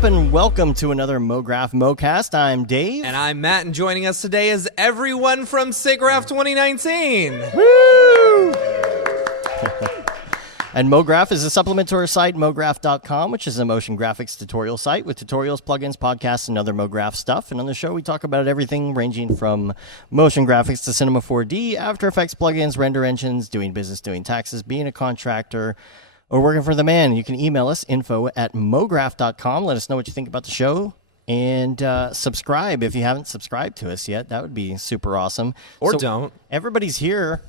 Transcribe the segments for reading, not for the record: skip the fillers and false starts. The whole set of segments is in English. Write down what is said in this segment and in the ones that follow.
up, and welcome to another Mograph Mocast. I'm Dave. And I'm Matt, and joining us today is everyone from Siggraph 2019. Woo! And Mograph is a supplement to our site, mograph.com, which is a motion graphics tutorial site with tutorials, plugins, podcasts, and other Mograph stuff. And on the show, we talk about everything ranging from motion graphics to Cinema 4D, After Effects plugins, render engines, doing business, doing taxes, being a contractor, or working for the man. You can email us, info@mograph.com. Let us know what you think about the show. And subscribe if you haven't subscribed to us yet. That would be super awesome. Or don't. Everybody's here.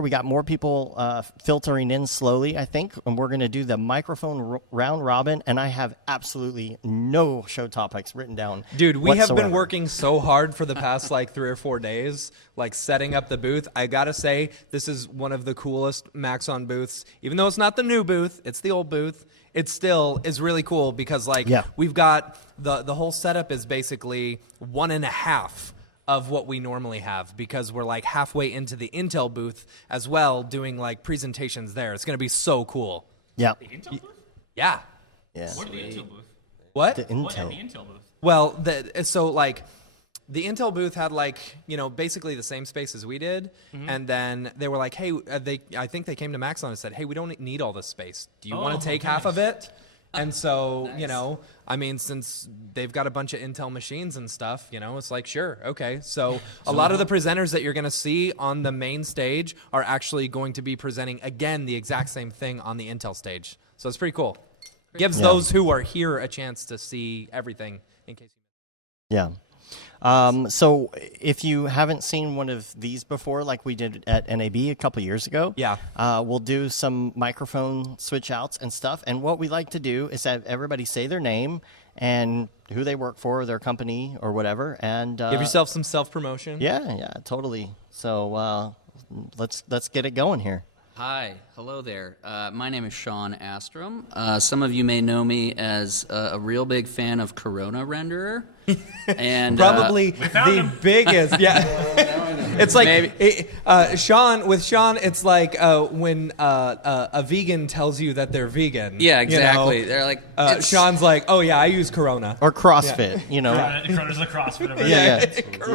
We got more people filtering in slowly, I think, and we're going to do the microphone round robin, and I have absolutely no show topics written down. Dude, we whatsoever. have been working so hard for the past, 3 or 4 days, setting up the booth. I got to say, this is one of the coolest Maxon booths. Even though it's not the new booth, it's the old booth. It still is really cool because, we've got the whole setup is basically 1.5 of what we normally have, because we're halfway into the Intel booth as well, doing presentations there. It's going to be so cool. Yeah. The Intel booth? Yeah. Yeah. What the Intel booth? What? The Intel. What at the Intel booth? Well, the Intel booth had basically the same space as we did, and then they were like, hey, I think they came to Maxon and said, hey, we don't need all this space. Do you want to take half of it? And so, nice. Since they've got a bunch of Intel machines and stuff, it's sure, okay. So a lot of the presenters that you're going to see on the main stage are actually going to be presenting, again, the exact same thing on the Intel stage. So it's pretty cool. Gives those who are here a chance to see everything in case you Yeah. So if you haven't seen one of these before, like we did at NAB a couple years ago, we'll do some microphone switch outs and stuff. And what we like to do is have everybody say their name and who they work for, their company or whatever, and give yourself some self-promotion. Yeah, totally. So let's get it going here. Hi, hello there. My name is Shawn Astrum. Some of you may know me as a real big fan of Corona Renderer. And probably the biggest. Yeah. It's Shawn, it's like when a vegan tells you that they're vegan. Yeah, exactly. They're like, Sean's like, oh yeah, I use Corona. Or CrossFit, Corona's the CrossFit of it. Yeah.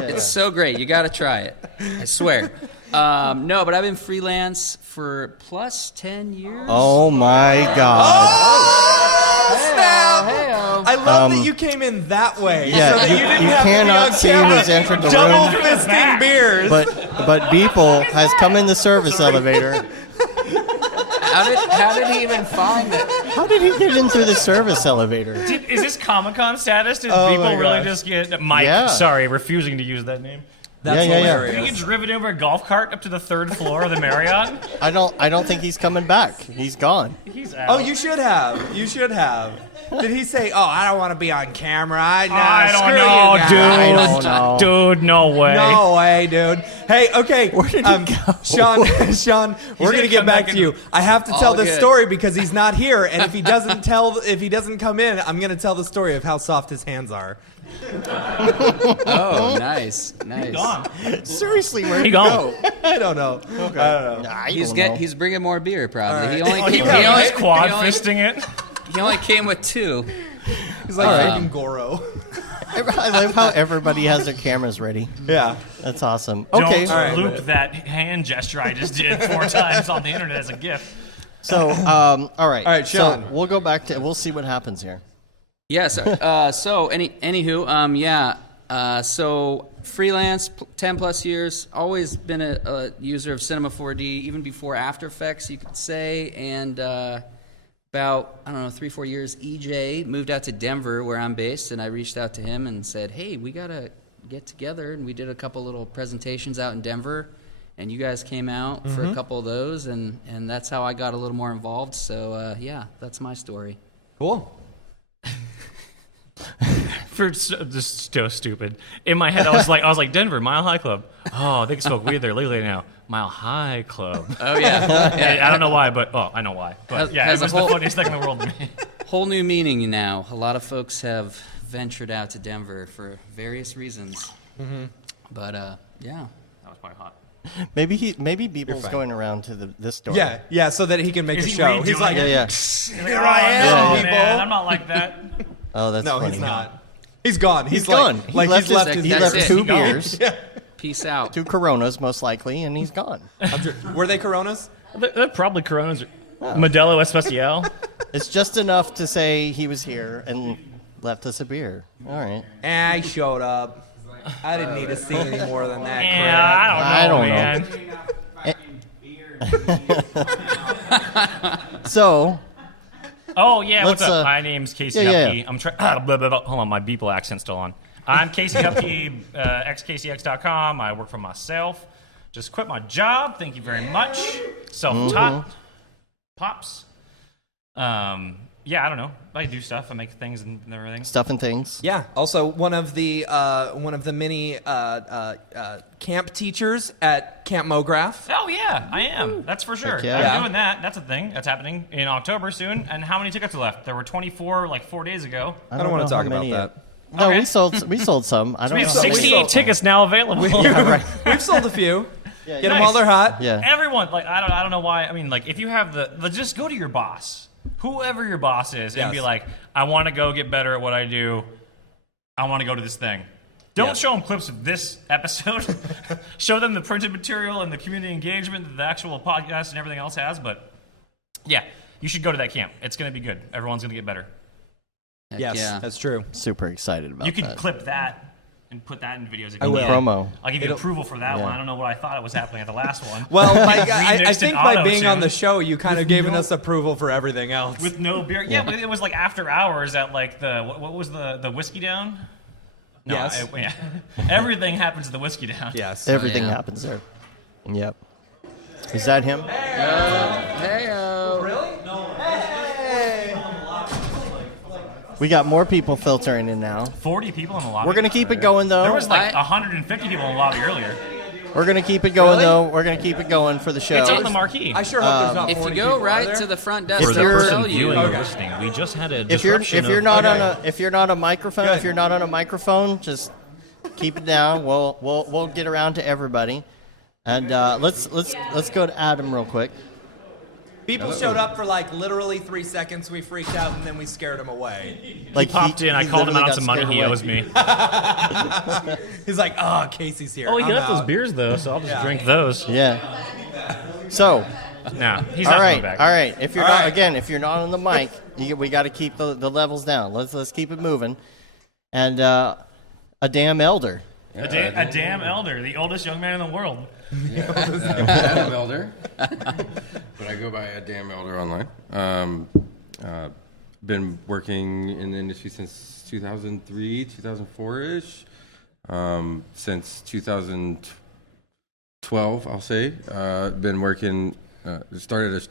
It's so great. You got to try it. I swear. No, but I've been freelance for plus 10 years. Oh my God. Oh, snap! Hey-o. I love that you came in that way. Yeah, so that you didn't you have cannot to be see on camera who's entered the double room. fisting beers. But Beeple has come in the service elevator. How did he even find it? How did he get in through the service elevator? Is this Comic-Con status? Did Oh people my really gosh. just get Mike? Yeah. Sorry, refusing to use that name. That's Yeah. hilarious. Did he get driven over a golf cart up to the 3rd floor of the Marriott? I don't think he's coming back. He's gone. He's out. Oh, you should have. You should have. Did he say, oh, I don't want to be on camera? I Screw don't you know, guys. dude. I don't know. Dude, no way. No way, dude. Hey, okay. Where did he go? Sean, we're gonna gonna get come back back to you. I have to tell All this good. story because he's not here, and if he doesn't come in, I'm gonna tell the story of how soft his hands are. Oh, nice. He's gone. Seriously, where'd He he gone. go? I don't know. Okay. I don't know. He's bringing more beer, probably. All He right. only He came, was quad fisting it. he only came with 2. He's like freaking Goro. I love how everybody has their cameras ready. Yeah. That's awesome. Okay, Don't loop that hand gesture I just did 4 times on the internet as a GIF. so all right. All right, Sean. So we'll go back to. We'll see what happens here. Yeah, so freelance, 10 plus years, always been a user of Cinema 4D, even before After Effects, you could say, and about, 3-4 years, EJ moved out to Denver, where I'm based, and I reached out to him and said, hey, we got to get together, and we did a couple little presentations out in Denver, and you guys came out for a couple of those, and that's how I got a little more involved, so that's my story. Cool. Just so stupid. In my head, I was like, Denver, Mile High Club. Oh, they can smoke weed there legally now. Mile High Club. Oh, yeah. I don't know why, but I know why. But yeah, Has it was a whole- the funniest thing in the world to me. Whole new meaning now. A lot of folks have ventured out to Denver for various reasons. But, yeah. That was probably hot. Maybe Beeble's going around to this store. Yeah, so that he can make Is a he show. He's redoing like, it? Yeah. here I am, Oh, people. man, I'm not like that. Oh, that's No, funny. he's not. He's gone. He's gone. He left he's left his- his. he That's left it. 2 He gone. beers, Peace out. 2 Coronas most likely, and he's gone. Were they Coronas? They're probably Coronas. Modelo Especial. It's just enough to say he was here and left us a beer. All right. I showed up. I didn't need to see any more than that. Yeah, I don't know, man. So, Oh yeah, what's Let's, up? My name's Casey yeah, Hupke. yeah. I'm trying. Hold on, my Beeple accent's still on. I'm Casey Hupke, xkcx.com. I work for myself. Just quit my job. Thank you very much. Self-taught. Pops. Yeah, I don't know. I do stuff. I make things and everything. stuff and things. Yeah. Also, one of the many camp teachers at Camp Mograph. Oh yeah, I am. That's for sure. Heck yeah. I'm doing that. That's a thing. That's happening in October soon. And how many tickets are left? There were 24 like 4 days ago. I don't want know to talk how about many that. No, Okay. we sold some. I don't We know. have how many. 68 tickets now available. Yeah, right. We've sold a few. Get them Nice. while they're hot. Yeah. Everyone, like, I don't know why. I mean, like, if you have just go to your boss, whoever your boss is, and Yes. be like, I want to go get better at what I do. I want to go to this thing. Don't Yes. show them clips of this episode. Show them the printed material and the community engagement that the actual podcast and everything else has. But yeah, you should go to that camp. It's going to be good. Everyone's going to get better. Heck Yes, yeah. that's true. Super excited about You can that. clip that and put that in videos. If I you will. need. Promo. I'll give you It'll- approval for that Yeah. one. I don't know what I thought it was happening at the last one. Well, I Remixed think in by being on auto-tune. the show, you kind of given us approval for everything else. With no beer. Yeah, but it was like after hours at like the what was the whiskey down? No, Yes. yeah. Everything happens at the whiskey down. Yes. Everything yeah. happens there. Yep. Is that him? Hey-o. We got more people filtering in now. 40 people in the lobby. We're gonna keep it going though. There was like I- 150 people in the lobby earlier. We're gonna keep it going Really? though. We're gonna keep it going for the show. It's on the marquee. I sure hope there's not If 40 you go people, right are there? to the front desk, If For the you're- they'll person tell viewing you. or listening, we just had a if you're disruption not okay. on a if you're not a microphone, Good. if you're not on a microphone, just keep it down. We'll get around to everybody. And let's go to Adam real quick. People showed up for like literally 3 seconds. We freaked out and then we scared him away. Like popped in. I called him literally out on got some money scared he away. owes me. He's like, "Oh, Casey's here." Oh, he I'm left those out." beers though, so I'll just Yeah. drink those. Yeah. So, Nah, he's all not right, coming back. all right. If you're All not right. again, if you're not on the mic, we got to keep the levels down. Let's keep it moving. And a damn elder. A damn elder, the oldest young man in the world. Adam Elder, but I go by a damn Elder online. Been working in the industry since 2003, 2004-ish. Since 2012, I'll say. Been working, started a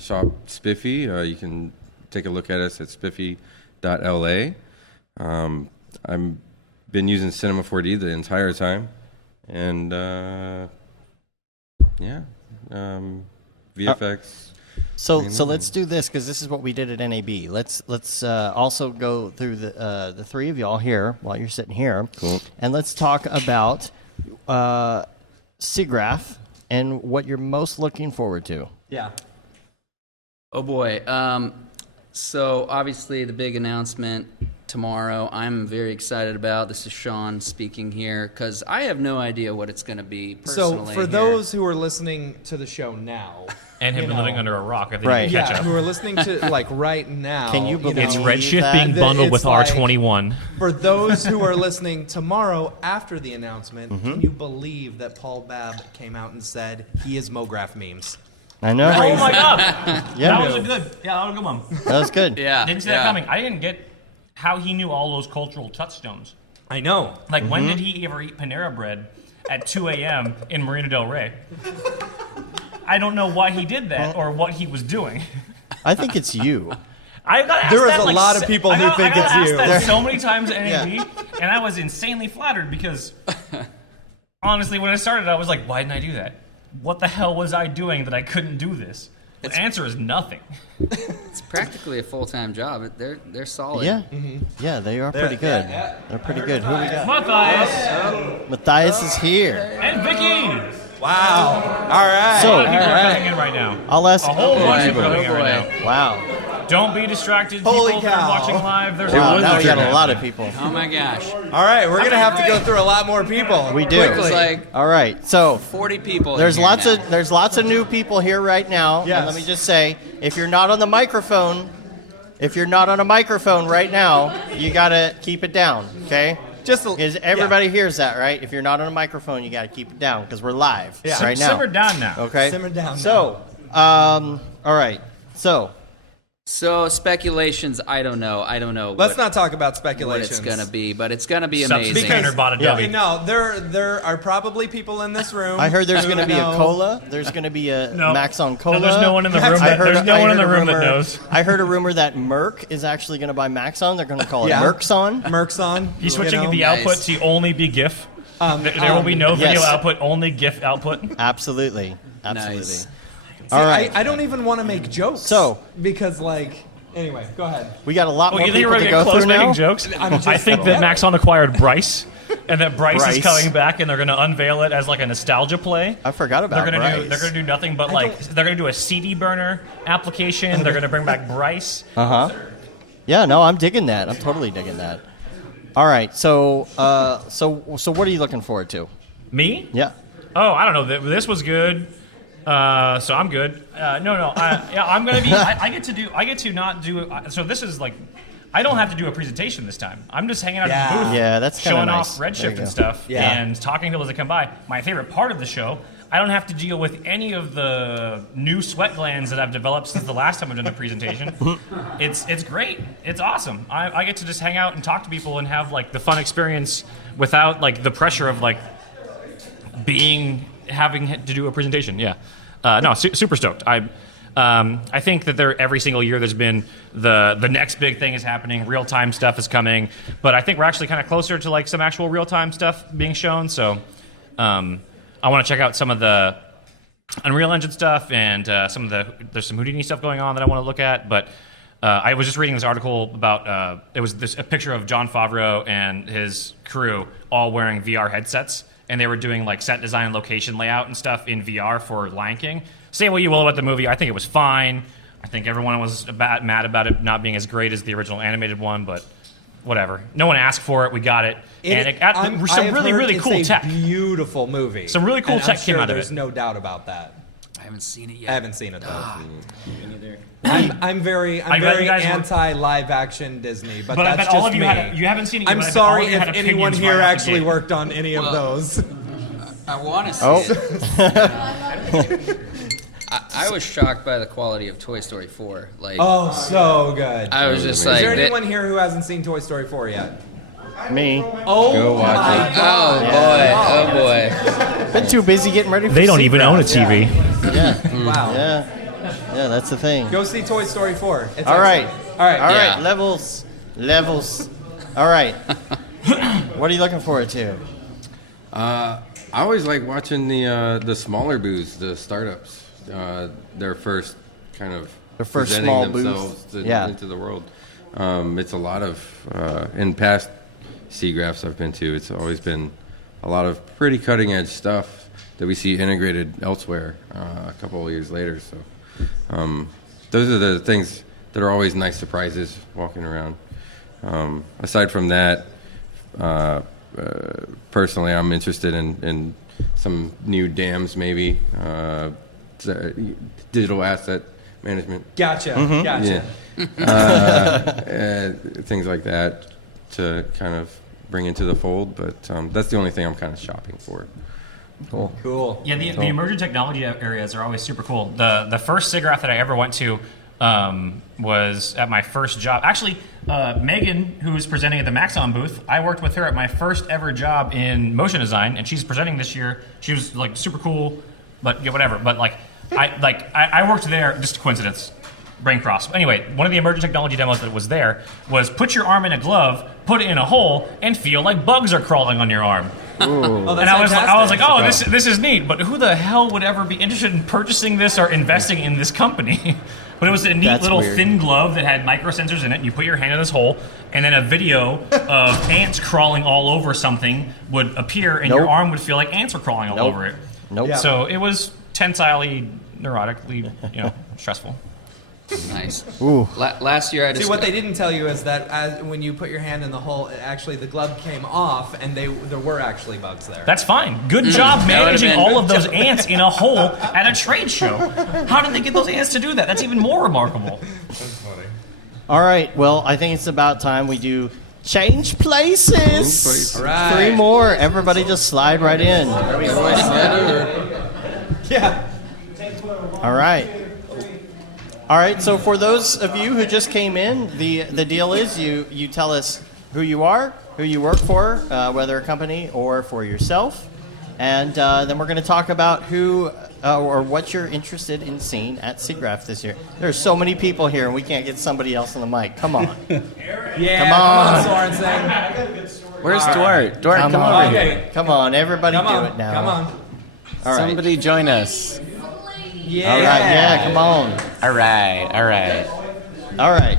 shop, Spiffy. You can take a look at us at spiffy.la. I've been using Cinema 4D the entire time. And VFX. So let's do this because this is what we did at NAB. Let's also go through the three of y'all here while you're sitting here, Cool. and let's talk about Siggraph and what you're most looking forward to. Yeah. Oh boy. So obviously the big announcement tomorrow I'm very excited about. This is Shawn speaking here because I have no idea what it's going to be So personally. for here. those who are listening to the show now, And have you been know, living under a rock. I think Right. you can catch yeah, up. who are listening to like right now, Can you believe know, It's Redshift that- being bundled It's with like- R21. For those who are listening tomorrow after the announcement, Mm-hmm. can you believe that Paul Babb came out and said he is Mograph memes? I know. Oh my god! Yeah, That was a good. Yeah, that was a good one. that was good. Yeah. Didn't see yeah. that coming. I didn't get how he knew all those cultural touchstones. I know. Like, when Mm-hmm. did he ever eat Panera bread at 2 a.m. in Marina Del Rey? I don't know why he did that or what he was doing. I think it's you. I got asked There is that, a like, lot of people who think I got it's asked you. that so many times at NAB, and I was insanely flattered because, honestly, when I started, I was like, why didn't I do that? What the hell was I doing that I couldn't do this? The answer is nothing. It's practically a full-time job. They're solid. Yeah, yeah, they are pretty good. They're pretty good. Who we got? Matthias Matthias is here. and Vicky. Wow. All right. So, People are coming in right now. I'll ask. A whole bunch of people boy. coming in Oh, right boy. now. Wow. Don't be distracted, Holy people that cow. are watching live. There's Wow, a now we got a Siggraph. lot of people. Oh my gosh. All right, we're gonna have to go through a lot more people. We do. It's Quickly. like All right, so 40 people. there's in here lots now. of new people here right now. Yes. And let me just say, if you're not on the microphone, right now, you gotta keep it down, okay? Just Because everybody hears that, right? If you're not on a microphone, you gotta keep it down because we're live Yeah. right now. Simmer down now. Okay. Simmer down So, all right. So speculations, I don't know. Let's not talk about what speculations. it's gonna be, but it's gonna be Substance amazing. Standard bought Adobe. No, there are probably people in this room. I heard there's who going to be a know- cola. There's going to be a No. Maxon Cola. No, there's no one in the room. I heard, There's no I one in heard the a room that rumor- knows. I heard a rumor that Merck is actually going to buy Maxon. They're going to call it Yeah. Merckson. Merc's on. He's switching you know? the Nice. output to only be GIF. There will be no video yes. output, only GIF output. Absolutely. Nice. All See, right. I don't even want to make jokes. So- because anyway, go ahead. We got a lot Well, more you think people we're to going to go get close through making now. jokes? I'm just I think that saying. Maxon acquired Bryce, and that Bryce is Bryce. coming back, and they're going to unveil it as like a nostalgia play. I forgot about They're going to Bryce. do. They're going to do nothing but like they're going to do a CD burner application. They're going to bring back Bryce. Yeah, no, I'm digging that. I'm totally digging that. All right. So what are you looking forward to? Me? Yeah. Oh, I don't know. This was good. So I'm good. I'm gonna be. I get to not do. So this is like, I don't have to do a presentation this time. I'm just hanging out Yeah. at the booth, Yeah, that's kinda showing nice. off There you Redshift go. and stuff, Yeah. and talking to people as they come by. My favorite part of the show, I don't have to deal with any of the new sweat glands that I've developed since the last time I've done a presentation. It's great. It's awesome. I get to just hang out and talk to people and have like the fun experience without like the pressure of like having to do a presentation. Yeah. Super stoked. I think that every single year there's been the next big thing is happening. Real time stuff is coming, but I think we're actually kind of closer to like some actual real time stuff being shown. So I want to check out some of the Unreal Engine stuff and there's some Houdini stuff going on that I want to look at. But I was just reading this article about it was a picture of Jon Favreau and his crew all wearing VR headsets. And they were doing like set design and location layout and stuff in VR for Lion King. Say what you will about the movie, I think it was fine. I think everyone was mad about it not being as great as the original animated one, but whatever. No one asked for it, we got it. And it got some really cool tech. Beautiful movie. Some really cool And tech I'm came sure out of there's it. no doubt about that. I haven't seen it yet. I haven't seen it though. Me neither. I'm very bet you guys were- anti live action Disney, but But I that's bet all just of you me. you haven't seen it yet. I'm but I bet all sorry of you if had anyone opinions here right out the actually gate. worked on any of those. I want to see Oh. it. I was shocked by the quality of Toy Story 4. Like, Oh, so good. I was just Is like, there that- anyone here who hasn't seen Toy Story 4 yet? Me. Oh, Go watch my it. God. oh boy. Been too busy getting ready for They don't even own a Siggraph. TV. Yeah. Wow. Yeah, that's the thing. Go see Toy Story 4. It's All right. excellent. All right. All right, Yeah. levels. All right. What are you looking forward to? I always like watching the smaller booths, the startups. Their first kind of Their first presenting small booth. themselves Yeah. into the world. It's a lot of in past Siggraphs I've been to. It's always been a lot of pretty cutting edge stuff that we see integrated elsewhere a couple of years later. So those are the things that are always nice surprises walking around. Aside from that, personally, I'm interested in some new dams, maybe digital asset management, Gotcha. Mm-hmm. Gotcha. things like that to kind of bring into the fold. But that's the only thing I'm kind of shopping for. Cool. Yeah, the emerging technology areas are always super cool. The first Siggraph that I ever went to was at my first job. Actually, Megan, who's presenting at the Maxon booth, I worked with her at my first ever job in motion design, and she's presenting this year. She was like super cool, but yeah, whatever. But I worked there, just a coincidence. Brain cross. Anyway, one of the emerging technology demos that was there was put your arm in a glove, put it in a hole, and feel like bugs are crawling on your arm. Oh, that's And I was fantastic. like, oh, this is neat, but who the hell would ever be interested in purchasing this or investing in this company? But it was a neat That's little weird. thin glove that had microsensors in it. You put your hand in this hole, and then a video of ants crawling all over something would appear, and your Nope. arm would feel like ants were crawling all Nope. over it. Nope. Yeah. So it was tensilely, neurotically, stressful. Nice. Ooh. Last year I See, what they didn't tell you is that when you put your hand in the hole, actually the glove came off, and there were actually bugs there. That's fine. Good job managing been- all of those ants in a hole at a trade show. How did they get those ants to do that? That's even more remarkable. All right. Well, I think it's about time we do change places. All right. 3 more. Everybody just slide right in. Yeah. All right. All right. So for those of you who just came in, the deal is you tell us who you are, who you work for, whether a company or for yourself, and then we're going to talk about who or what you're interested in seeing at Siggraph this year. There's so many people here, and we can't get somebody else on the mic. Come on. Yeah. Come on. Sorensen. Where's Dwart? Dwart, come on. over here. Okay. Come on. Everybody Come do on. it now. Come on. All right. Somebody join us. Yeah. All right. Yeah. Come on. All right, all right. All right.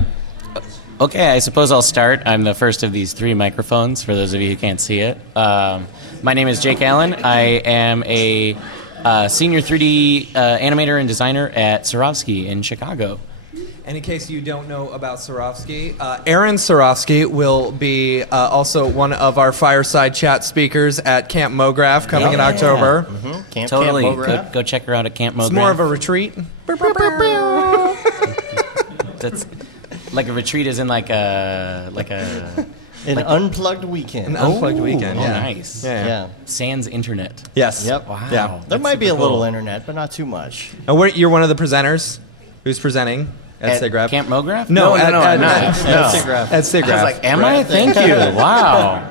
Okay, I suppose I'll start. I'm the first of these 3 microphones, for those of you who can't see it. My name is Jake Allen. I am a senior 3D animator and designer at Swarovski in Chicago. And in case you don't know about Swarovski, Aaron Swarovski will be also one of our fireside chat speakers at Camp Mograph coming in October. Camp Totally. Mograph. Go check her out at Camp Mograph. It's more of a retreat. That's like a retreat is in like a An unplugged weekend. An unplugged weekend. oh, Yeah. nice. Yeah. Sans internet. Yes. Yep. Wow. Yeah. There might be a little internet, but not too much. And you're one of the presenters who's presenting at Siggraph. Camp Mograph? No, no, at I'm not. No. Siggraph. At Siggraph. I was like, am I? Thank you. Wow.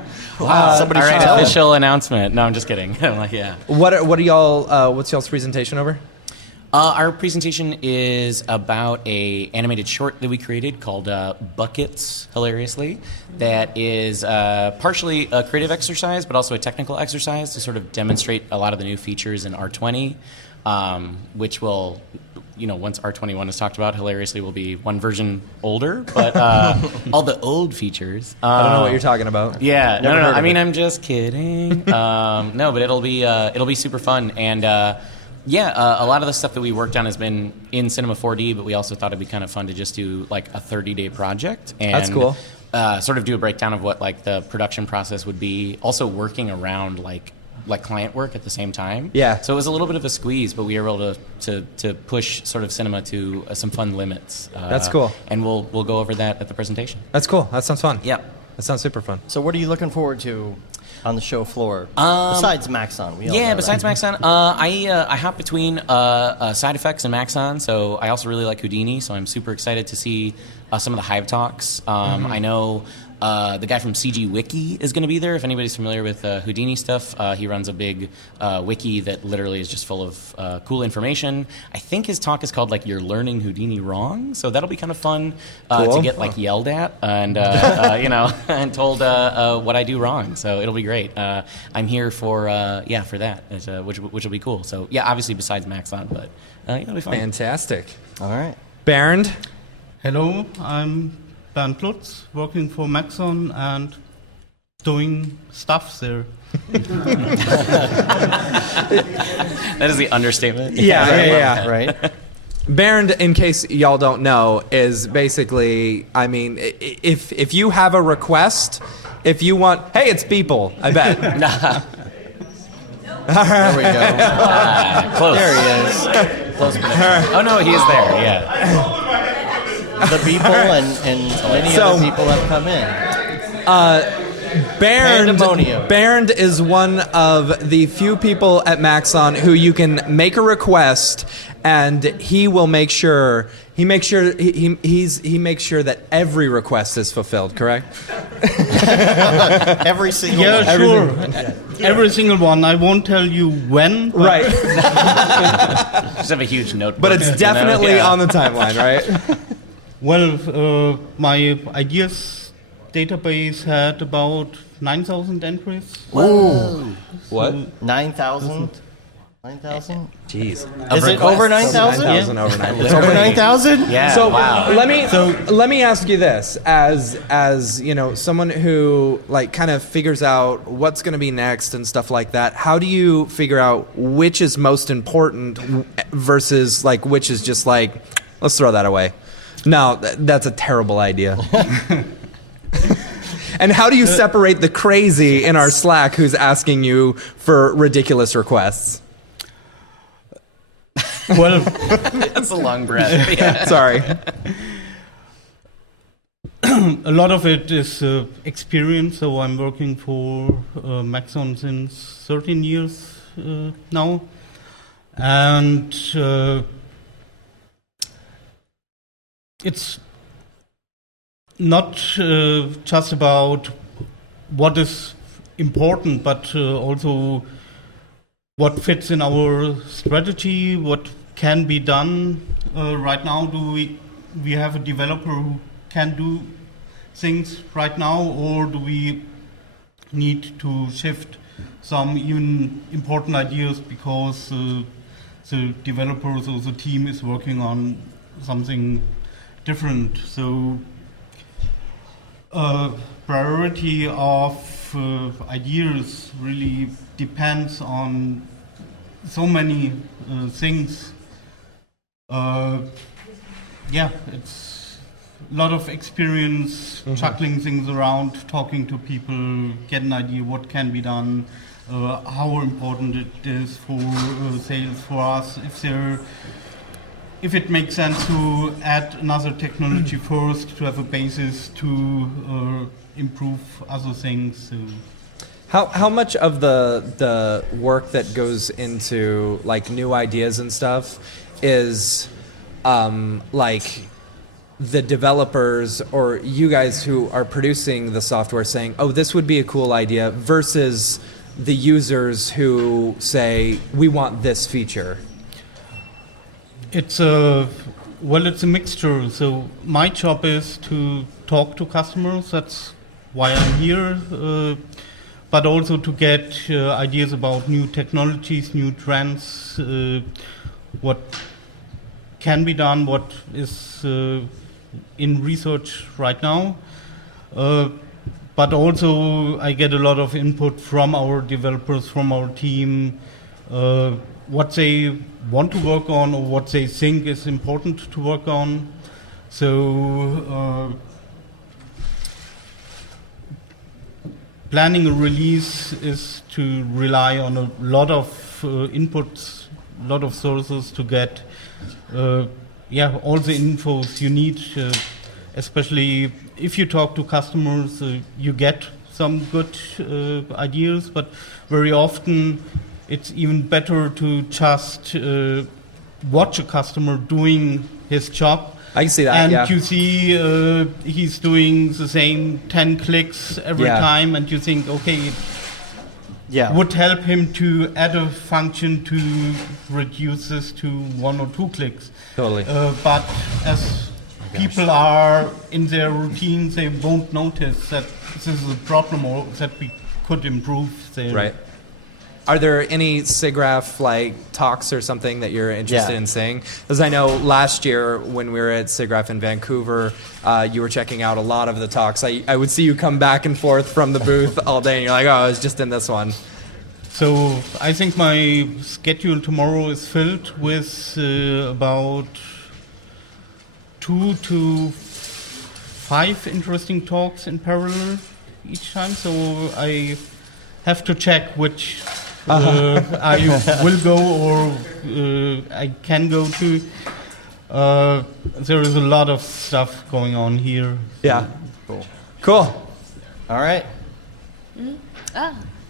Somebody All should right, tell them. official announcement. No, I'm just kidding. I'm like, yeah. What are y'all? What's y'all's presentation over? Our presentation is about a animated short that we created called Buckets, hilariously, that is partially a creative exercise, but also a technical exercise to sort of demonstrate a lot of the new features in R20, which will, once R21 is talked about, hilariously will be one version older, but all the old features. I don't know what you're talking about. Yeah, Never no. heard of I mean, it. I'm just kidding. No, but it'll be super fun, and a lot of the stuff that we worked on has been in Cinema 4D, but we also thought it'd be kind of fun to just do like a 30-day project. And, That's cool. Sort of do a breakdown of what like the production process would be. Also working around like client work at the same time. Yeah. So it was a little bit of a squeeze, but we were able to push sort of cinema to some fun limits. That's cool. And we'll go over that at the presentation. That's cool. That sounds fun. Yep. That sounds super fun. So what are you looking forward to on the show floor? Besides Maxon. We all know Besides that. Maxon, I hop between side effects and Maxon, so I also really like Houdini, so I'm super excited to see some of the Hive talks. I know the guy from CG Wiki is going to be there. If anybody's familiar with Houdini stuff, he runs a big wiki that literally is just full of cool information. I think his talk is called like "You're Learning Houdini Wrong," so that'll be kind of fun to get like yelled at and and told what I do wrong. So it'll be great. I'm here for that, which will be cool. So yeah, obviously besides Maxon, but it'll be fun. Fantastic. All right. Bernd. Hello, I'm Bernd Lutz, working for Maxon and doing stuff there. That is the understatement. Yeah. Right. Bernd, in case y'all don't know, is basically, I mean, if you have a request, if you want, hey, it's people, I bet. There we go. Close. There he is. Close connection. Oh no, he is there. Yeah. The people and many So- other people have come in. Pandemonium. Bernd is one of the few people at Maxon who you can make a request and he will make sure he makes sure that every request is fulfilled, correct? Every single Yeah, one. sure. Every single one. I won't tell you when. But Right. Just have a huge notebook. But it's definitely Yeah. on the timeline, right? Well, my ideas database had about 9,000 entries. What? 9,000? 9,000? Jeez. Is it over 9,000? 9,000 over 9,000. It's over 9,000? Yeah. So wow. let me ask you this, as someone who like kind of figures out what's going to be next and stuff like that. How do you figure out which is most important versus like which is just like let's throw that away? No, that's a terrible idea. And how do you separate the crazy in our Slack who's asking you for ridiculous requests? Well, That's a long breath. Yeah. Sorry. a lot of it is experience. So I'm working for Maxon since 13 years now. And it's not just about what is important, but also what fits in our strategy, what can be done. Right now, do we have a developer who can do things right now, or do we need to shift some even important ideas because the developers or the team is working on something different? So priority of ideas really depends on so many things. It's a lot of experience juggling things around, talking to people, get an idea what can be done, how important it is for sales for us, if it makes sense to add another technology first to have a basis to improve other things. So. How much of the work that goes into like new ideas and stuff is like the developers or you guys who are producing the software saying, oh, this would be a cool idea, versus the users who say, we want this feature? It's a mixture. So my job is to talk to customers. That's why I'm here. But also to get ideas about new technologies, new trends, what can be done, what is in research right now. But also I get a lot of input from our developers, from our team, what they want to work on or what they think is important to work on. So planning a release is to rely on a lot of inputs, a lot of sources to get all the infos you need, especially if you talk to customers, you get some good ideas, but very often it's even better to just watch a customer doing his job. I can see that, and you see he's doing the same 10 clicks every time, and you think, okay, it would help him to add a function to reduce this to 1 or 2 clicks. Totally. But as people are in their routines, they won't notice that this is a problem or that we could improve their... Right. Are there any Siggraph like talks or something that you're interested in seeing? Because I know last year when we were at Siggraph in Vancouver, you were checking out a lot of the talks. I would see you come back and forth from the booth all day, and you're like, oh, I was just in this one. So I think my schedule tomorrow is filled with about 2 to 5 interesting talks in parallel each time. So I have to check which I will go or I can go to. There is a lot of stuff going on here. Yeah. Cool. All right.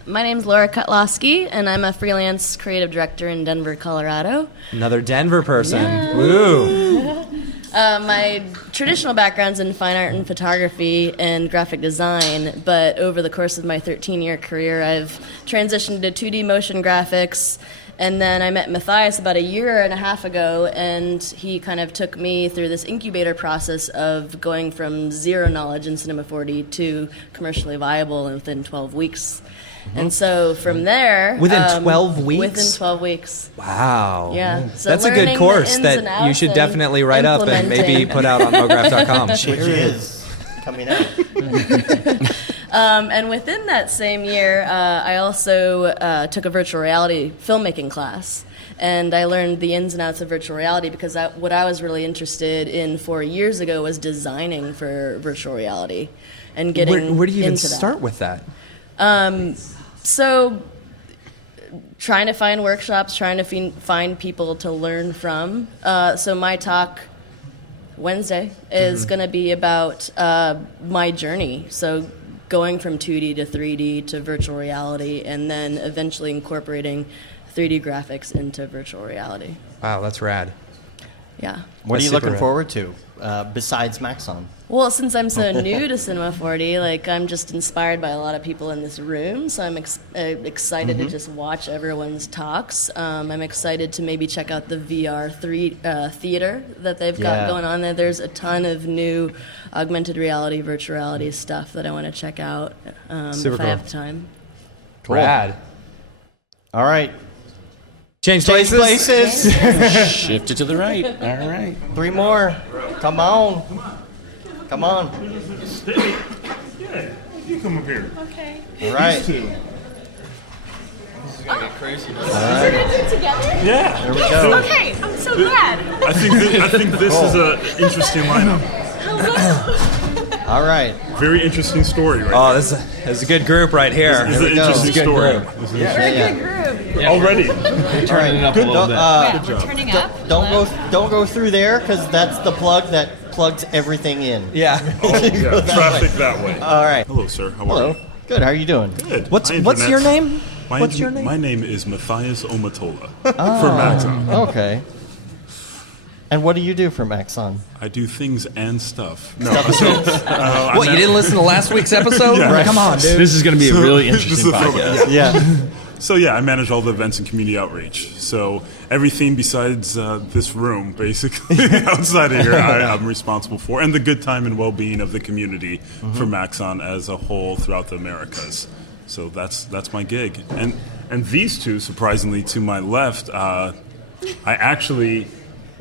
My name's Laura Kutlowski, and I'm a freelance creative director in Denver, Colorado. Another Denver person. Yeah. Woo. My traditional background's in fine art and photography and graphic design, but over the course of my 13-year career, I've transitioned to 2D motion graphics, and then I met Matthias about 1.5 years ago, and he kind of took me through this incubator process of going from zero knowledge in Cinema 4D to commercially viable within 12 weeks. And so from there... Within 12 weeks? Within 12 weeks. Wow. Yeah. So that's a good course that you should definitely write up and maybe put out on Mograph.com. Which is coming out. And within that same year, I also took a virtual reality filmmaking class. and I learned the ins and outs of virtual reality because what I was really interested in 4 years ago was designing for virtual reality and getting Where do you even into that. start with that? So trying to find workshops, trying to find people to learn from. So my talk Wednesday is going to be about my journey. So going from 2D to 3D to virtual reality, and then eventually incorporating 3D graphics into virtual reality. Wow, that's rad. Yeah. What are That's you super looking rad. forward to besides Maxon? Well, since I'm so new to Cinema 4D, like I'm just inspired by a lot of people in this room, so I'm excited to just watch everyone's talks. I'm excited to maybe check out the VR theater that they've got going on there. There's a ton of new augmented reality, virtual reality stuff that I want to check out Super if cool. I have time. Cool. Rad. All right. Change Change places. places. Shift it to the right. All right. 3 more. Come on. Come on. Yeah, you come up here. Okay. All right. We're gonna do it together? Yeah. There we go. Okay, I'm so glad. I think this is an interesting lineup. All right. Very interesting story, right? Oh, this is a good group right here. This is an we go. interesting Good story. group. This is Yeah, yeah. Group. already. Turning it up a little bit. Yeah, we're turning up. Don't go through there because that's the plug that plugs everything in. Yeah. Oh, yeah, traffic that way. All right. Hello, sir. How are Hello. you? Good. How are you doing? Good. What's My your internet's- name? My What's your name? My name is Matthias Omatola for Maxon. Okay. And what do you do for Maxon? I do things and stuff. No, What, you didn't listen to last week's episode? Yeah. Come on, dude. This is going to be a really This interesting is a throwback. podcast. Yeah. So yeah, I manage all the events and community outreach. So everything besides this room, basically, outside of here, I'm responsible for, and the good time and well-being of the community for Maxon as a whole throughout the Americas. So that's my gig. And these two, surprisingly, to my left, I actually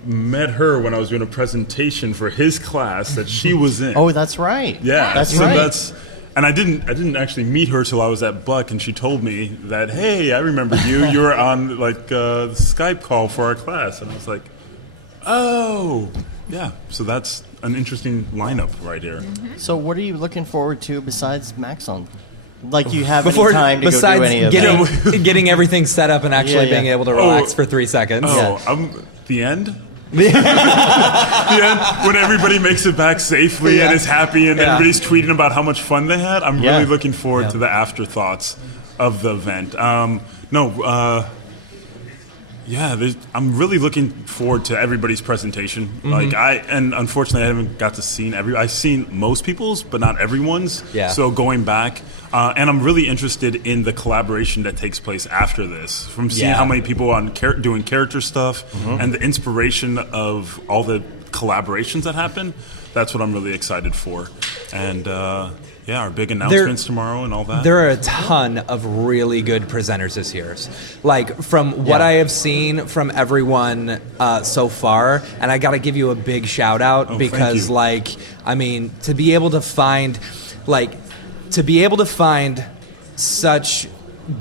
met her when I was doing a presentation for his class that she was in. Oh, that's right. Yeah, That's so right. And I didn't actually meet her till I was at Buck, and she told me that, hey, I remember you. You were on like the Skype call for our class, and I was like, oh, yeah. So that's an interesting lineup right here. So what are you looking forward to besides Maxon? Like you have Before, any time to go besides do any of that? getting everything set up and actually Yeah, yeah. being able to relax for 3 seconds. Oh, the end. The end when everybody makes it back safely and is happy and everybody's tweeting about how much fun they had. I'm really looking forward to the afterthoughts of the event. I'm really looking forward to everybody's presentation. And unfortunately I haven't got to see I've seen most people's, but not everyone's. Yeah. So going back, and I'm really interested in the collaboration that takes place after this. From seeing how many people on doing character stuff and the inspiration of all the collaborations that happen. That's what I'm really excited for. And our big announcements tomorrow and all that. There are a ton of really good presenters this year. Like, from what I have seen from everyone so far, and I got to give you a big shout out because, to be able to find, such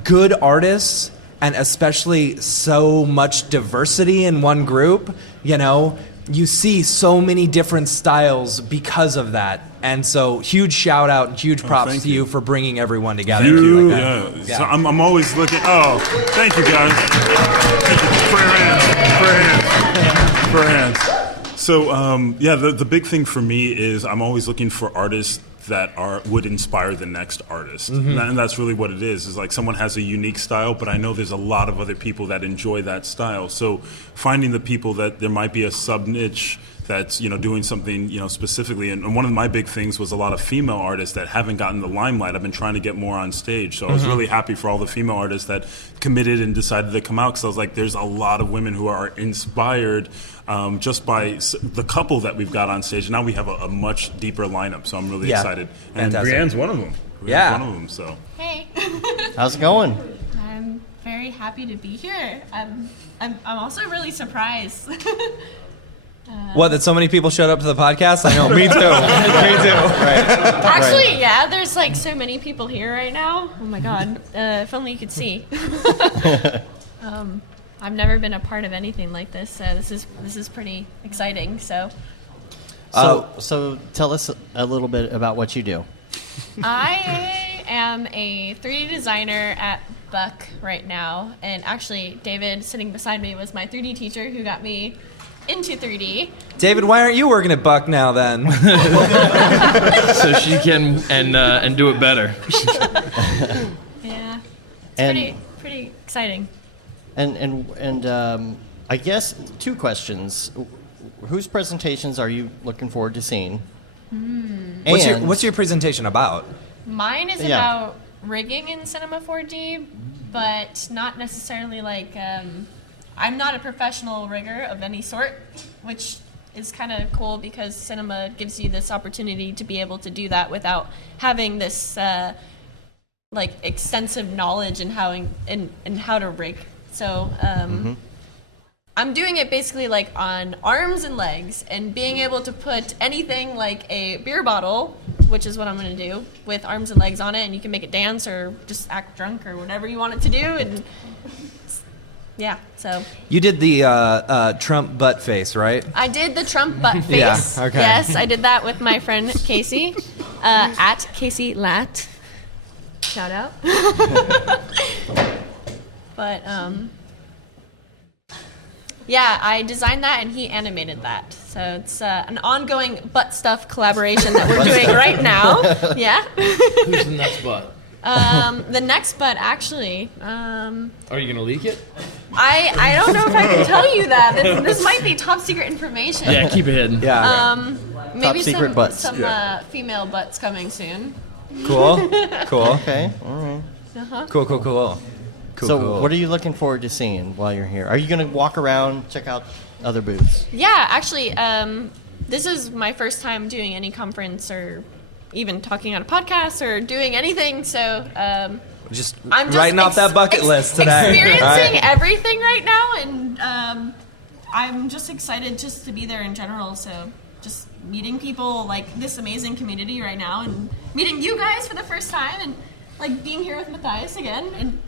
good artists and especially so much diversity in one group, you see so many different styles because of that. And so huge shout out and huge props to you for bringing everyone together. Thank you. Like that. Yeah. So I'm always looking. Oh, thank you guys. For hands. So the big thing for me is I'm always looking for artists that would inspire the next artist. And that's really what it is. Is like someone has a unique style, but I know there's a lot of other people that enjoy that style. So finding the people that there might be a sub niche that's doing something specifically, and one of my big things was a lot of female artists that haven't gotten the limelight. I've been trying to get more on stage, so I was really happy for all the female artists that committed and decided to come out, because I was like, there's a lot of women who are inspired just by the couple that we've got on stage. Now we have a much deeper lineup, so I'm really excited. And Fantastic. Brienne's one of them. One of them. So Hey. How's it going? I'm very happy to be here. I'm also really surprised. What, that so many people showed up to the podcast? I know, me too. Me too. Actually, yeah, there's like so many people here right now. Oh my god. If only you could see. I've never been a part of anything like this, so this is pretty exciting. So So tell us a little bit about what you do. I am a 3D designer at Buck right now, and actually David sitting beside me was my 3D teacher who got me into 3D. David, why aren't you working at Buck now then? So she can and do it better. Yeah, it's And- pretty exciting. And I guess 2 questions. Whose presentations are you looking forward to seeing? What's your presentation about? Mine is Yeah. about rigging in Cinema 4D, but not necessarily like I'm not a professional rigger of any sort, which is kind of cool because cinema gives you this opportunity to be able to do that without having this like extensive knowledge in how to rig. So I'm doing it basically like on arms and legs, and being able to put anything like a beer bottle, which is what I'm going to do, with arms and legs on it, and you can make it dance or just act drunk or whatever you want it to do. And yeah, so You did the Trump butt face, right? I did the Trump butt face. Yeah, okay. Yes, I did that with my friend Casey, at Casey Lat. Shout out. But yeah, I designed that and he animated that. So it's an ongoing butt stuff collaboration that we're doing right now. Yeah. Who's the next butt? The next butt, actually. Are you gonna leak it? I don't know if I can tell you that. This might be top secret information. Yeah, keep it hidden. Yeah. Maybe secret some butts. female butts coming soon. Cool. Cool. Okay. All right. Cool. Cool. Cool. So what are you looking forward to seeing while you're here? Are you going to walk around, check out other booths? Yeah, actually, this is my first time doing any conference or even talking on a podcast or doing anything. So I'm just writing off that bucket list today. Experiencing everything right now, and I'm just excited just to be there in general. So just meeting people like this amazing community right now, and meeting you guys for the first time, and like being here with Matthias again, and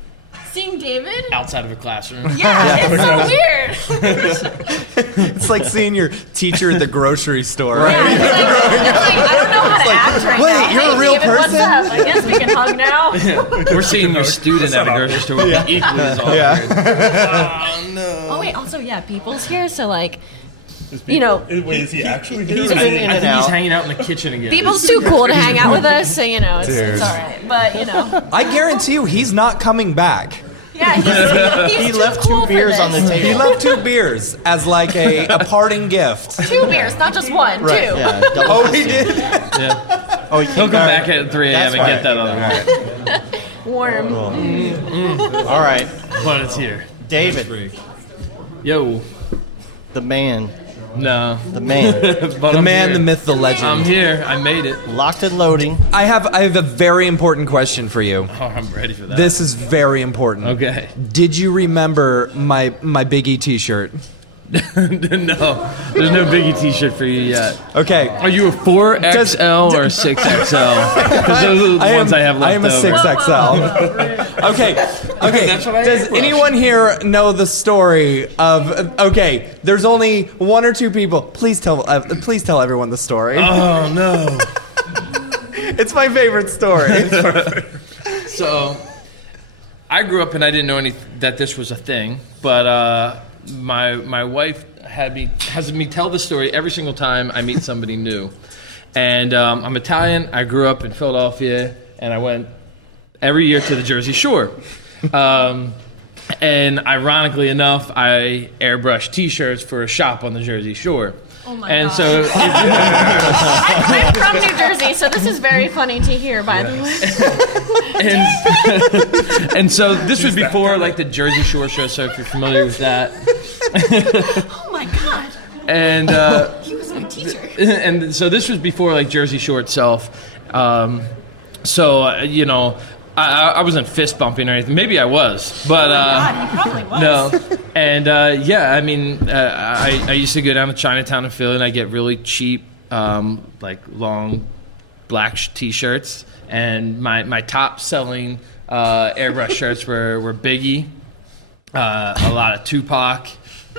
seeing David Outside of a classroom. Yeah, it's so weird. It's like seeing your teacher at the grocery store. Yeah, it's like, I don't know how to act right now. wait, you're Hey, a real David, what's person? up? I guess we can hug now. We're seeing your student at a grocery store would be equally as awkward. Yeah. Oh wait, also yeah, people's here, so like, you know, Wait, is he actually here? He's been in I and think he's out. hanging out in the kitchen again. people's too cool to hang out with us, so you know, it's all right. But you know, I guarantee you, he's not coming back. yeah, he's He too left cool 2 for beers on the this. table. He left 2 beers as like a parting gift. 2 beers, not just one, 2. Yeah, double Oh, he fisted. did? Yeah. Oh, he He'll come back at 3 a.m. That's and get right. that other one. Warm. All right. But it's here. David, Yo. the man. No. The man. But The I'm man, here. the myth, the legend. I'm here. I made it. Locked and loading. I have a very important question for you. Oh, I'm ready for that. This is very important. Okay. Did you remember my Biggie T-shirt? No. There's no Biggie t-shirt for you yet. Okay. Are you a 4XL or a 6XL? Because those are the ones I have left I am a over. 6XL. Okay. That's what I Does airbrush. anyone here know the story of? Okay. There's only 1 or 2 people. Please tell everyone the story. Oh, no. It's my favorite story. So, I grew up and I didn't know that this was a thing, but my wife has me tell the story every single time I meet somebody new. And I'm Italian. I grew up in Philadelphia, and I went every year to the Jersey Shore. And ironically enough, I airbrush T-shirts for a shop on the Jersey Shore. Oh my And god. so, I'm from New Jersey, so this is very funny to hear, by the way. and so this was before like the Jersey Shore show. So if you're familiar with that, Oh my god. and He was my teacher. and so this was before like Jersey Shore itself. You know, I wasn't fist bumping or anything. Maybe I was, but God, he probably was. no. And yeah, I mean, I used to go down to Chinatown in Philly, and I get really cheap, like long black T-shirts. And my top selling airbrush shirts were Biggie, a lot of Tupac.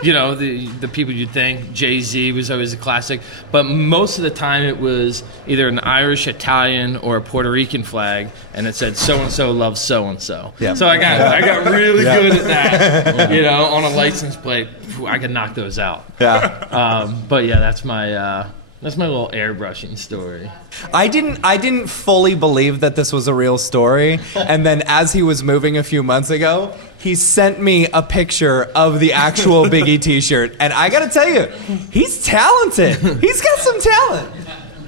You know, the people you'd think. Jay-Z was always a classic. But most of the time it was either an Irish, Italian, or a Puerto Rican flag, and it said so-and-so loves so-and-so. Yep. So I got really good at that. You know, on a license plate, I could knock those out. Yeah. But yeah, that's my little airbrushing story. I didn't fully believe that this was a real story, and then as he was moving a few months ago, he sent me a picture of the actual Biggie t-shirt, and I gotta tell you, he's talented. He's got some talent.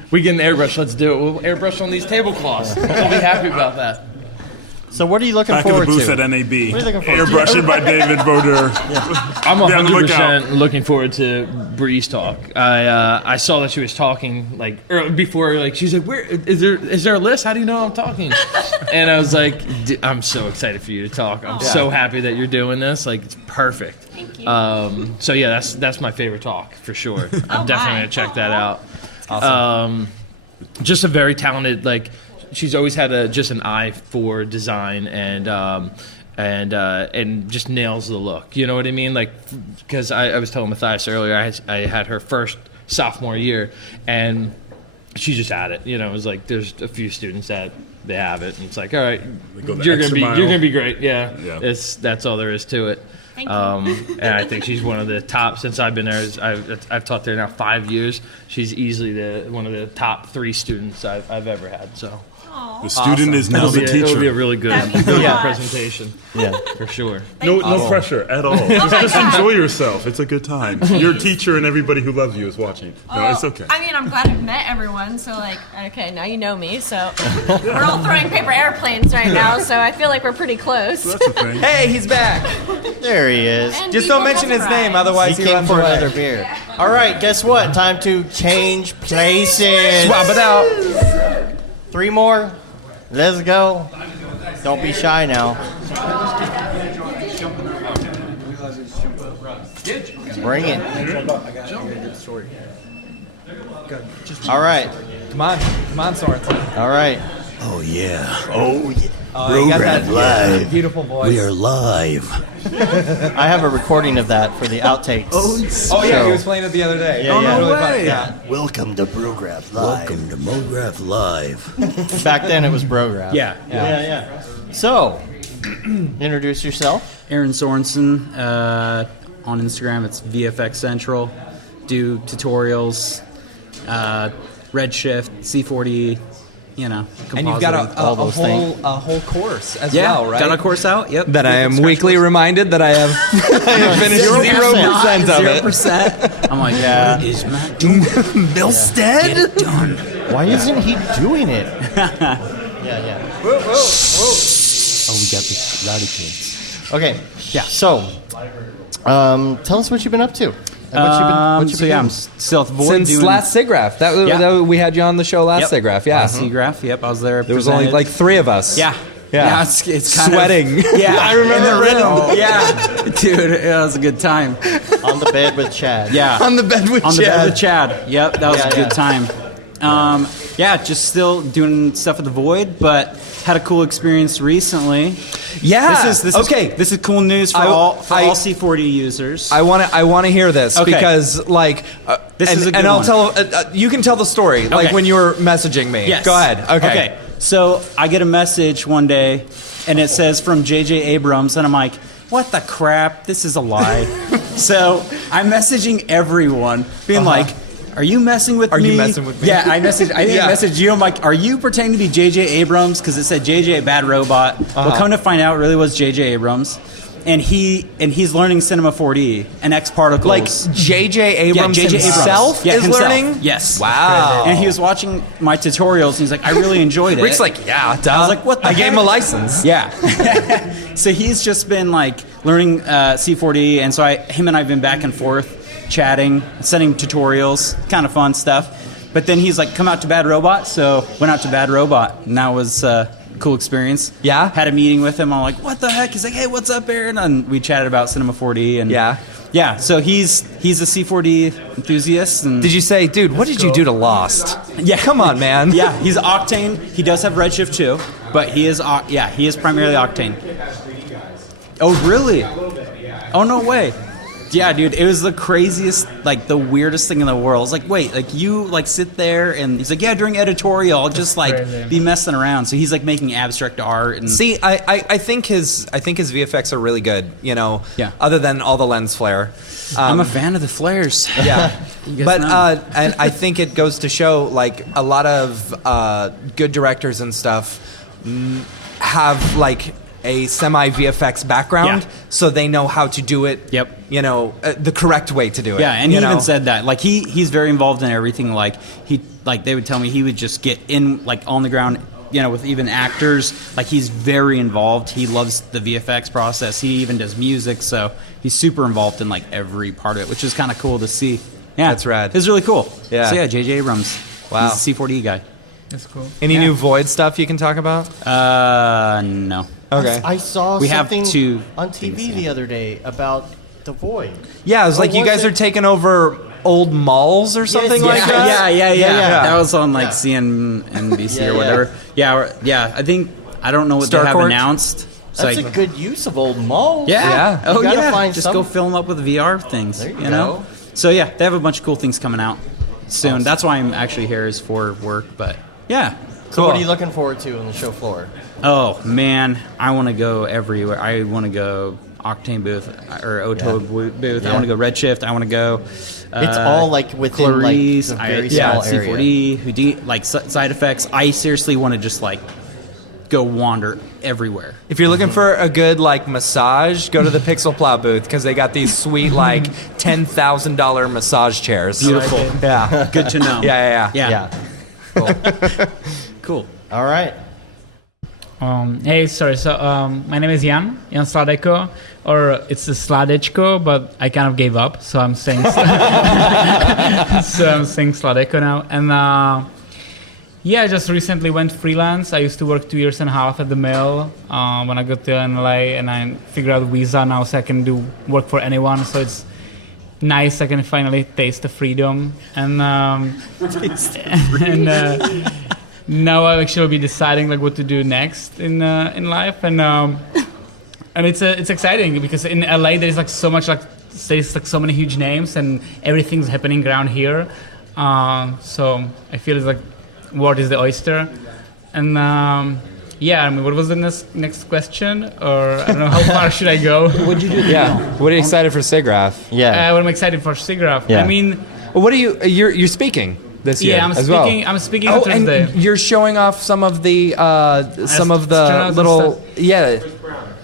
We get an airbrush. Let's do it. We'll airbrush on these tablecloths. We'll be happy about that. So what are you looking Back in the forward booth to? at NAB. What are you looking forward to? Airbrushing by David Boder. I'm Be on the lookout. 100% looking forward to Bree's talk. I saw that she was talking like before. Like she's like, "Where is there a list? How do you know I'm talking?" And I was like, "I'm so excited for you to talk. I'm so happy that you're doing this. Like it's perfect." Thank you. So yeah, that's my favorite talk for sure. I'm definitely gonna check that out. Awesome. Just a very talented like. She's always had just an eye for design and just nails the look. You know what I mean? Like, because I was telling Matthias earlier, I had her first sophomore year, and she just had it. You know, it was like there's a few students that they have it, and it's like, all right, you're gonna be great. Yeah. That's all there is to it. Thank you. And I think she's one of the top since I've been there. I've taught there now 5 years. She's easily one of the top 3 students I've ever had. So. The student is now the teacher. It'll be a really good presentation. Yeah, for sure. No pressure at all. Just enjoy yourself. It's a good time. Your teacher and everybody who loves you is watching. No, it's okay. I mean, I'm glad I've met everyone. So, like, okay, now you know me. So, we're all throwing paper airplanes right now. So, I feel like we're pretty close. That's the thing. Hey, he's back. There he is. And Just he don't mention his surprised. name, otherwise He he came runs for away. another beer. All right, guess what? Time to change places. Swap it out. 3 more. Let's go. Don't be shy now. Bring it. All right. Come on, Sorensen. All right. Oh yeah. Oh yeah. You got that live. beautiful voice. We are live. I have a recording of that for the outtakes. Oh yeah, he was playing it the other day. Yeah, yeah. Really No funny. way. Yeah. Welcome to Mograph Live. Welcome to Mograph Live. Back then it was Brograph. Yeah. So, introduce yourself. Aaron Sorensen. On Instagram, it's VFX Central. Do tutorials, Redshift, C40, you know, compositing. And you've got all those things. a whole course as yeah, well, right? got a course out. Yep. That I am weekly reminded that I have finished 0% of it. 0%. I'm like, Yeah. what is Matt doing? Milstead? Get it done. Why isn't he doing it? Yeah. Oh, we got the rowdy kids. Okay. Yeah. So, tell us what you've been up to. And what you've been I'm doing. still at the Void Since doing last Siggraph. We had you on the show last Siggraph, yeah. Siggraph, yep, I was there. There was only like 3 of us. Yeah. Yeah. It's kind Sweating. Yeah, I remember in the room. Yeah, dude, it was a good time. On the bed with Chad. Yeah, On the bed with on the Chad. bed with Chad. Yep, that was Yeah, a good yeah. time. Just still doing stuff at the Void, but had a cool experience recently. Yeah. This is cool news for all C40 users. I want to hear this Okay. because This is a good I'll one. tell you can tell the story like Okay. when you were messaging me. Yes. Go ahead. Okay. So I get a message one day, and it says from J.J. Abrams, and I'm like, what the crap? This is a lie. So I'm messaging everyone, being like, are you messing with me? Are you messing with me? Yeah, I messaged you. I'm like, are you pretending to be J.J. Abrams? Because it said J.J. Bad Robot. Well, come to find out, it really was J.J. Abrams. And he's learning Cinema 4D and X Particles. Like J.J. Abrams himself is learning? Yes. Wow. And he was watching my tutorials, and he's like, I really enjoyed it. Rick's like, yeah, duh. I was like, what the I gave heck? him a license. Yeah. So he's just been like learning C4D, and so him and I have been back and forth chatting, sending tutorials, kind of fun stuff. But then he's like, come out to Bad Robot, so went out to Bad Robot, and that was cool experience. Yeah? Had a meeting with him. I'm like, what the heck? He's like, hey, what's up, Aaron? And we chatted about Cinema 4D. And yeah. So he's a C4D enthusiast. And did you say, dude, what did you do to Lost? Yeah. Come on, man. Yeah, he's Octane. He does have Redshift too, but he is primarily Octane. Oh, really? Oh, no way. Yeah, dude, it was the craziest, like, the weirdest thing in the world. It's like, wait, like, you, like, sit there, and he's like, yeah, during editorial, I'll just, like, be messing around. So he's, like, making abstract art. And See, I think his VFX are really good, you know, other than all the lens flare. I'm a fan of the flares. Yeah. But and I think it goes to show, like, a lot of good directors and stuff have, like, a semi VFX background, so they know how to do it. You know, the correct way to do it. Yeah, and he even said that. Like he's very involved in everything. Like they would tell me he would just get in like on the ground. You know, with even actors, like he's very involved. He loves the VFX process. He even does music, so he's super involved in like every part of it, which is kind of cool to see. Yeah, that's rad. It's really cool. Yeah. So yeah, J.J. Abrams. Wow. He's a C4D guy. That's cool. Any new Void stuff you can talk about? No. Okay. I saw We have something two on TV the other day about the Void. Yeah, it was like you guys are taking over old malls or something like that. Yeah. That was on like CNBC or whatever. Yeah. I think I don't know what they have announced. That's a good use of old malls. Yeah. You gotta find Just some. go fill them up with VR things. There you know. go. So yeah, they have a bunch of cool things coming out soon. Awesome. That's why I'm actually here is for work. But yeah. So what are you looking forward to on the show floor? Oh man, I want to go everywhere. I want to go Octane booth or Oto booth. I want to go Redshift. I want to go. It's all like within Clarice, like a very small area. C4D, Houdini, like side effects. I seriously want to just like go wander everywhere. If you're looking for a good like massage, go to the Pixel Plow booth because they got these sweet like $10,000 massage chairs. Beautiful. Yeah. Good to know. Yeah. Cool. Cool. All right. Hey, sorry. So my name is Jan Sladeko, or it's the Sladečko, but I kind of gave up, so I'm saying Sladeko now. And I just recently went freelance. I used to work 2.5 years at the mill when I got to LA, and I figured out visa now, so I can do work for anyone. So it's nice. I can finally taste the freedom, and now I'll actually be deciding like what to do next in life, and it's exciting because in LA there's like so much there's so many huge names and everything's happening around here, so I feel it's like world is the oyster, and what was the next question, or I don't know how far should I go? What'd you do? What are you excited for Siggraph? What am I excited for Siggraph? I mean, what are you're speaking this year? I'm speaking on Thursday. And you're showing off some of the little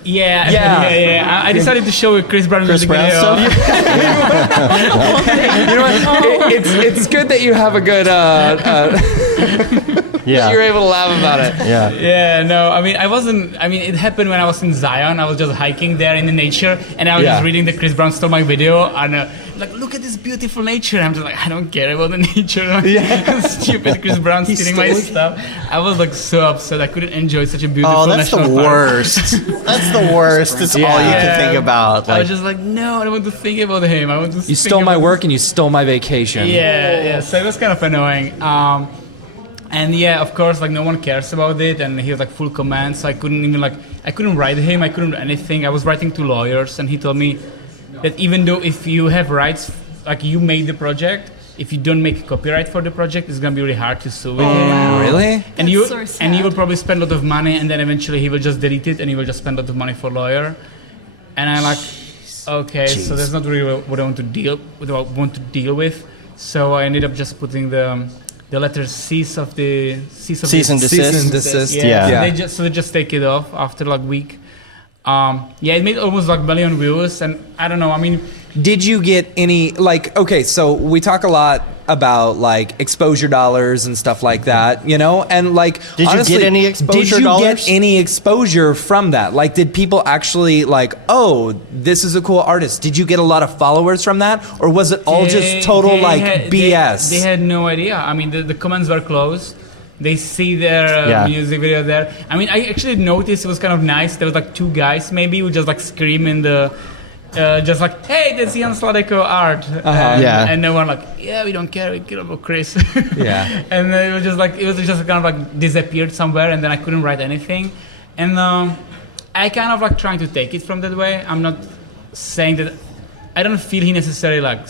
I decided to show Chris Brown music video. Stuff? You know what? It's good that you have a good. You're able to laugh about it. It happened when I was in Zion. I was just hiking there in the nature, and I was just reading the Chris Brown Stole My Video, and look at this beautiful nature. I'm just like, I don't care about the nature. Stupid Chris Brown stealing my stuff. I was like so upset. I couldn't enjoy such a beautiful national park. Worst. That's the worst. It's all you can think about. I was just like, no, I don't want to think about him. I want to. You stole my work and you stole my vacation. So it was kind of annoying. Of course, like no one cares about it, and he was like full command, so I couldn't even I couldn't write him. I couldn't do anything. I was writing to lawyers, and he told me that even though if you have rights, like you made the project, if you don't make copyright for the project, it's gonna be really hard to sue him. Wow. Really? And you will probably spend a lot of money, and then eventually he will just delete it, and he will just spend a lot of money for a lawyer. And I'm like, okay, so that's not really what I want to deal with. So I ended up just putting the letter cease and desist. So they just take it off after like week. It made almost like 1 million views, and I don't know. I mean, did you get any so we talk a lot about like exposure dollars and stuff like that, you know, and like did honestly, you get any exposure dollars? Did you get any exposure from that? Like, did people actually like, oh, this is a cool artist? Did you get a lot of followers from that, or was it all just total BS? They had no idea. I mean, the comments were closed. They see their music video there. I mean, I actually noticed it was kind of nice. There was like 2 guys maybe who just like scream in the, just like, hey, that's Jan Sladeko art. And no one like, we don't care. We care about Chris. And it was just kind of like disappeared somewhere, and then I couldn't write anything. And I kind of like trying to take it from that way. I'm not saying that. I don't feel he necessarily like.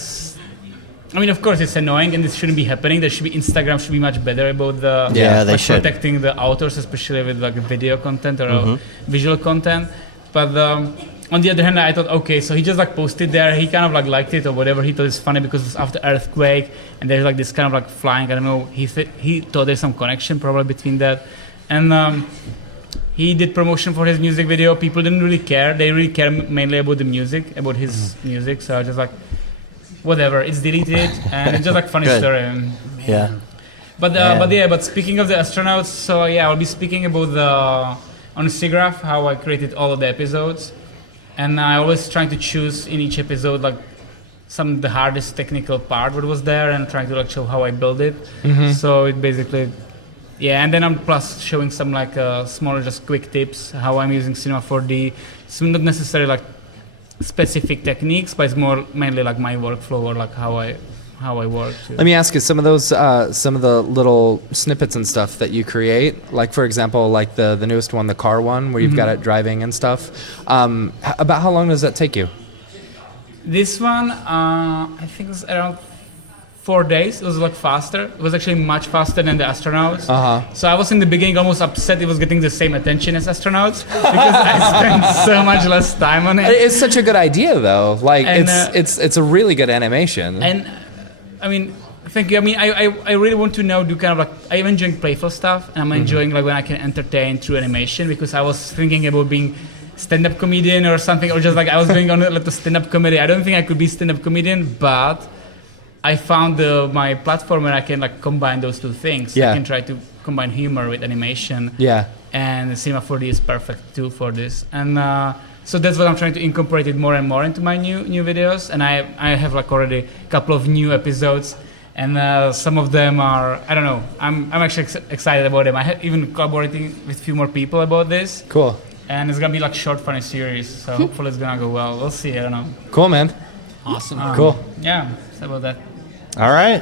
I mean, of course, it's annoying, and this shouldn't be happening. Instagram should be much better about they should protecting the authors, especially with like video content or visual content. But on the other hand, I thought, okay, so he just like posted there. He kind of like liked it or whatever. He thought it's funny because it's after earthquake, and there's like this kind of like flying. I don't know. He thought there's some connection probably between that, and he did promotion for his music video. People didn't really care. They really care mainly about the music, about his music. So I was just like, whatever, it's deleted, and it's just like funny story. Yeah. But speaking of the astronauts, so yeah, I'll be speaking about on Siggraph how I created all of the episodes, and I always trying to choose in each episode like some of the hardest technical part what was there, and trying to like show how I build it. So it basically. Yeah, and then I'm plus showing some like smaller, just quick tips how I'm using Cinema 4D. It's not necessarily like specific techniques, but it's more mainly like my workflow or like how I work. Let me ask you some of those, some of the little snippets and stuff that you create. Like for example, like the newest one, the car one, where you've got it driving and stuff. About how long does that take you? This one, I think it was around 4 days. It was like faster. It was actually much faster than the astronauts. So I was in the beginning almost upset it was getting the same attention as astronauts because I spent so much less time on it. It's such a good idea though. Like and, it's a really good animation. And I mean, thank you. I mean, I really want to do kind of like I'm enjoying playful stuff, and I'm enjoying like when I can entertain through animation, because I was thinking about being stand-up comedian or something, or just like I was going on like the stand-up comedy. I don't think I could be stand-up comedian, but I found my platform where I can like combine those two things. I can try to combine humor with animation. And Cinema 4D is perfect tool for this. And so that's what I'm trying to incorporate it more and more into my new videos. And I have like already a couple of new episodes, and some of them are, I don't know, I'm actually excited about them. I have even collaborating with a few more people about this. Cool. And it's gonna be like short funny series, so hopefully it's gonna go well. We'll see. I don't know. Cool, man. Awesome. Cool. Yeah. So about that. All right.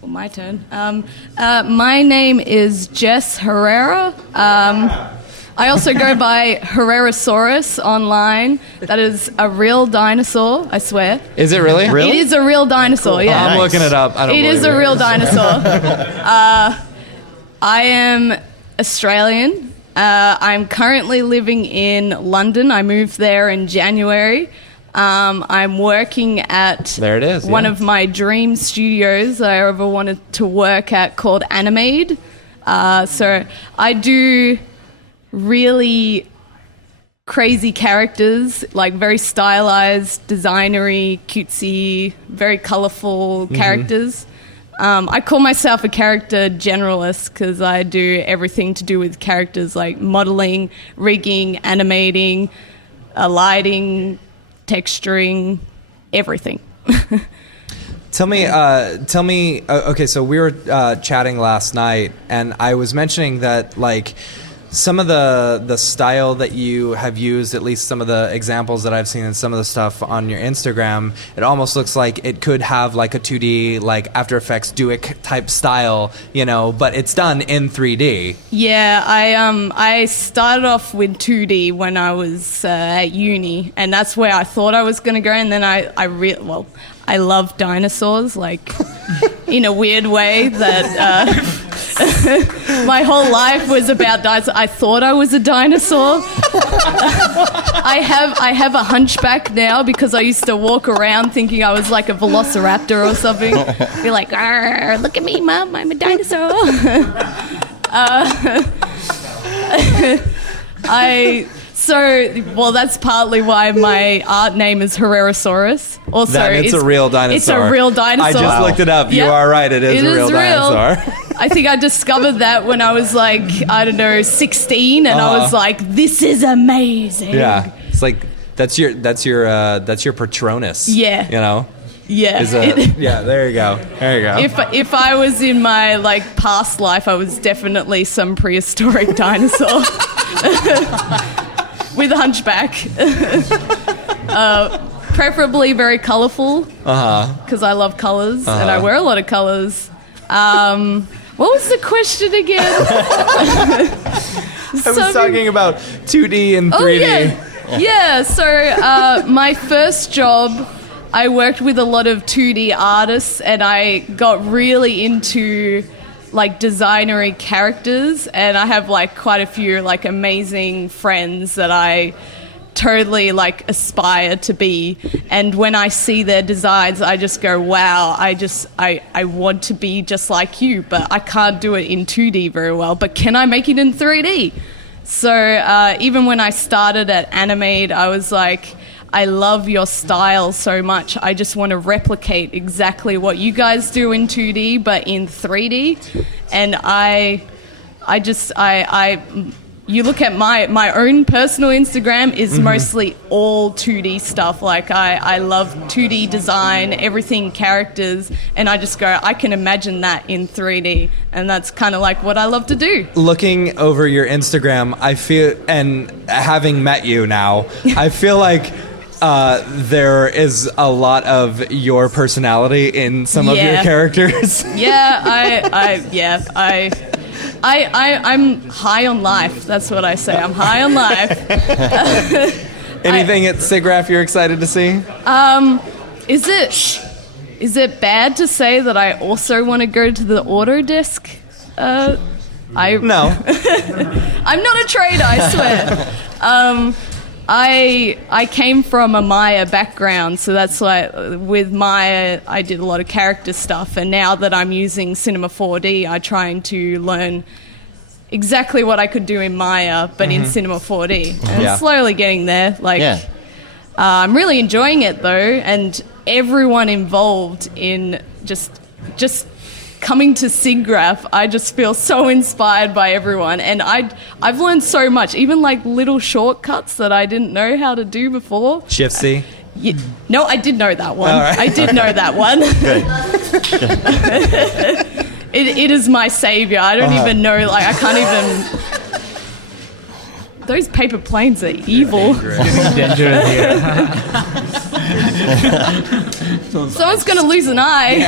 Well, my turn. My name is Jess Herrera. I also go by Herrerasaurus online. That is a real dinosaur, I swear. Is it really? It is a real dinosaur, cool. yeah. I'm looking it up. It is a real dinosaur. I am Australian. I'm currently living in London. I moved there in January. I'm working at one of my dream studios I ever wanted to work at, called Animade. So I do really crazy characters, like very stylized, designery, cutesy, very colorful characters. I call myself a character generalist because I do everything to do with characters, like modeling, rigging, animating, lighting, texturing, everything. Tell me. Okay, so we were chatting last night, and I was mentioning that like some of the style that you have used, at least some of the examples that I've seen and some of the stuff on your Instagram, it almost looks like it could have like a 2D, like After Effects Duik type style, you know, but it's done in 3D. Yeah, I started off with 2D when I was at uni, and that's where I thought I was going to go, and then I love dinosaurs, like in a weird way that my whole life was about dinosaurs. I thought I was a dinosaur. I have a hunchback now because I used to walk around thinking I was like a velociraptor or something. Be like, look at me, Mom, I'm a dinosaur. That's partly why my art name is Herrerasaurus. Also, it's a real dinosaur. It's a real dinosaur. I just looked it up. You are right. It is a real dinosaur. I think I discovered that when I was like, I don't know, 16, and I was like, this is amazing. Yeah, it's like that's your Patronus. Yeah, you know. Yeah. Yeah, there you go. There you go. If I was in my like past life, I was definitely some prehistoric dinosaur. With a hunchback. Preferably very colorful. Because I love colors and I wear a lot of colors. What was the question again? I was talking about 2D and 3D. Oh, yeah. So my first job, I worked with a lot of 2D artists, and I got really into like designery characters, and I have like quite a few like amazing friends that I totally like aspire to be, and when I see their designs I just go, wow, I want to be just like you, but I can't do it in 2D very well, but can I make it in 3D? So even when I started at Animate, I was like, I love your style so much. I just want to replicate exactly what you guys do in 2D, but in 3D. And you look at my own personal Instagram is mostly all 2D stuff. Like I love 2D design, everything characters, and I just go, I can imagine that in 3D, and that's kind of like what I love to do. Looking over your Instagram, I feel, and having met you now, I feel like there is a lot of your personality in some of your characters. I'm high on life. That's what I say. I'm high on life. Anything at Siggraph you're excited to see? Is it bad to say that I also want to go to the Autodesk? No. I'm not a trader, I swear. I came from a Maya background, so that's why with Maya I did a lot of character stuff, and now that I'm using Cinema 4D, I'm trying to learn exactly what I could do in Maya, but in Cinema 4D. And slowly getting there. I'm really enjoying it though, and everyone involved in just coming to Siggraph, I just feel so inspired by everyone, and I've learned so much, even like little shortcuts that I didn't know how to do before. Shift C? No, I did know that one. Right. I did know that one. It is my savior. I don't even know, like I can't even... Those paper planes are evil. Someone's going to lose an eye.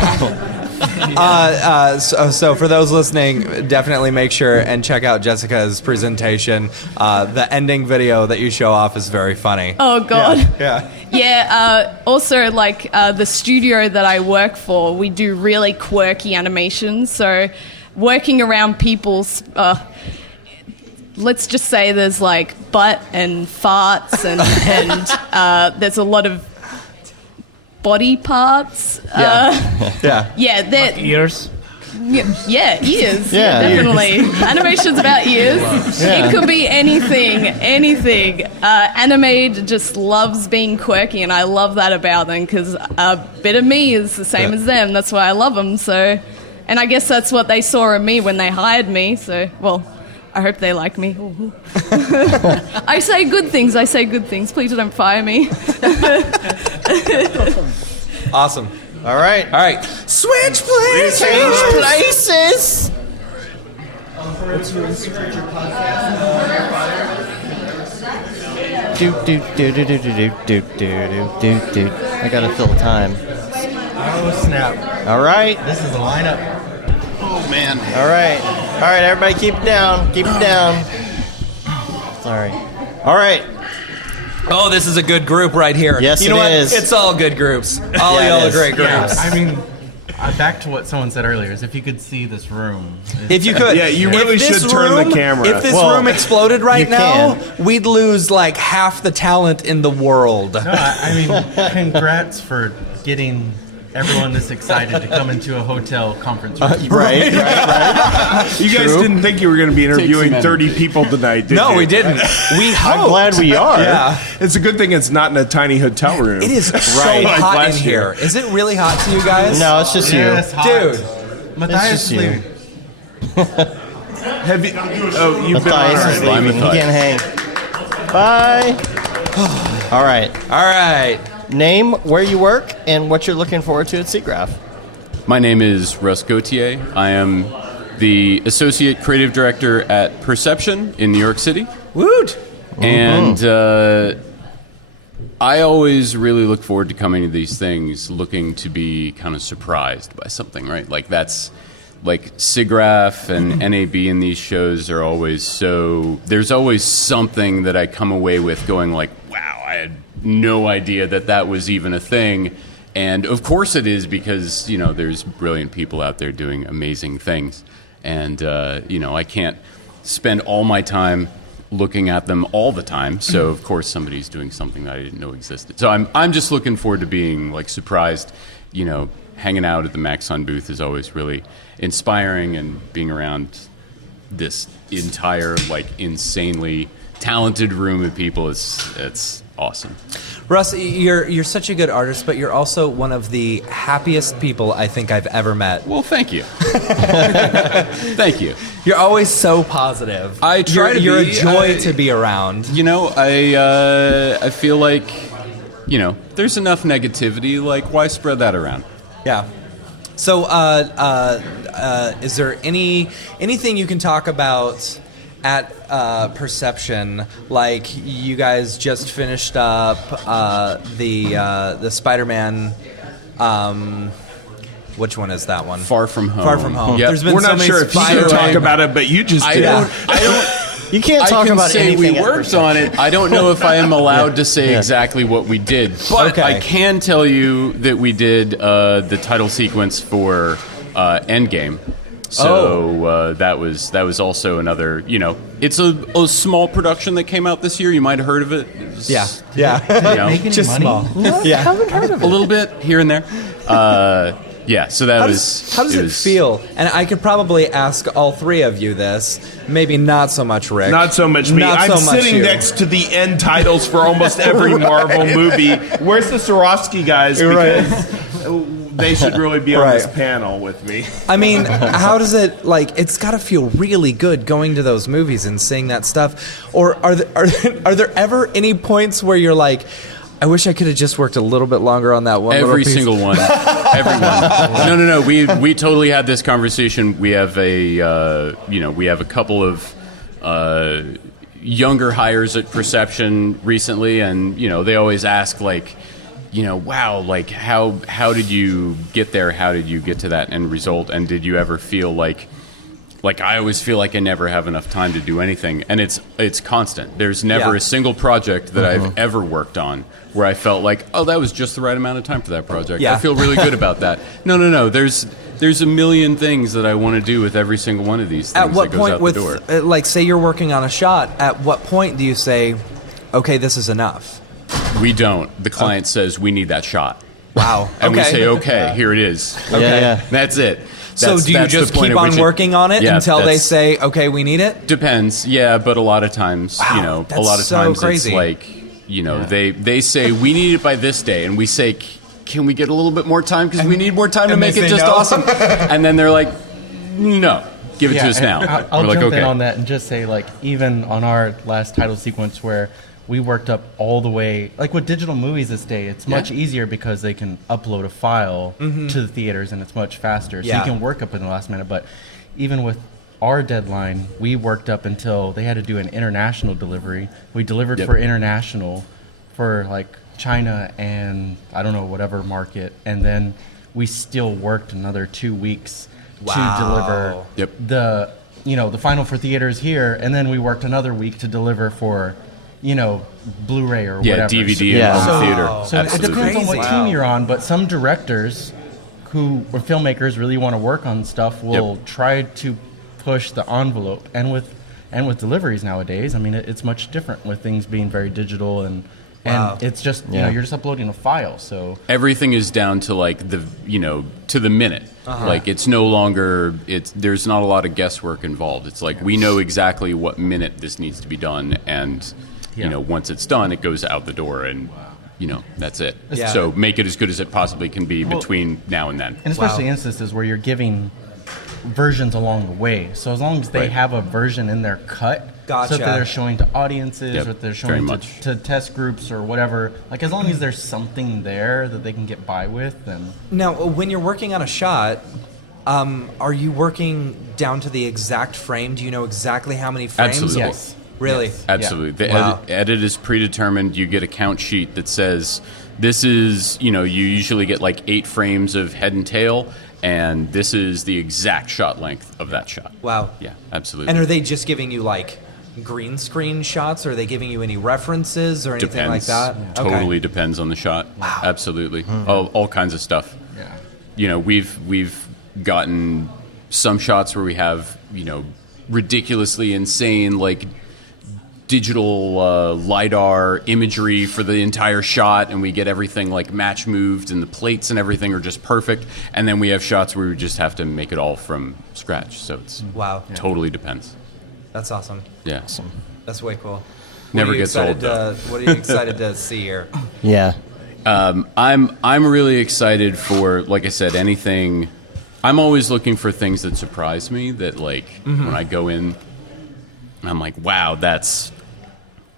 So for those listening, definitely make sure and check out Jessica's presentation. The ending video that you show off is very funny. Oh, God. Yeah. Also, like the studio that I work for, we do really quirky animations. So working around people's... let's just say there's like butt and farts and there's a lot of body parts. Like ears. Yeah, ears. Yeah. Definitely. Animation's about ears. Yeah. It could be anything. Animate just loves being quirky, and I love that about them because a bit of me is the same as them. That's why I love them. So, and I guess that's what they saw in me when they hired me. So, well, I hope they like me. I say good things. Please don't fire me. Awesome. All right. Switch places. Change places. What's your Instagram, your podcast? I gotta fill time. Oh snap! All right. This is the lineup. Oh man! All right. Everybody, keep it down. Sorry. All right. Oh, this is a good group right here. Yes, you know what? it is. It's all good groups. All y'all are great groups. I mean, back to what someone said earlier, is if you could see this room. If you could. Yeah, you really should turn the camera. If this room exploded right now, we'd lose like half the talent in the world. No, I mean, congrats for getting everyone this excited to come into a hotel conference room. Right. You guys didn't think you were going to be interviewing 30 people tonight, did you? No, we didn't. We hoped. I'm glad we are. Yeah. It's a good thing it's not in a tiny hotel room. It is so hot in here. Is it really hot to you guys? No, it's just you. It's hot. Dude. Matthias is leaving. Have you? Oh, you've been Matthias is leaving. He can't hang. Bye. All right. Name, where you work, and what you're looking forward to at Siggraph. My name is Russ Gautier. I am the Associate Creative Director at Perception in New York City. Woot! And I always really look forward to coming to these things looking to be kind of surprised by something, right? Like that's like Siggraph and NAB in these shows are always so. There's always something that I come away with going like, wow, I had no idea that was even a thing. And of course it is, because there's brilliant people out there doing amazing things, and I can't spend all my time looking at them all the time. So of course somebody's doing something that I didn't know existed. So I'm just looking forward to being like surprised. Hanging out at the Maxon booth is always really inspiring, and being around this entire like insanely talented room of people it's awesome. Russ, you're such a good artist, but you're also one of the happiest people I think I've ever met. Well, thank you. Thank you. You're always so positive. I try to be. You're a joy to be around. I feel like, there's enough negativity. Like, why spread that around? Yeah. So, is there anything you can talk about at Perception? Like, you guys just finished up the Spider-Man. Which one is that one? Far From Home. Far From Home. Yep. There's been We're so not many sure if you can talk about it, but you just did. I don't. You can't talk about say anything. We worked on it. I don't know if I am allowed to say exactly what we did, but I can tell you that we did the title sequence for Endgame. So that was also another. It's a small production that came out this year. You might have heard of it. Yeah. Just money? small. Yeah, haven't heard of it. A little bit here and there. Yeah, so that was. How does it feel? And I could probably ask all three of you this. Maybe not so much Rick. Not so much me. I'm sitting next to the end titles for almost every Marvel movie. Where's the Swarovski guys? Because they should really be on this panel with me. I mean, how does it, it's got to feel really good going to those movies and seeing that stuff. Or are there ever any points where you're like, I wish I could have just worked a little bit longer on that one. Every single one. Everyone. No. We totally had this conversation. We have we have a couple of younger hires at Perception recently, and they always ask wow, how did you get there? How did you get to that end result? And did you ever feel like I always feel like I never have enough time to do anything, and it's constant. There's never a single project that I've ever worked on where I felt like, oh, that was just the right amount of time for that project. Yeah. I feel really good about that. No. There's a million things that I want to do with every single one of these things. At what that goes point, out with the door. say you're working on a shot, at what point do you say, okay, this is enough? We don't. The client says we need that shot. Wow. And we say, okay, here it is. Okay. Yeah. That's it. So do you just keep on working on it until they say, okay, we need it? Depends, yeah, but a lot of times, that's a lot of so times crazy. it's like, they say, we need it by this day, and we say, can we get a little bit more time? Because we need more time to make it just awesome. And then they're like, no, give it to us now. I'll We're jump like, in on that and just say, even on our last title sequence where we worked up all the way, with digital movies this day, it's much easier because they can upload a file to the theaters and it's much faster. So you can work up in the last minute. But even with our deadline, we worked up until they had to do an international delivery. We delivered for international for China and I don't know, whatever market. And then we still worked another 2 weeks to deliver the final for theaters here. And then we worked another week to deliver for Blu-ray or whatever. DVD and theater. So it depends on what team you're on, but some directors or filmmakers really want to work on stuff will try to push the envelope. And with deliveries nowadays, I mean, it's much different with things being very digital and it's just you're just uploading a file. So everything is down to to the minute. It's no longer there's not a lot of guesswork involved. It's we know exactly what minute this needs to be done, and once it's done, it goes out the door, and that's it. Yeah. So make it as good as it possibly can be between now and then. And especially instances where you're giving versions along the way. So as long as they have a version in their cut, so that they're showing to audiences or they're showing to test groups or whatever, as long as there's something there that they can get by with, then... Now, when you're working on a shot, are you working down to the exact frame? Do you know exactly how many frames? Absolutely. Yes. Really? Yes. Absolutely. The edit is predetermined. You get a count sheet that says this is, you usually get 8 frames of head and tail, and this is the exact shot length of that shot. Wow. Yeah, absolutely. And are they just giving you like green screen shots? Or are they giving you any references or anything like that? Totally depends on the shot. Wow. Absolutely. All kinds of stuff. Yeah. You know, we've gotten some shots where we have, you know, ridiculously insane like digital LiDAR imagery for the entire shot, and we get everything like match moved, and the plates and everything are just perfect. And then we have shots where we just have to make it all from scratch. So it's totally depends. That's awesome. Yeah. Awesome. That's way cool. Never gets old, though. What are you excited to see here? Yeah. I'm really excited for, like I said, anything. I'm always looking for things that surprise me, that like when I go in, I'm like, wow, that's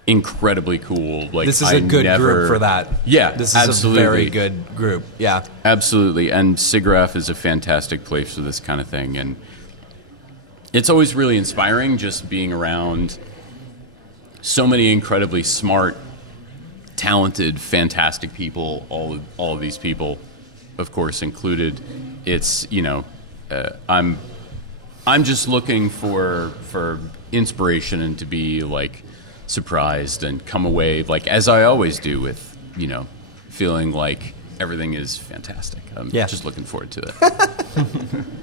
incredibly cool. Like, this is a good group for that. Yeah, this is absolutely. a very good group. Yeah, absolutely. And Siggraph is a fantastic place for this kind of thing, and it's always really inspiring just being around so many incredibly smart, talented, fantastic people. All of these people, of course, included. It's, you know, I'm just looking for inspiration and to be like surprised and come away like, as I always do, with, you know, feeling like everything is fantastic. I'm just looking forward to it.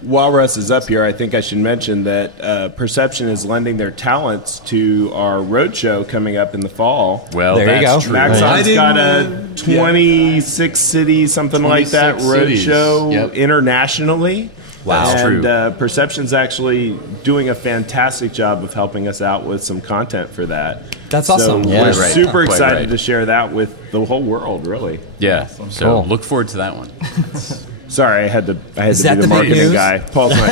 While Russ is up here, I think I should mention that Perception is lending their talents to our roadshow coming up in the fall. Well, there you go. True. Maxon's got a 26 city, something like that, roadshow internationally. Wow. That's and true. Perception's actually doing a fantastic job of helping us out with some content for that. That's awesome. So we're super excited to share that with the whole world, really. Yeah. So look forward to that one. Sorry, I had to be the marketing guy. Paul's not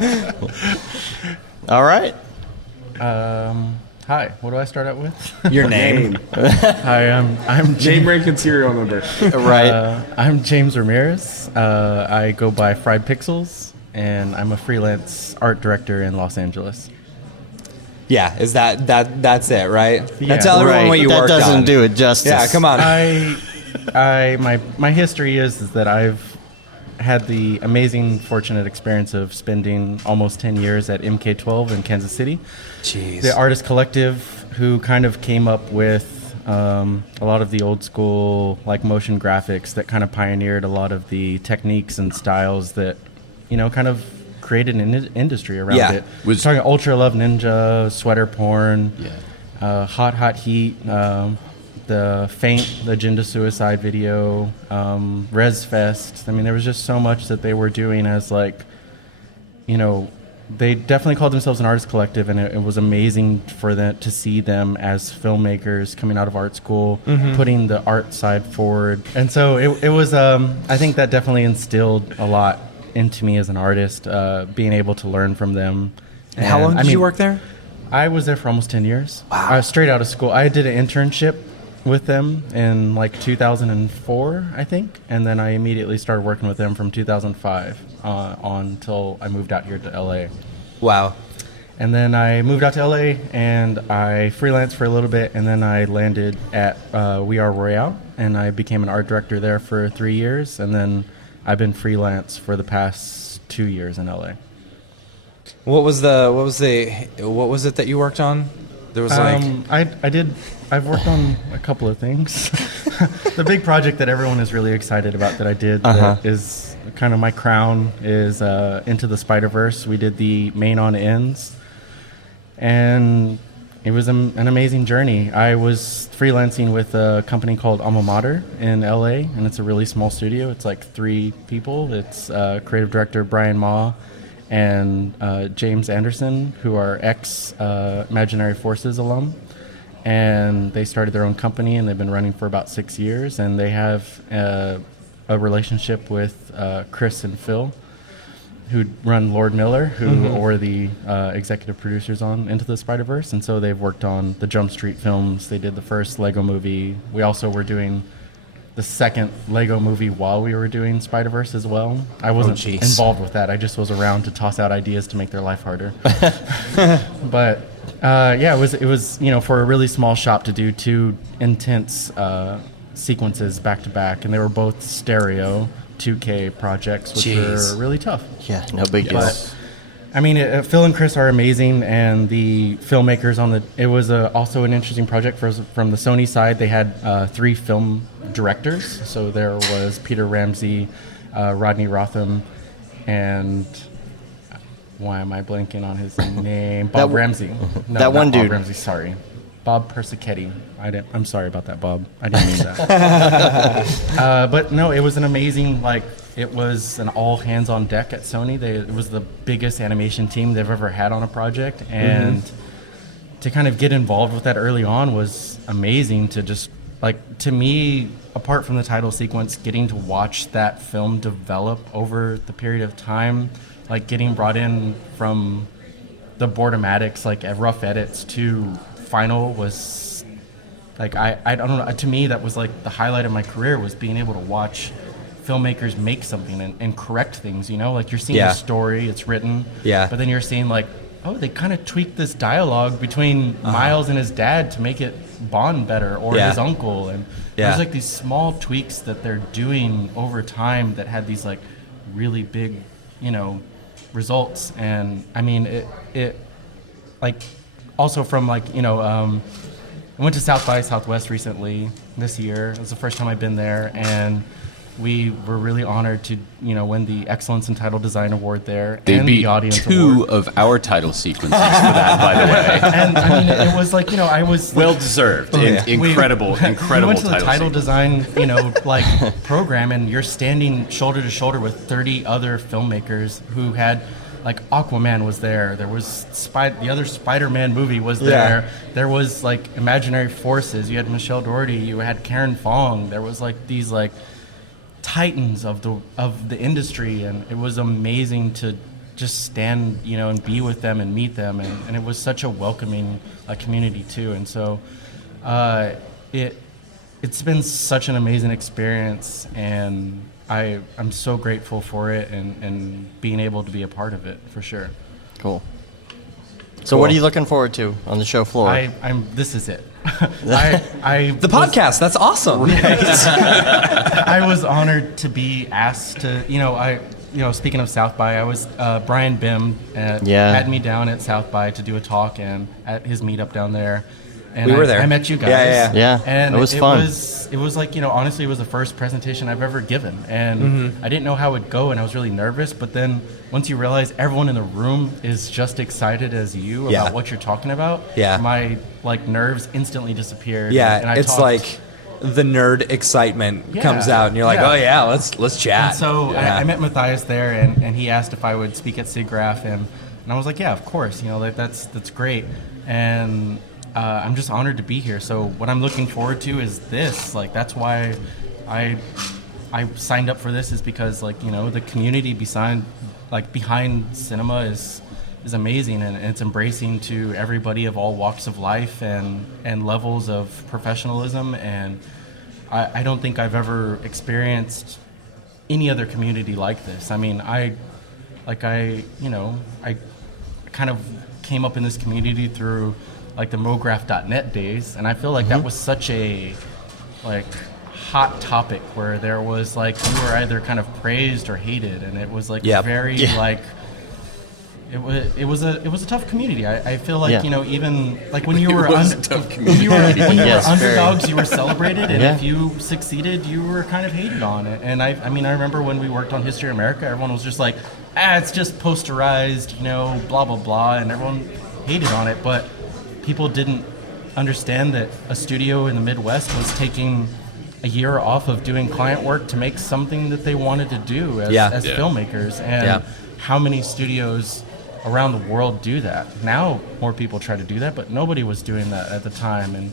here. All right. Hi. What do I start out with? Your name. Hi. I'm name, rank, and serial number. Right. I'm James Ramirez. I go by Fried Pixels, and I'm a freelance art director in Los Angeles. Yeah, is that's it, right? Yeah. Tell everyone what you worked on. That doesn't do it justice. Yeah, come on. My history is that I've had the amazing, fortunate experience of spending almost 10 years at MK12 in Kansas City. Jeez. The artist collective who kind of came up with a lot of the old school like motion graphics that kind of pioneered a lot of the techniques and styles that, you know, kind of created an industry around it. Was talking Ultra Love Ninja, Sweater Porn, Hot Heat, the Faint, the Agenda Suicide video, Res Fest. I mean, there was just so much that they were doing as like, you know, they definitely called themselves an artist collective, and it was amazing for them to see them as filmmakers coming out of art school, putting the art side forward. And so it was, I think that definitely instilled a lot into me as an artist, being able to learn from them. And how long did you work there? I was there for almost 10 years. Wow. I was straight out of school. I did an internship with them in like 2004, I think, and then I immediately started working with them from 2005 on until I moved out here to LA. Wow. And then I moved out to LA and I freelanced for a little bit, and then I landed at We Are Royale, and I became an art director there for 3 years, and then I've been freelance for the past 2 years in LA. What was it that you worked on? There was I've worked on a couple of things. The big project that everyone is really excited about that I did that is kind of my crown is Into the Spider-Verse. We did the main on ends, and it was an amazing journey. I was freelancing with a company called Alma Mater in LA, and it's a really small studio. It's like 3 people. It's creative director Brian Ma and James Anderson, who are ex-Imaginary Forces alum. And they started their own company, and they've been running for about 6 years. And they have a relationship with Chris and Phil, who run Lord Miller, who were the executive producers on Into the Spider-Verse. And so they've worked on the Jump Street films. They did the first Lego movie. We also were doing the second Lego movie while we were doing Spider-Verse as well. I wasn't involved with that. I just was around to toss out ideas to make their life harder. But it was you know, for a really small shop to do 2 intense sequences back to back, and they were both stereo, 2K projects, which Jeez. were really tough. Yeah, no big deal. But, I mean, Phil and Chris are amazing, and the filmmakers on it was also an interesting project from the Sony side. They had 3 film directors. So there was Peter Ramsey, Rodney Rotham, and why am I blanking on his name? Bob Ramsey. No, that one not Bob dude. Ramsey, sorry. Bob Persichetti. I'm sorry about that, Bob. I didn't mean that. But no, it was an amazing, it was an all hands on deck at Sony. It was the biggest animation team they've ever had on a project. And to kind of get involved with that early on was amazing. To just, to me, apart from the title sequence, getting to watch that film develop over the period of time, getting brought in from the boardomatics, rough edits to final was I don't know, to me that was the highlight of my career, was being able to watch filmmakers make something and correct things, you're seeing a story, it's written, but then you're seeing they kind of tweaked this dialogue between Miles and his dad to make it bond better, or his uncle, and there's these small tweaks that they're doing over time that had these really big results. And I mean it also from I went to South by Southwest recently this year. It was the first time I've been there, and we were really honored to win the Excellence in Title Design Award there. They and beat the audience 2 award. of our title sequences for that, by the way. And I mean, it was I was well deserved. Incredible we went to the title sequence. design program, and you're standing shoulder to shoulder with 30 other filmmakers who had Aquaman was there. There was the other Spider-Man movie was there. Yeah. There was Imaginary Forces. You had Michelle Doherty. You had Karen Fong. There was these titans of the industry, and it was amazing to just stand and be with them and meet them, and it was such a welcoming community too. And so it's been such an amazing experience, and I'm so grateful for it and being able to be a part of it, for sure. Cool. So what are you looking forward to on the show floor? This is it. The podcast. That's awesome. I was honored to be asked to, speaking of South by, I was Brian Bim had me down at South by to do a talk, and at his meetup down there. And we were there. I met you guys. Yeah. And it was fun. It was honestly, it was the first presentation I've ever given. And I didn't know how it would go, and I was really nervous. But then once you realize everyone in the room is just excited as you about what you're talking about, my nerves instantly disappeared. Yeah, and I it's talked, the nerd excitement comes out, and you're like, oh yeah, let's chat. And so I met Matthias there, and he asked if I would speak at Siggraph, and I was like, yeah, of course. That's great. And I'm just honored to be here. So what I'm looking forward to is this. That's why I signed up for this, is because the community behind cinema is amazing, and it's embracing to everybody of all walks of life and levels of professionalism. And I don't think I've ever experienced any other community like this. I mean, I kind of came up in this community through the Mograph.net days, and I feel that was such a hot topic where there was you were either kind of praised or hated, and it was very it was a tough community. I feel even when you were underdogs, you were celebrated, and if you succeeded, you were kind of hated on it. And I mean, I remember when we worked on History of America, everyone was just it's just posterized, blah blah blah, and everyone hated on it, but people didn't understand that a studio in the Midwest was taking a year off of doing client work to make something that they wanted to do as filmmakers. And how many studios around the world do that? Now more people try to do that, but nobody was doing that at the time.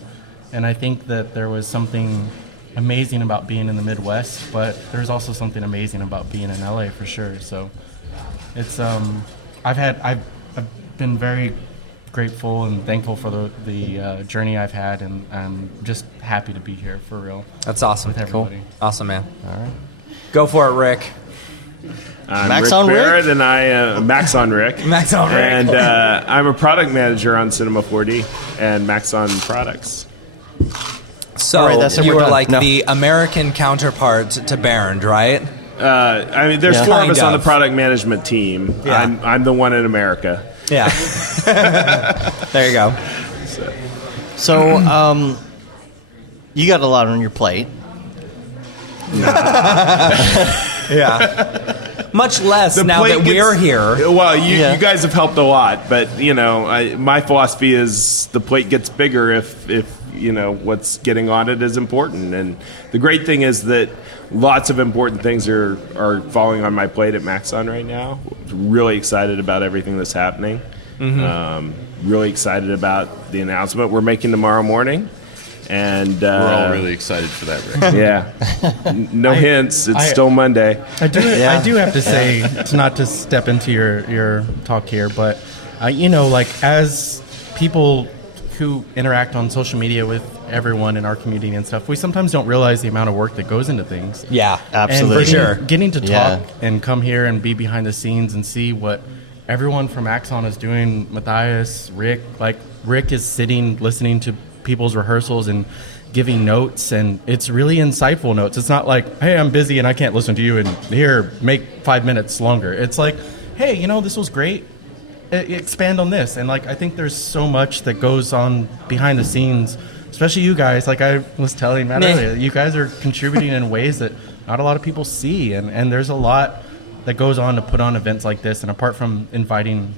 And I think that there was something amazing about being in the Midwest, but there's also something amazing about being in LA, for sure. So it's I've been very grateful and thankful for the journey I've had, and I'm just happy to be here, for real. That's awesome. With everybody. Cool. Awesome, man. All right. Go for it, Rick. I'm Max Rick on Barrett, Rick? and I Max on Rick. Max on Rick. And I'm a product manager on Cinema 4D and Max on Products. So All right, that's it, you we're were done. like No. the American counterpart to Bernd, right? I mean, there's Yeah. four of Kind us on the of. product management team. Yeah. I'm the one in America. Yeah. There you go. So, you got a lot on your plate. Yeah. Much less The now plate that we're here. Well, you guys have helped a lot, but my philosophy is the plate gets bigger if what's getting on it is important. And the great thing is that lots of important things are falling on my plate at Maxon right now. Really excited about everything that's happening. Really excited about the announcement we're making tomorrow morning. And We're all really excited for that, Rick. Yeah. No hints. It's still Monday. I do have to say, it's not to step into your talk here, but as people who interact on social media with everyone in our community and stuff, we sometimes don't realize the amount of work that goes into things. Yeah, absolutely. And getting to talk and come here and be behind the scenes and see what everyone from Axon is doing. Matthias, Rick is sitting, listening to people's rehearsals and giving notes, and it's really insightful notes. It's not like, hey, I'm busy and I can't listen to you, and here, make 5 minutes longer. It's like, hey, this was great. Expand on this. And I think there's so much that goes on behind the scenes, especially you guys. Like I was telling Matt earlier, you guys are contributing in ways that not a lot of people see, and there's a lot that goes on to put on events like this. And apart from inviting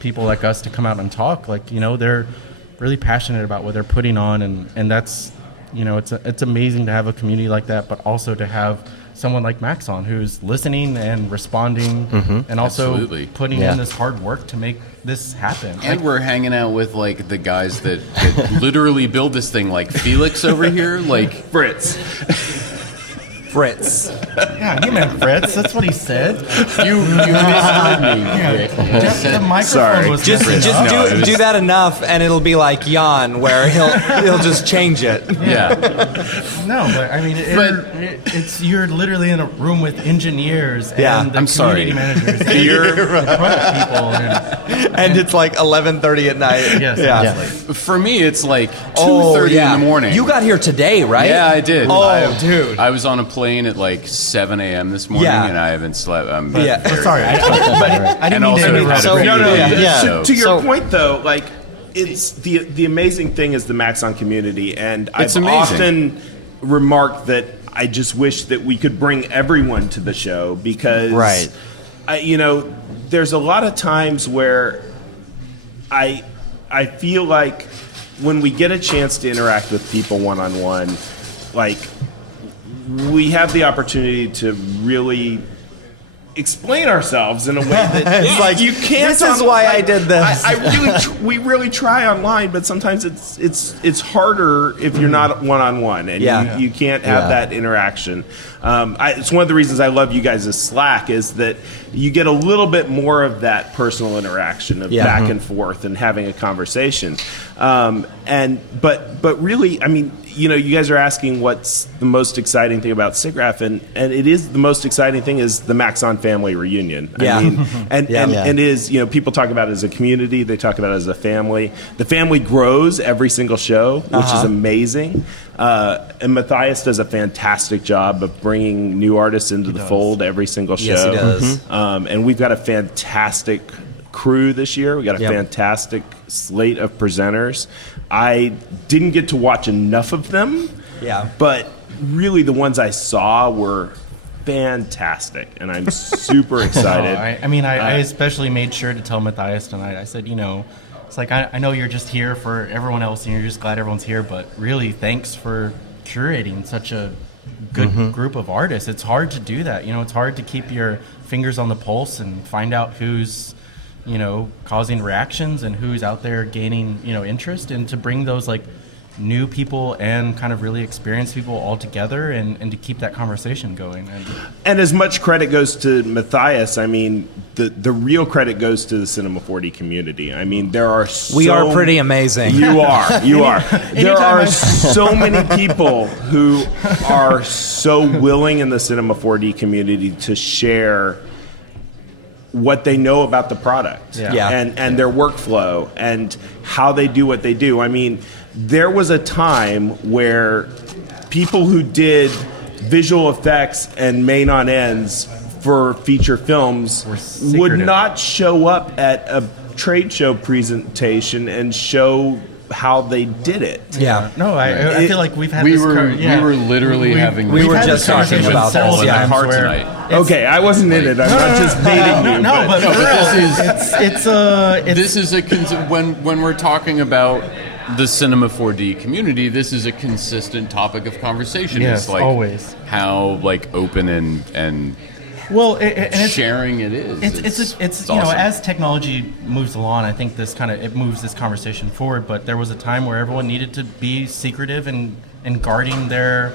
people like us to come out and talk, they're really passionate about what they're putting on, and that's it's amazing to have a community like that, but also to have someone like Maxon who's listening and responding, and also Absolutely. putting in this hard work to make this happen. And we're hanging out with the guys that literally build this thing, like Felix over here, Fritz. Yeah, he meant Fritz. That's what he said. You misheard me. The microphone Sorry. was Just messing up. do that enough, and it'll be like Jan, where he'll just change it. Yeah. No, but I mean, it's you're literally in a room with engineers and Yeah. the I'm community sorry. managers, and the product people, And it's like 11:30 at night. Yes, Yeah. exactly. For me, it's 2:30 in the morning. You got here today, right? Yeah, I did. Dude. I was on a plane at 7 a.m. this morning, Yeah. and I haven't slept. I'm Yeah. very Sorry, I didn't and mean also to interrupt. had a great No. so- To your point, though, it's the amazing thing is the Maxon community, and It's I've amazing. often remarked that I just wish that we could bring everyone to the show because, Right. there's a lot of times where I feel like when we get a chance to interact with people one-on-one, we have the opportunity to really explain ourselves in a way that It's like, you can't. this is why I did this. We really try online, but sometimes it's harder if you're not one-on-one and you can't have that interaction. It's one of the reasons I love you guys' Slack is that you get a little bit more of that personal interaction of back and forth and having a conversation. But really, I mean, you guys are asking what's the most exciting thing about Siggraph, and it is the most exciting thing is the Maxon family reunion. Yeah. I mean, and it is, people talk about it as a community, they talk about it as a family. The family grows every single show, which is amazing. And Matthias does a fantastic job of bringing new artists into the fold every single show. Yes, he does. And we've got a fantastic crew this year. We got a fantastic slate of presenters. I didn't get to watch enough of them. Yeah. But really the ones I saw were fantastic, and I'm super excited. I especially made sure to tell Matthias tonight. I said, it's like I know you're just here for everyone else, and you're just glad everyone's here, but really, thanks for curating such a good group of artists. It's hard to do that. It's hard to keep your fingers on the pulse and find out who's causing reactions and who's out there gaining interest, and to bring those new people and kind of really experienced people all together and to keep that conversation going. And as much credit goes to Matthias, I mean, the real credit goes to the Cinema 4D community. I mean, we are pretty amazing. You are. There are so many people who are so willing in the Cinema 4D community to share what they know about the product and their workflow and how they do what they do. I mean, there was a time where people who did visual effects and main on ends for feature films would not show up at a trade show presentation and show how they did it. Yeah. No, I feel like we've had we this. were literally having. We were just talking about this in the car tonight. Okay, I wasn't in it. I'm not just baiting you. But this is when we're talking about the Cinema 4D community, this is a consistent topic of conversation. Yes, it's like always. How like open and sharing it is. It's awesome. as technology moves along, I think it moves this conversation forward. But there was a time where everyone needed to be secretive and guarding their,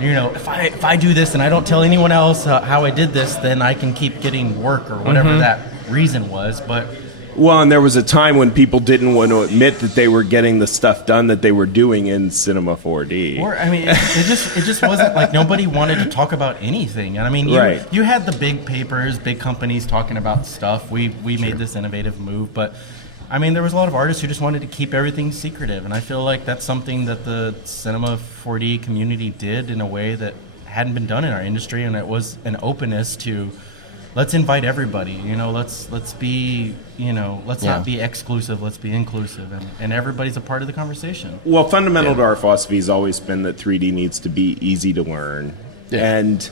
if I do this and I don't tell anyone else how I did this, then I can keep getting work or whatever that reason was. But well, and there was a time when people didn't want to admit that they were getting the stuff done that they were doing in Cinema 4D. Or it just wasn't like nobody wanted to talk about anything. And I mean, you had the big papers, big companies talking about stuff. We made this innovative move, but I mean, there was a lot of artists who just wanted to keep everything secretive, and I feel like that's something that the Cinema 4D community did in a way that hadn't been done in our industry, and it was an openness to. Let's invite everybody. Let's be. Let's not be exclusive. Let's be inclusive, and everybody's a part of the conversation. Well, fundamental to our philosophy has always been that 3D needs to be easy to learn, and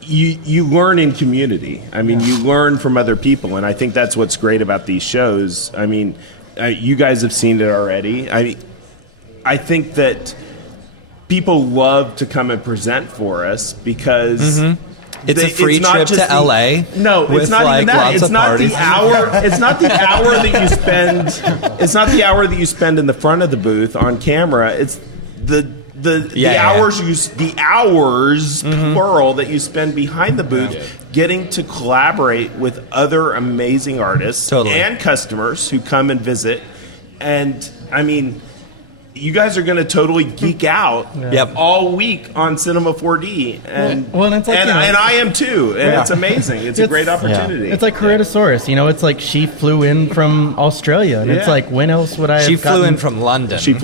you learn in community. I mean, you learn from other people, and I think that's what's great about these shows. I mean, you guys have seen it already. I think that people love to come and present for us because. It's a free trip to LA. No, it's not even that. It's not the hour. It's not the hour that you spend. It's not the hour that you spend in the front of the booth on camera. It's the hours plural that you spend behind the booth, getting to collaborate with other amazing artists and customers who come and visit. And I mean, you guys are going to totally geek out all week on Cinema 4D, and it's like, and I am too, and it's amazing. It's a great opportunity. It's like Heretosaurus, it's like she flew in from Australia, and it's like, when else would I have She flew in from London. She's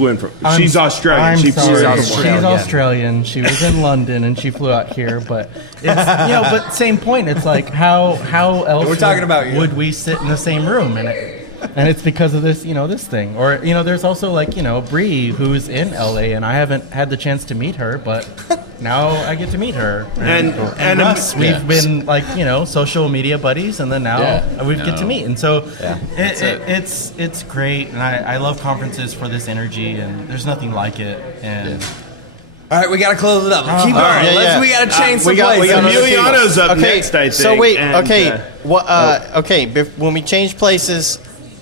Australian. She's Australian. She was in London, and she flew out here, but it's, but same point. It's like, how else we're talking about would we sit in the same room? And it's because of this, this thing. Or, there's also like, Bree, who's in LA, and I haven't had the chance to meet her, but now I get to meet her. And Russ, we've been like, social media buddies, and then now we get to meet. And so it's great, and I love conferences for this energy, and there's nothing like it. And all right, we got to close it up. Keep going. We got to change some places. Emiliano's up next, I think. So wait, when we change places,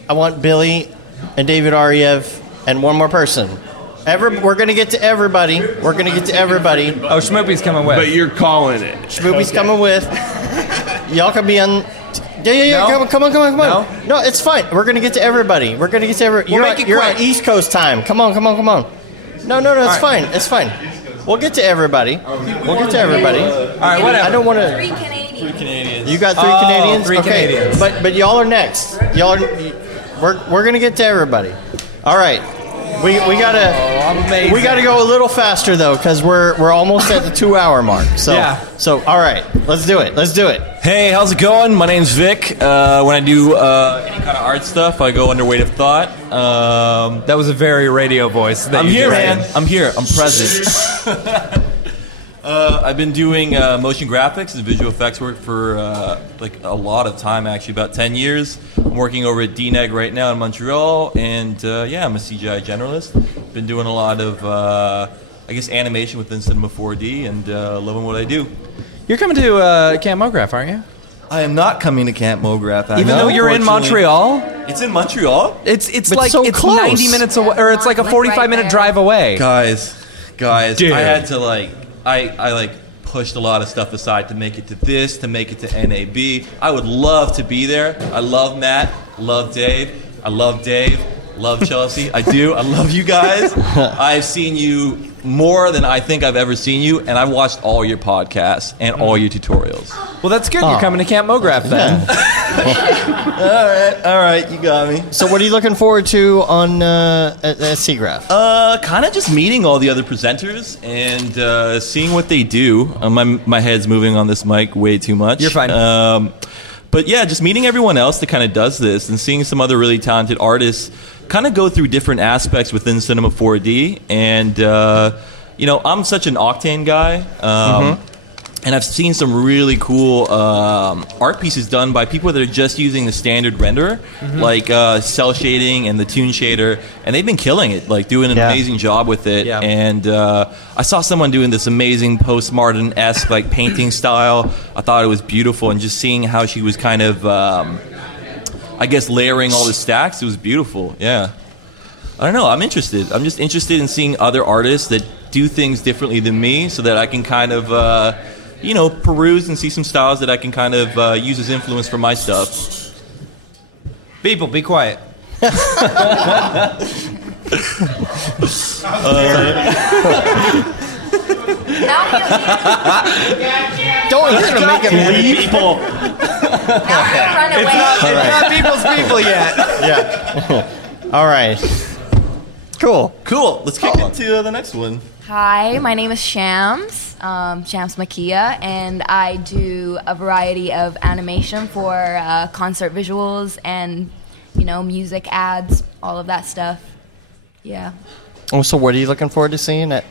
I want Billy and David Ariev and one more person. We're going to get to everybody. Oh, Schmoopy's coming with. But you're calling it. Schmoopy's coming with. Y'all can be on. Yeah. No? Come on. No, it's fine. We're going to get to everybody. You're on East Coast time. Come on. No, it's fine. It's fine. We'll get to everybody. All right, whatever. I don't want to. 3 Canadians. You got 3 Canadians? 3 Canadians. But y'all are next. We're gonna get to everybody. All right. We gotta go a little faster though, because we're almost at the 2-hour mark. So all right, let's do it. Hey, how's it going? My name's Vic. When I do any kind of art stuff, I go under Weight of Thought. That was a very radio voice. I'm here, man. I'm here. I'm present. I've been doing motion graphics and visual effects work for like a lot of time, actually, about 10 years. I'm working over at DNEG right now in Montreal, and I'm a CGI generalist. Been doing a lot of, animation within Cinema 4D, and loving what I do. You're coming to Camp Mograph, aren't you? I am not coming to Camp Mograph. Even though you're in Montreal? It's in Montreal? It's like so it's close. 90 minutes away, or it's like a 45-minute drive away. Guys, Dude. I had to I pushed a lot of stuff aside to make it to this, to make it to NAB. I would love to be there. I love Matt, love Dave, love Chelsea. I do. I love you guys. I've seen you more than I think I've ever seen you, and I've watched all your podcasts and all your tutorials. Well, that's good. You're coming to Camp Mograph then. All right, you got me. So what are you looking forward to on at Siggraph? Kind of just meeting all the other presenters and seeing what they do. My head's moving on this mic way too much. You're fine. But yeah, just meeting everyone else that kind of does this and seeing some other really talented artists kind of go through different aspects within Cinema 4D. And, I'm such an Octane guy. And I've seen some really cool art pieces done by people that are just using the standard renderer, like cell shading and the toon shader, and they've been killing it, like doing an amazing job with it. Yeah. And I saw someone doing this amazing postmodern-esque like painting style. I thought it was beautiful, and just seeing how she was kind of, layering all the stacks, it was beautiful. Yeah. I don't know. I'm interested. I'm just interested in seeing other artists that do things differently than me, so that I can kind of peruse and see some styles that I can kind of use as influence for my stuff. People, be quiet. Don't, you're gonna make him leave. People. It's not people's people yet. Yeah. All right. Cool. Let's kick into the next one. Hi, my name is Shams Makia, and I do a variety of animation for concert visuals and, music ads, all of that stuff. Yeah. Oh, so what are you looking forward to seeing at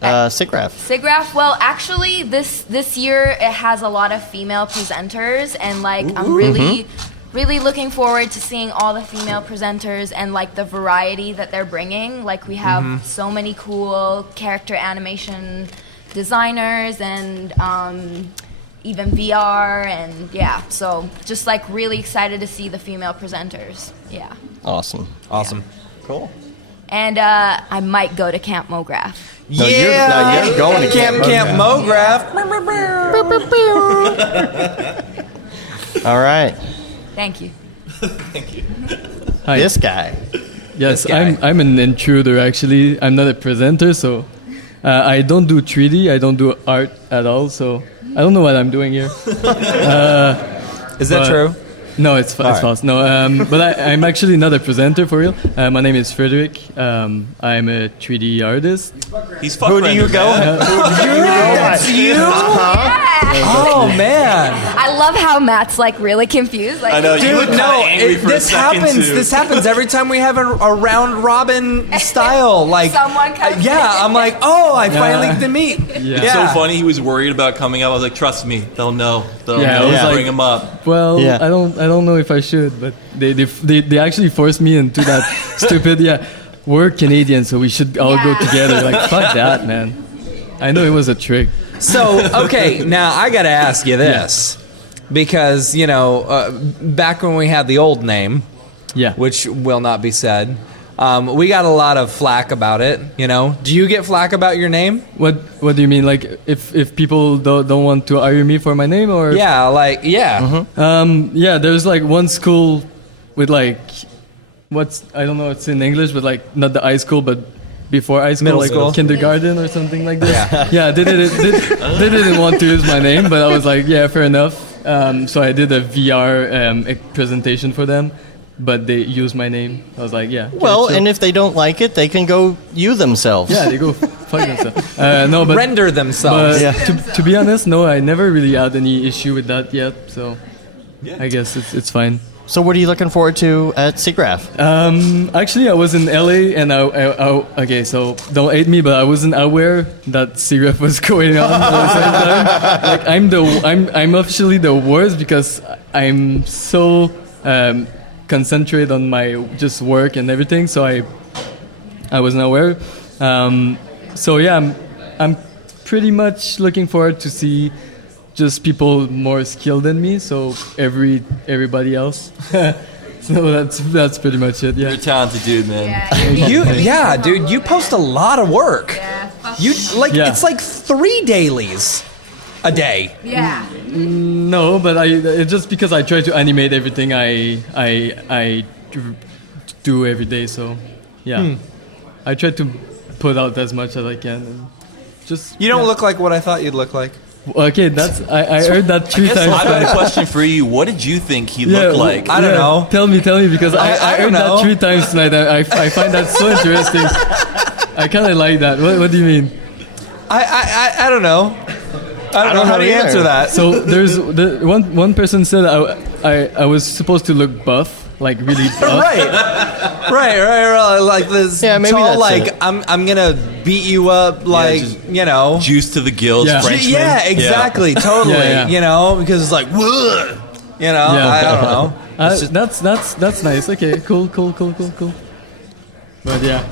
Siggraph? Siggraph, well, actually, this year it has a lot of female presenters, and I'm really looking forward to seeing all the female presenters and the variety that they're bringing. We have so many cool character animation designers and even VR, and so just really excited to see the female presenters. Yeah. Awesome. Cool. And I might go to Camp Mograph. You're going to Camp Mograph. All right. Thank you. Thank you. Hi. This guy. Yes, I'm an intruder actually. I'm not a presenter, so I don't do 3D. I don't do art at all, so I don't know what I'm doing here. Is that true? No, it's false. No, but I'm actually not a presenter for real. My name is Frederick. I'm a 3D artist. He's Who do you go? That's you? Oh man! I love how Matt's really confused. I know, dude. This happens. This happens every time we have a round robin style. Someone comes. I'm like, oh, I finally get to meet. Yeah. It's so funny. He was worried about coming up. I was like, trust me, they'll know. They'll bring him up. Well, I don't know if I should, but they actually forced me into that stupid. We're Canadian, so we should all go together. Fuck that, man. I know it was a trick. So, okay, now I got to ask you this. Because, back when we had the old name, which will not be said, we got a lot of flack about it, Do you get flack about your name? What do you mean? If people don't want to hire me for my name? Or there's one school with I don't know, it's in English, but not the high school, but before high school, middle school, kindergarten or something like this. They didn't want to use my name, but I was like, fair enough. So I did a VR presentation for them, but they used my name. I was like, Well, and if they don't like it, they can go you themselves. Yeah, they go fuck themselves. But render themselves. But to be honest, no, I never really had any issue with that yet. So I guess it's fine. So what are you looking forward to at Siggraph? Actually, I was in LA, and okay, so don't hate me, but I wasn't aware that Siggraph was going on at the same time. I'm officially the worst because I'm so concentrated on my just work and everything, so I wasn't aware. I'm pretty much looking forward to see just people more skilled than me, so everybody else. So that's pretty much it. Yeah. You're a talented dude, man. Dude, you post a lot of work. It's like 3 dailies a day. Yeah. No, but it's just because I try to animate everything I do every day. So I try to put out as much as I can. And just you don't look like what I thought you'd look like. Okay, that's I heard that 3 times. I've got a question for you. What did you think he looked like? I don't know. Tell me, because I heard that 3 times tonight. I find that so interesting. I kind of like that. What do you mean? I don't know. I don't know how to answer that. So there's one person said I was supposed to look buff, like really buff. right. Like this maybe tall, that's like it. I'm gonna beat you up, like juice to the gills, Frenchman. Yeah, exactly, totally. Because it's like, whoa, I don't know. That's nice. Okay, cool. But yeah.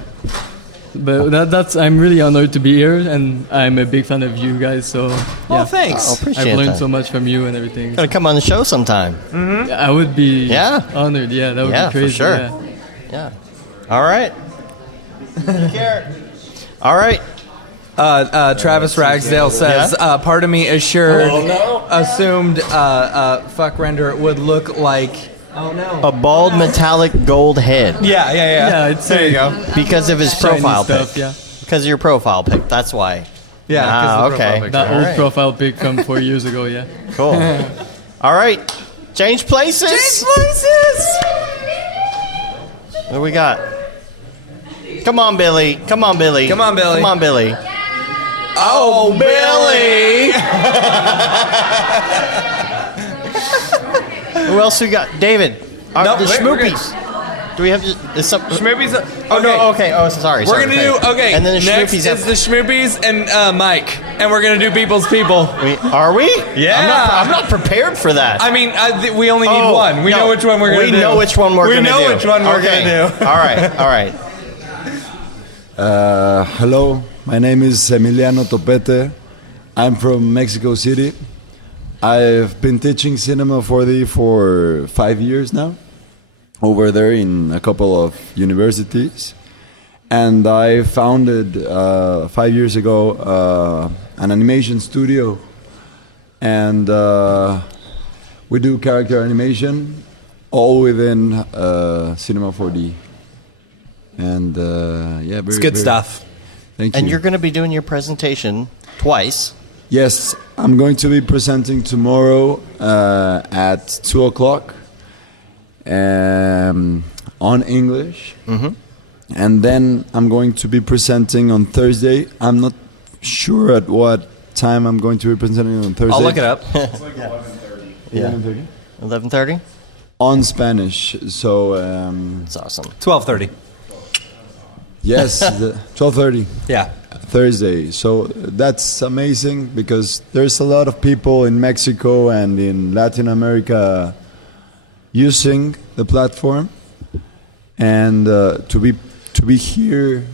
But that's I'm really honored to be here, and I'm a big fan of you guys. So yeah, thanks. Appreciate I've learned that. so much from you and everything. Gotta come on the show sometime. Mm-hmm. I would be honored. Yeah, that would be crazy. For sure. Yeah. All right. Take care. All right. Travis Ragsdale says, part of me assured, assumed fuck render would look like a bald metallic gold head. Yeah. There you go. Because of his Shiny profile stuff, pic. yeah. Because of your profile pic. That's why. Yeah. Okay. That old profile pic from 4 years ago. Yeah. Cool. All right. Change places. What do we got? Come on, Billy. Oh, Billy! Who else we got? David. No, the wait, we're Schmoopies. Do we have some? Schmoopies. Oh, no. Okay. Oh, sorry. We're going to do, And then the next Schmoopies. is the Schmoopies and Mike. And we're going to do People's People. Are we? Yeah. I'm not prepared for that. I mean, we only need one. We know which one we're going to do. We know which one we're going to do. We know which one we're going to do. All right. Hello, my name is Emiliano Topete. I'm from Mexico City. I've been teaching cinema 4D for 5 years now, over there in a couple of universities. And I founded 5 years ago an animation studio. And we do character animation all within Cinema 4D. And it's good stuff. Thank you. And you're going to be doing your presentation twice. Yes, I'm going to be presenting tomorrow at 2 o'clock on English. Mm-hmm. And then I'm going to be presenting on Thursday. I'm not sure at what time I'm going to be presenting on Thursday. I'll look it up. It's like 11:30. Yeah. 11:30? 11:30? On Spanish. So it's awesome. 12:30. Yes, 12:30. Yeah. Thursday. So that's amazing because there's a lot of people in Mexico and in Latin America using the platform, and to be here,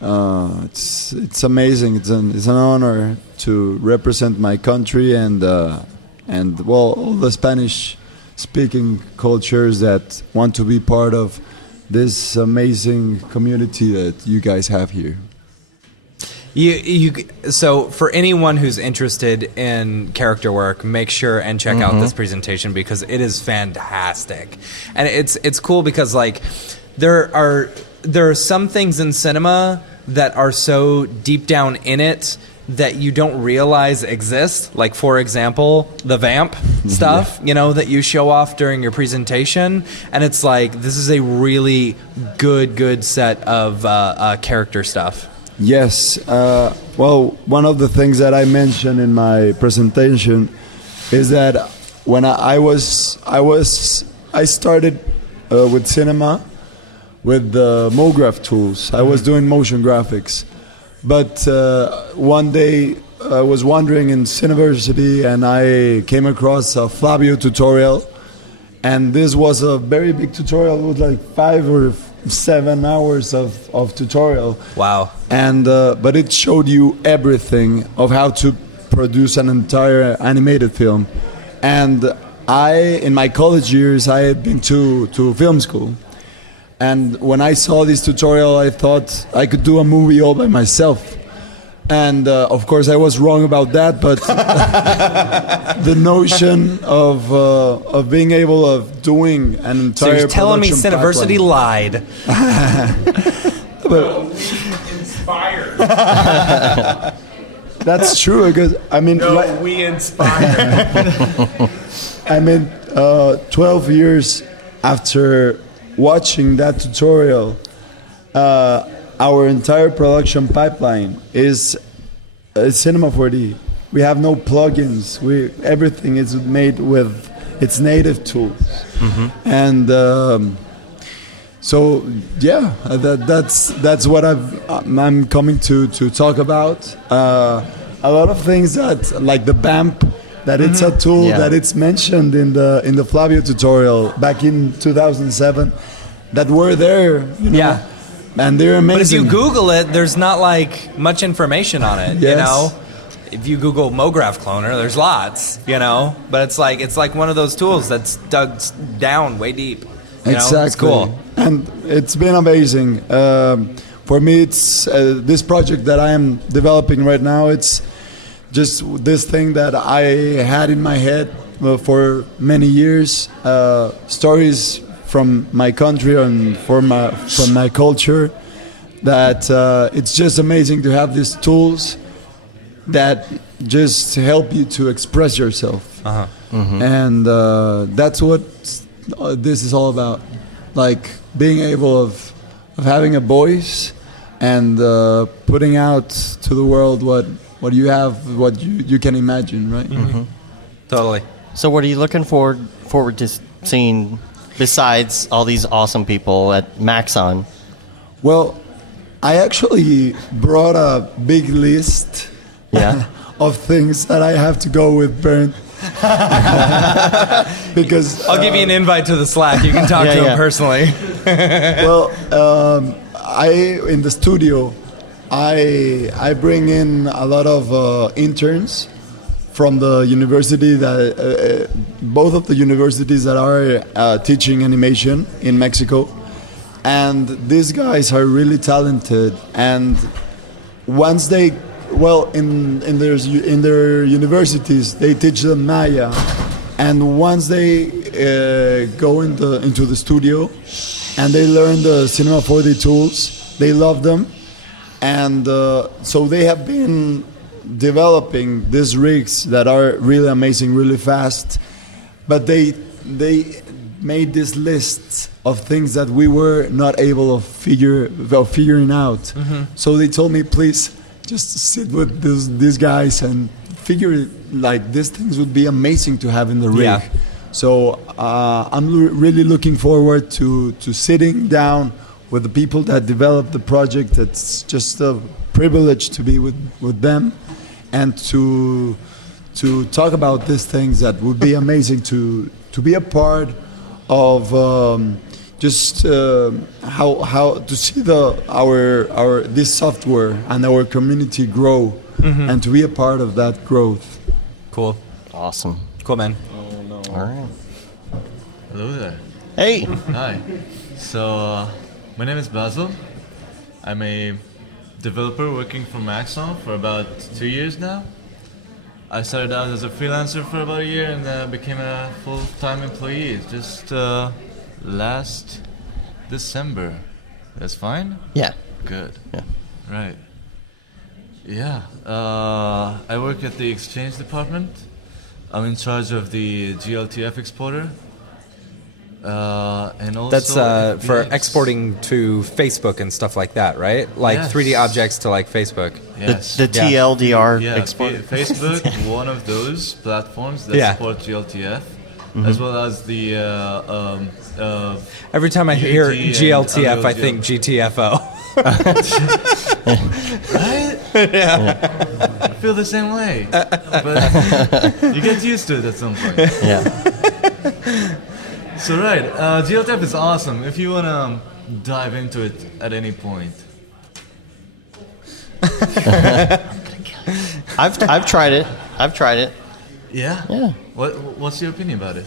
it's amazing. It's an honor to represent my country and well, all the Spanish-speaking cultures that want to be part of this amazing community that you guys have here. So for anyone who's interested in character work, make sure and check out this presentation because it is fantastic, and it's cool because like there are some things in cinema that are so deep down in it that you don't realize exist. Like for example, the vamp stuff, that you show off during your presentation, and it's like this is a really good set of character stuff. Yes. Well, one of the things that I mentioned in my presentation is that when I started with cinema with the Mograph tools. I was doing motion graphics, but one day I was wandering in Cineversity and I came across a Flavio tutorial, and this was a very big tutorial. It was like 5 or 7 hours of tutorial. Wow. And but it showed you everything of how to produce an entire animated film. And in my college years, I had been to film school. And when I saw this tutorial, I thought I could do a movie all by myself. And of course, I was wrong about that. But the notion of being able of doing an entire so you're telling me production Cineversity pipeline. lied. But, Inspired. That's true because I mean, we inspire. I mean, 12 years after watching that tutorial, our entire production pipeline is Cinema 4D. We have no plugins. Everything is made with its native tools, and so yeah, that's what I'm coming to talk about. A lot of things that like the BAMP, that it's a tool that it's mentioned in the Flavio tutorial back in 2007, that were there. You know? Yeah. And they're amazing. But if you Google it, there's not like much information on it. Yes. You know, if you Google Mograph cloner, there's lots. You know, but it's like one of those tools that's dug down way deep. You Exactly. know? It's cool. And it's been amazing. For me, it's this project that I am developing right now. It's just this thing that I had in my head for many years. Stories from my country and from my culture. That it's just amazing to have these tools that just help you to express yourself. And that's what this is all about. Like being able of having a voice and putting out to the world what you have, what you can imagine, right? Totally. So what are you looking forward to seeing besides all these awesome people at Maxon? Well, I actually brought a big list of things that I have to go with Bernd. Because I'll give you an invite to the Slack. You can talk to him personally. Well, in the studio, I bring in a lot of interns from the university that both of the universities that are teaching animation in Mexico, and these guys are really talented. And once they in their universities, they teach them Maya, and once they go into the studio and they learn the Cinema 4D tools, they love them, and so they have been developing these rigs that are really amazing, really fast, but they made this list of things that we were not able of figuring out. So they told me, please just sit with these guys and figure like these things would be amazing to have in the rig. Yeah. So I'm really looking forward to sitting down with the people that developed the project. It's just a privilege to be with them and to talk about these things that would be amazing to be a part of. Just how to see our this software and our community grow, and to be a part of that growth. Cool. Awesome. Cool, man. Oh no. All right. Hello there. Hey. Hi. So my name is Basil. I'm a developer working for Maxon for about 2 years now. I started out as a freelancer for about a year and became a full-time employee just last December. That's fine? Yeah. Good. Yeah. Right. Yeah. I work at the exchange department. I'm in charge of the GLTF exporter. And also That's for exporting to Facebook and stuff like that, right? Like Yes. 3D objects to like Facebook. Yes. The TLDR Yeah, export. Facebook, one of those platforms that support GLTF, as well as the Every time I hear Unity and GLTF, Unreal I think GTFO. Right? Yeah. I feel the same way. But you get used to it at some point. Yeah. So right, GLTF is awesome. If you wanna dive into it at any point. I've tried it. Yeah. Yeah. What's your opinion about it?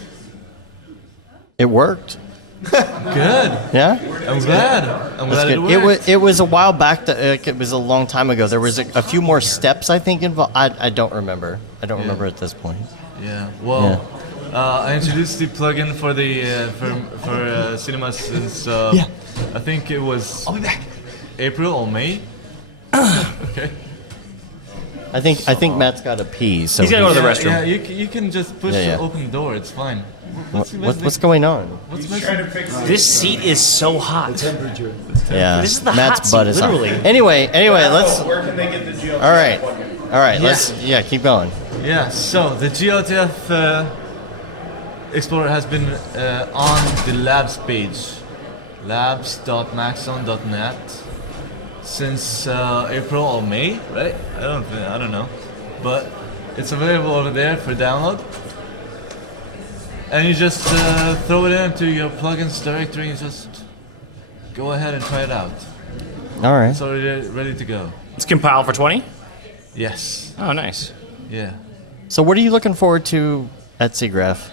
It worked. Good. Yeah. I'm glad. I'm glad it worked. It was a while back. It was a long time ago. There was a few more steps I think involved. I don't remember. I don't remember at this point. Yeah. Well, I introduced the plugin for the for cinema since I think it was I'll be back. April or May. Okay. I think Matt's got to pee. So He's got to go to the restroom. Yeah, you can just push the open door. It's fine. What's going on? This seat is so hot. Temperature. Yeah, This is the Matt's hot butt seat, is hot. literally. Anyway, let's. Where can they get the GLTF? All right. Yeah. Let's keep going. Yeah, so the GLTF Explorer has been on the labs page, labs.maxon.net, since April or May, right? I don't know, but it's available over there for download. And you just throw it into your plugins directory and just go ahead and try it out. All right. It's already ready to go. It's compiled for 20? Yes. Oh, nice. Yeah. So what are you looking forward to at Siggraph?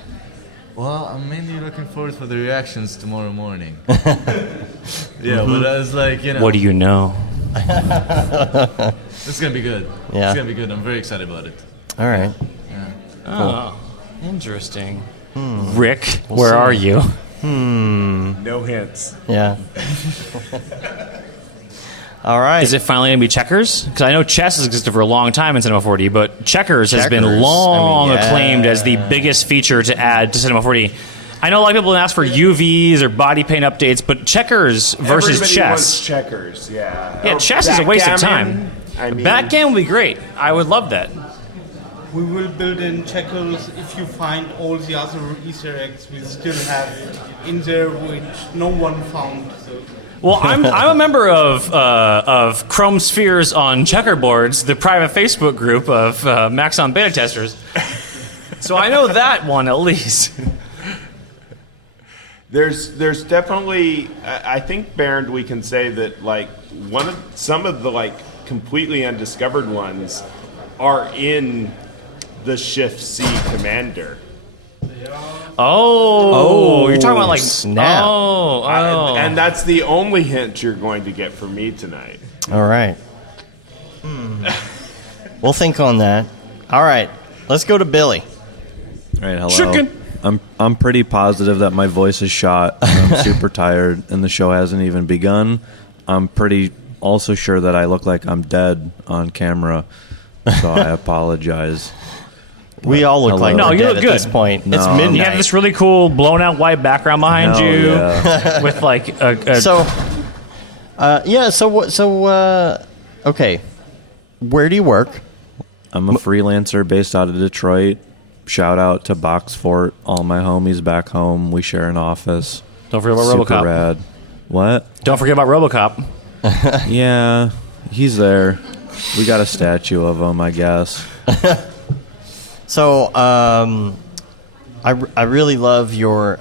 Well, I'm mainly looking forward for the reactions tomorrow morning. Yeah, but I was like, What do you know? It's gonna be good. Yeah. It's gonna be good. I'm very excited about it. All right. Yeah. Oh, interesting. Rick, where are you? No hints. Yeah. All right. Is it finally going to be Checkers? Because I know chess has existed for a long time in Cinema 4D, but Checkers has been long acclaimed as the biggest feature to add to Cinema 4D. I know a lot of people ask for UVs or body paint updates, but Checkers versus Everybody chess. wants checkers, yeah. Yeah, Or chess is a waste of backgammon. time. I mean, Backgammon would be great. I would love that. We will build in Checkers. If you find all the other Easter eggs, we still have in there which no one found. So. Well, I'm a member of Chrome Spheres on Checkerboards, the private Facebook group of Maxon beta testers. So I know that one at least. There's definitely, I think, Bernd, we can say that like some of the like completely undiscovered ones are in the Shift C commander. Oh, you're talking about like snap. And that's the only hint you're going to get from me tonight. All right. We'll think on that. All right. Let's go to Billy. All right, hello. Chicken. I'm pretty positive that my voice is shot. And I'm super tired, and the show hasn't even begun. I'm pretty also sure that I look like I'm dead on camera, so I apologize. We all look like no, we're you dead look at good. this point. No. It's midnight. You have this really cool blown out white background behind Hell you yeah. with like a So, okay. Where do you work? I'm a freelancer based out of Detroit. Shout out to Boxfort, all my homies back home. We share an office. Don't forget about Super RoboCop. rad. What? Don't forget about RoboCop. Yeah, he's there. We got a statue of him, I guess. So, I really love your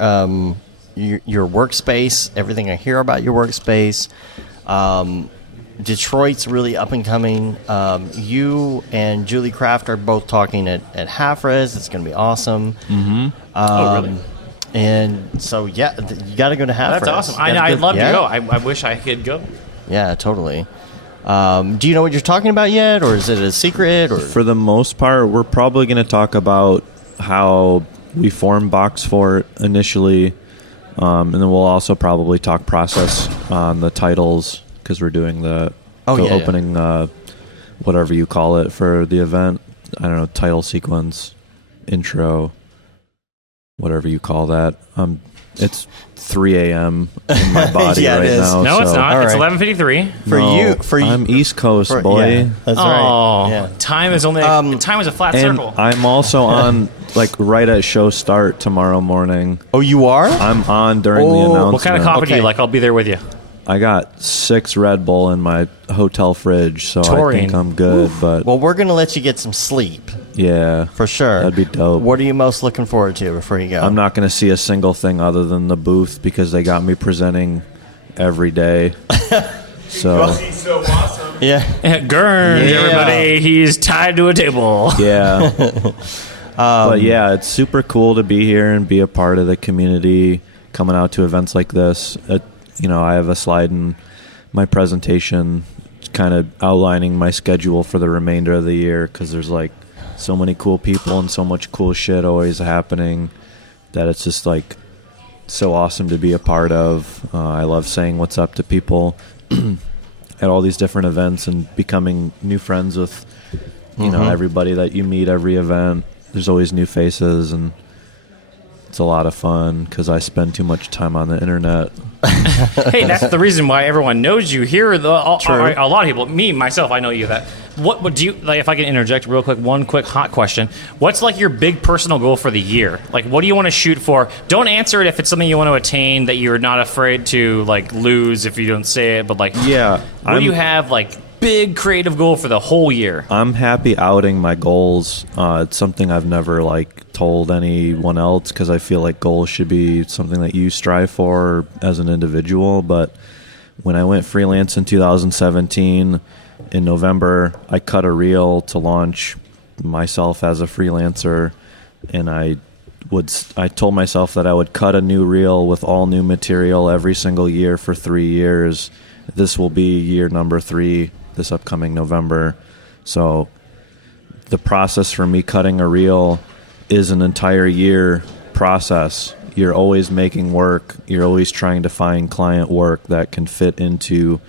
workspace. Everything I hear about your workspace. Detroit's really up and coming. You and Julie Kraft are both talking at Half Res. It's going to be awesome. Mm-hmm. Really? And so, yeah, you got to go to Half Res. That's awesome. I'd love to go. I wish I could go. Yeah, totally. Do you know what you're talking about yet, or is it a secret? Or For the most part, we're probably going to talk about how we formed Boxfort initially, and then we'll also probably talk process on the titles because we're doing the opening, whatever you call it for the event. I don't know, title sequence, intro, whatever you call that. It's 3 a.m. in my body Yeah, it right is. now. No, it's so- not. All It's right. 11:53. I'm East Coast, for- boy. yeah, that's Oh, right. Yeah. time is only time is a flat And circle. I'm also on, like, right at show start tomorrow morning. Oh, you are? I'm on during the announcement. What kind of coffee do you like? I'll be there with you. I got 6 Red Bull in my hotel fridge, so I Taurine. think I'm good. But Well, we're going to let you get some sleep. yeah, For sure. that'd be dope. What are you most looking forward to before you go? I'm not going to see a single thing other than the booth because they got me presenting every day. So He's so awesome. Yeah. Gurns, Yeah. everybody. He's tied to a table. yeah. But yeah, it's super cool to be here and be a part of the community, coming out to events like this. I have a slide in my presentation kind of outlining my schedule for the remainder of the year because there's like so many cool people and so much cool shit always happening that it's just like so awesome to be a part of. I love saying what's up to people at all these different events and becoming new friends with You know, everybody that you meet every event, there's always new faces, and it's a lot of fun because I spend too much time on the internet. Hey, that's the reason why everyone knows you here. A lot of people, me myself, I know you. That what would you like? If I can interject real quick, one quick hot question: what's like your big personal goal for the year? Like, what do you want to shoot for? Don't answer it if it's something you want to attain that you're not afraid to like lose if you don't say it. But like, what do you have like big creative goal for the whole year? I'm happy outing my goals. It's something I've never like told anyone else because I feel like goals should be something that you strive for as an individual. But when I went freelance in 2017, in November, I cut a reel to launch myself as a freelancer, and I told myself that I would cut a new reel with all new material every single year for 3 years. This will be year number 3 this upcoming November. So the process for me cutting a reel is an entire year process. You're always making work. You're always trying to find client work that can fit into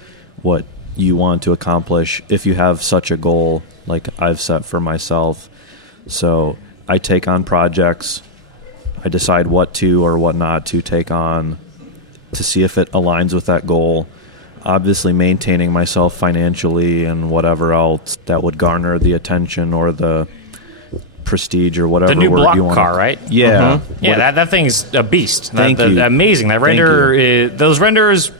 what you want to accomplish if you have such a goal like I've set for myself. So I take on projects. I decide what to or what not to take on to see if it aligns with that goal. Obviously maintaining myself financially and whatever else that would garner the attention or the prestige or whatever the new word block you want. car, right? Yeah. Yeah, that thing's a beast. Thank you. Amazing. That render, those renders,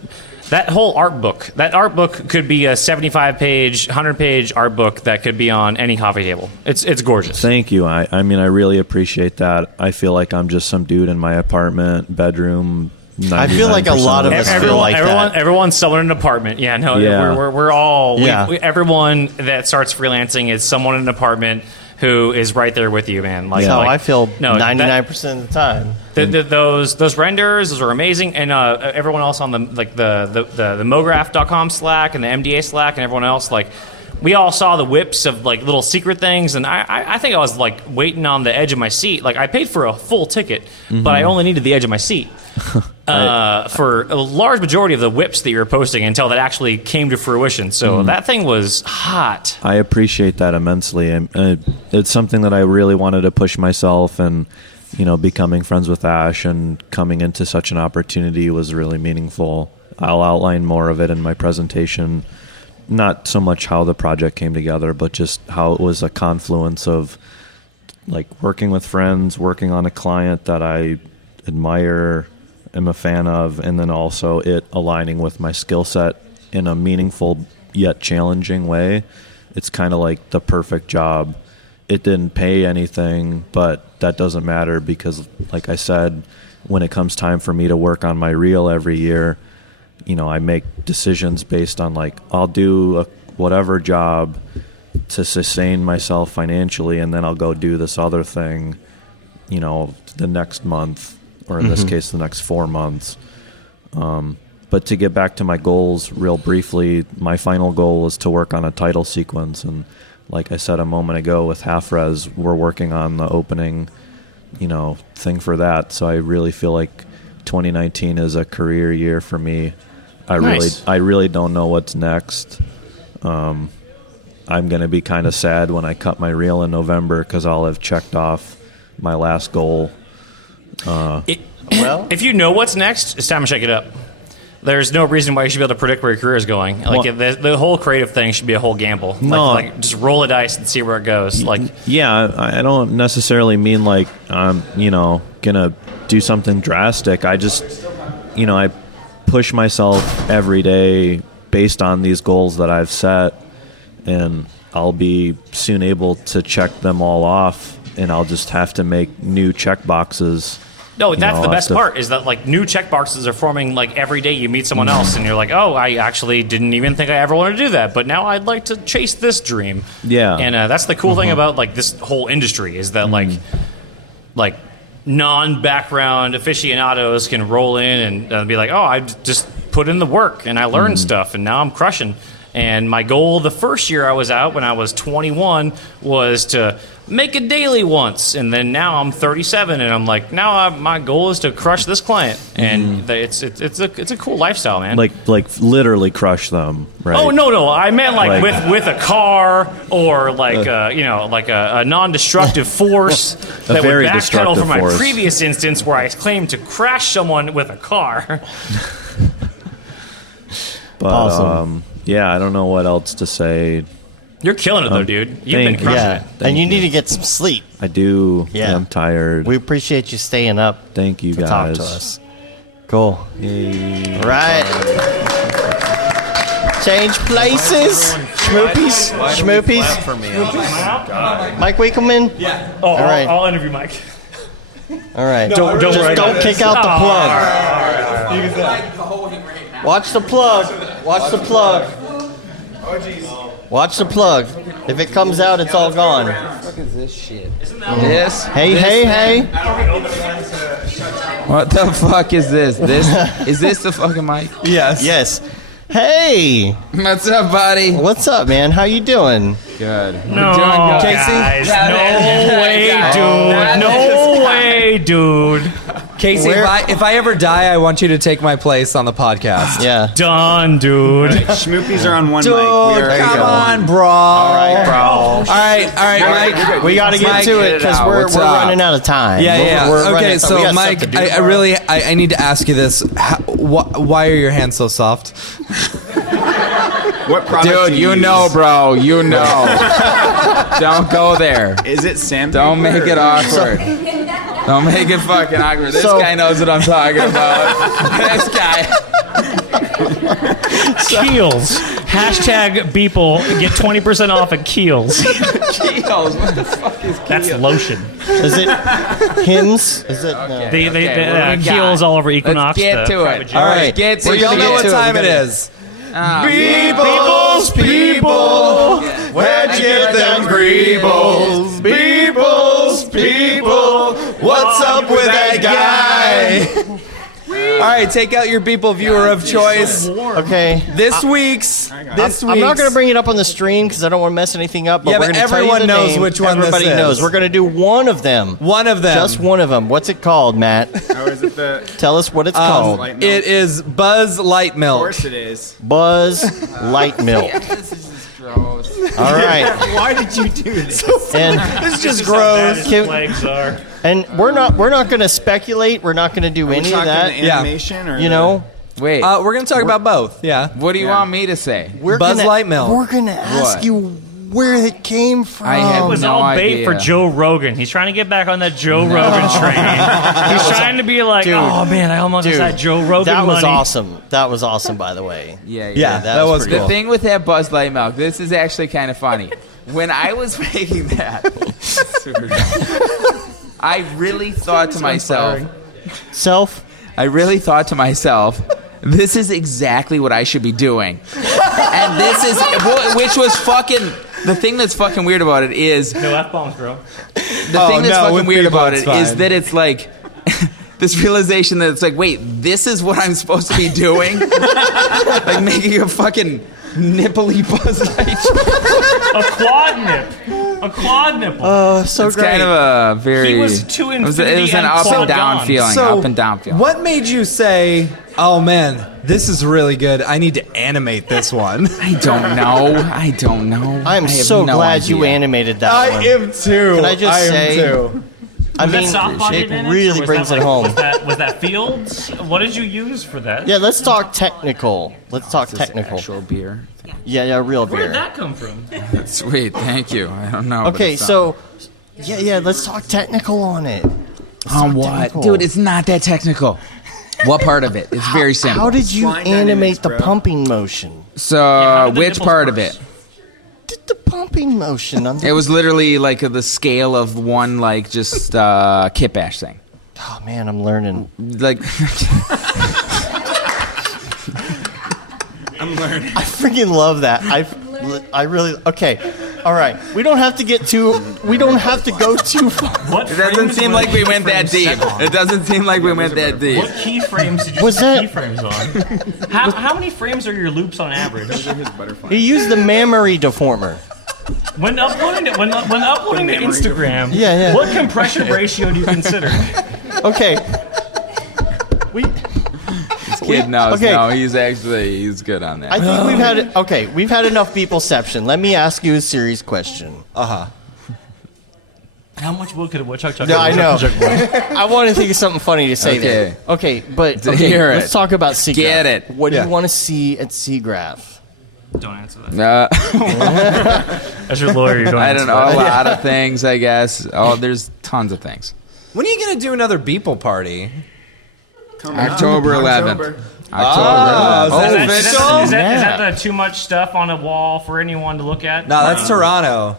that whole art book. That art book could be a 75-page, 100-page art book that could be on any coffee table. It's gorgeous. Thank you. I mean, I really appreciate that. I feel like I'm just some dude in my apartment, bedroom. I feel like a lot of us feel like that. Everyone's someone in an apartment. Yeah, no, Yeah. we're all, Yeah. everyone that starts freelancing is someone in an apartment who is right there with you, man. Like, That's how like, I feel no, 99% of the time. Those renders, those are amazing, and everyone else on the Mograph.com Slack and the MDA Slack and everyone else, like, we all saw the whips of like little secret things, and I think I was like waiting on the edge of my seat. Like, I paid for a full ticket, but I only needed the edge of my seat for a large majority of the whips that you were posting until that actually came to fruition. So that thing was hot. I appreciate that immensely. And it's something that I really wanted to push myself, and you know, becoming friends with Ash and coming into such an opportunity was really meaningful. I'll outline more of it in my presentation. Not so much how the project came together, but just how it was a confluence of like working with friends, working on a client that I admire, am a fan of, and then also it aligning with my skill set in a meaningful yet challenging way. It's kind of like the perfect job. It didn't pay anything, but that doesn't matter because, like I said, when it comes time for me to work on my reel every year, you know, I make decisions based on like, I'll do whatever job to sustain myself financially, and then I'll go do this other thing, you know, the next month, or in this case, the next 4 months. But to get back to my goals real briefly, my final goal is to work on a title sequence. And like I said a moment ago with Half Res, we're working on the opening, you know, thing for that. So I really feel like 2019 is a career year for me. I really don't know what's next. I'm going to be kind of sad when I cut my reel in November because I'll have checked off my last goal. Well, if you know what's next, it's time to shake it up. There's no reason why you should be able to predict where your career is going. Like, the whole creative thing should be a whole gamble. No. Like just roll the dice and see where it goes. Like, yeah, I don't necessarily mean like I'm, you know, gonna do something drastic. I just, you know, I push myself every day based on these goals that I've set, and I'll be soon able to check them all off, and I'll just have to make new check boxes. No, that's the best part, is that like new check boxes are forming like every day you meet someone else and you're like, oh, I actually didn't even think I ever wanted to do that, but now I'd like to chase this dream. Yeah. And that's the cool thing about like this whole industry, is that like non-background aficionados can roll in and be like, oh, I just put in the work and I learned stuff and now I'm crushing. And my goal the first year I was out, when I was 21, was to make a daily once. And then now I'm 37, and I'm like, my goal is to crush this client. And it's a cool lifestyle, man. Like literally crush them, right? Oh no! I meant like with a car, or like a non-destructive force that would backpedal from my previous instance where I claimed to crash someone with a car. But Awesome. I don't know what else to say. You're killing it though, dude. You've been crushing it. And you need to get some sleep. I do. Yeah. I'm tired. We appreciate you staying up. Thank you, to guys. talk to us. Cool. Yay. All right. Change places. Schmoopies. Schmoopies. Mike Winkelman? Yeah. All right. I'll interview Mike. All right. Don't kick out the plug. Watch the plug. Watch the plug. Oh, jeez. Watch the plug. If it comes out, it's all gone. What the fuck is this shit? This? Hey. What the fuck is this? Is this the fucking mic? Yes. Hey. What's up, buddy? What's up, man? How you doing? Good. No, guys. No way, dude. Casey, if I ever die, I want you to take my place on the podcast. Yeah. Done, dude. Schmoopies are on one Dude, mic. come on, bro. All right, bro. All right, Mike. We got to get to it because we're running out of time. Yeah. We're Okay, running, so we got Mike, stuff to do I tomorrow. really need to ask you this. Why are your hands so soft? What product Dude, do you use? know, bro. You know. Don't go there. Is it sandpaper? Don't make it awkward. Don't make it fucking awkward. This guy knows what I'm talking about. This guy. Keels. Hashtag Beeple. Get 20% off at Keels. Keels. What the fuck is Keels? That's lotion. Is it Hims? Is it? Okay. They Keels all over Equinox. Let's get to it. All right. Get to So it. y'all know what time it is. People's people, where'd you get them greebles? People's people, what's up with that guy? All right, take out your Beeple viewer of choice. Okay. This week's. I'm not going to bring it up on the stream because I don't want to mess anything up. But Yeah, we're but gonna tell you everyone the knows name. which one this Everybody is. knows. We're going to do one of them. One of them. Just one of them. What's it called, Matt? Oh, is it the... Tell us what it's called. Light milk? It is Buzz Light Of Milk. course it is. Buzz Light Milk. This is just gross. All right. Why did you do this? And It's just gross. Can- Legs are. And we're not going to speculate. We're not going to do Are we any of talking that. the animation or You the- know, Wait. We're going to talk about both. Yeah. What do you want me to say? we're Buzz gonna, Light Milk. We're going to ask What? you where it came from. I have It was no all bait idea. for Joe Rogan. He's trying to get back on that Joe Rogan train. He's trying to be like, Dude. oh man, I almost Dude, had Joe Rogan That was money. awesome. That was awesome, by the way. Yeah. that was pretty The cool. thing with that Buzz Light Milk, this is actually kind of funny. When I was making that, super dumb, I really thought to myself, this is exactly what I should be doing. And this is, which was fucking, the thing that's fucking weird about it is, No F-bombs, bro. the thing that's fucking with weird people, about it's it is fine. that it's like, this realization that it's like, wait, this is what I'm supposed to be doing? Like making a fucking nipply Buzz Light. A quad nip. A quad nipple. So It's great. kind of a very. He was to it was infinity an and up quad and down gone. feeling. So, up and down feeling. what made you say, oh man, this is really good. I need to animate this one? I don't know. I am have so no glad you idea. animated that one. I am too. Can I just say? too. I Was that mean, soft body it advantage, or really was brings that it home. Was that Fields? What did you use for that? Yeah, let's talk technical. Let's talk technical. Actual beer. Yeah, real Where beer. did that come from? Sweet, thank you. I don't know. but Okay, it's so let's talk technical on it. on what, technical. dude? It's not that technical. What part of it? It's very simple. How did you Flying animate dynamics, the bro. pumping motion? So, how did the which nipples part of burst? it? The pumping motion. On the, It was literally like the scale of one, like just kit bash thing. oh man, I'm learning. Like, I'm learning. I freaking love that. I really okay. All right, we don't have to go too far. It doesn't seem like we went that deep. It doesn't seem like we went that deep. What keyframes did you Was set that- keyframes on? How many frames are your loops on average? He used the mammary deformer. When uploading to Instagram, Yeah. what compression ratio do you consider? Okay. This kid knows. Okay. No, he's good on that. I think we've had enough peopleception. Let me ask you a serious question. How much wood could a woodchuck chuck? No, I know. I want to think of something funny to say there. Okay, but Hear let's it. talk about Siggraph. Get it. What do you want to see at Siggraph? Don't answer that. As your lawyer, you don't I answer don't know. A that. lot of things, I guess. Oh, there's tons of things. When are you gonna do another Beeple party? October 11th. Is that the too much stuff on a wall for anyone to look at? No, that's Toronto.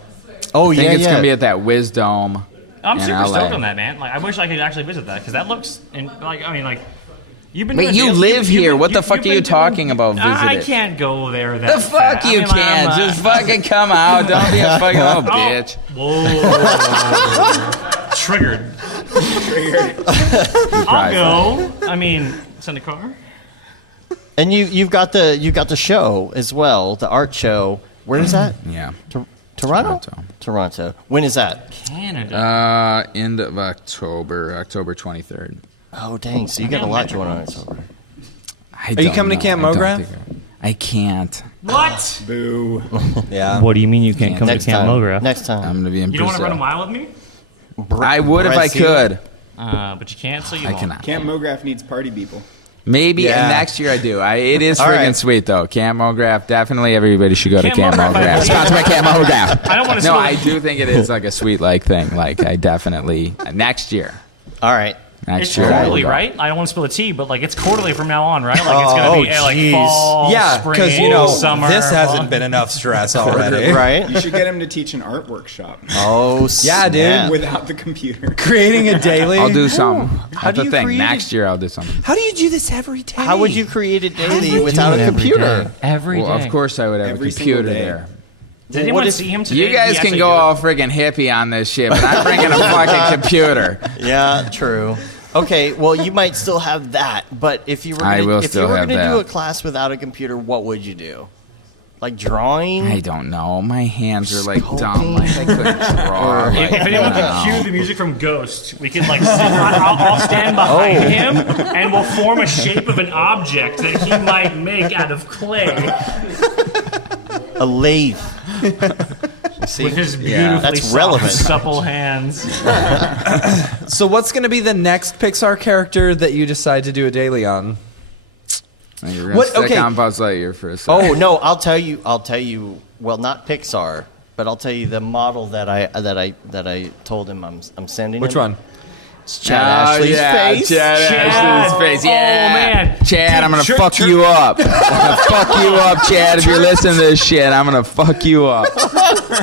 Oh I think it's gonna be at that Wisdom. I'm in super LA. stoked on that, man. Like, I wish I could actually visit that because that looks you've been. Wait, doing you daily- live here. What the fuck you've are you been talking about? Visit I it. can't go there. That The fuck fast. you can't. Just fucking come out. Don't be a fucking little bitch. Whoa. Triggered. I'll go. I mean, send a car. And you've got the show as well, the art show. Where is that? Yeah. Toronto. When is that? Canada. End of October 23rd. Oh dang! So you got a lot going on in October. Are you coming to Camp Mograph? I can't. What? Boo. Yeah. What do you mean you can't come to Camp Mograph? Next time. I'm gonna be in You don't want to Brazil. run a mile with me? I would if I could. But you can't, so you won't. cannot. Camp Mograph needs party people. Maybe Yeah. next year I do. It is All friggin' right. sweet though. Camp Mograph. Definitely everybody should go to Camp Camp Mograph, I Mograph. believe. Sponsored by Camp Mograph. I don't want to No, spill I it. do think it is like a sweet thing. Like I definitely next year. All right. Next It's year. I will quarterly, go. right? I don't want to spill the tea, but like it's quarterly from now on, right? Like it's gonna be like geez. fall, Yeah, spring, because you know summer. this hasn't been enough stress already. Right. You should get him to teach an art workshop Oh Yeah, dude. snap. without the computer. Creating a daily. I'll do something. How That's do the you thing. create Next year I'll do something. How do you do this every day? How would you create a daily without a computer? Every day. Well, of course I would have Every a computer single day. there. Did anyone see him today? You Did guys he can actually go do it? all friggin' hippie on this shit, but I'm bringing a fucking computer. Yeah, true. Okay, well, you might still have that, but if you were I gonna, will if you still were have going to do that. a class without a computer, what would you do? Like drawing? I don't know. My hands are like dumb. Like I couldn't draw. If, Like, if anyone no. can cue the music from Ghost, we could like I'll stand behind Oh. him and we'll form a shape of an object that he might make out of clay A lathe. with his beautifully That's soft, relevant. supple hands. So what's going to be the next Pixar character that you decide to do a daily on? You're gonna What- stick okay. on Buzz Lightyear for a second. Oh no, I'll tell you. Well, not Pixar, but I'll tell you the model that I told him I'm sending. Which him. one? It's Chad Ashley's face. Chad Ashley's face. Yeah. Oh man, Chad, I'm gonna Dude, fuck you up. I'm gonna fuck you up, Chad. If you're listening to this shit, I'm gonna fuck you up.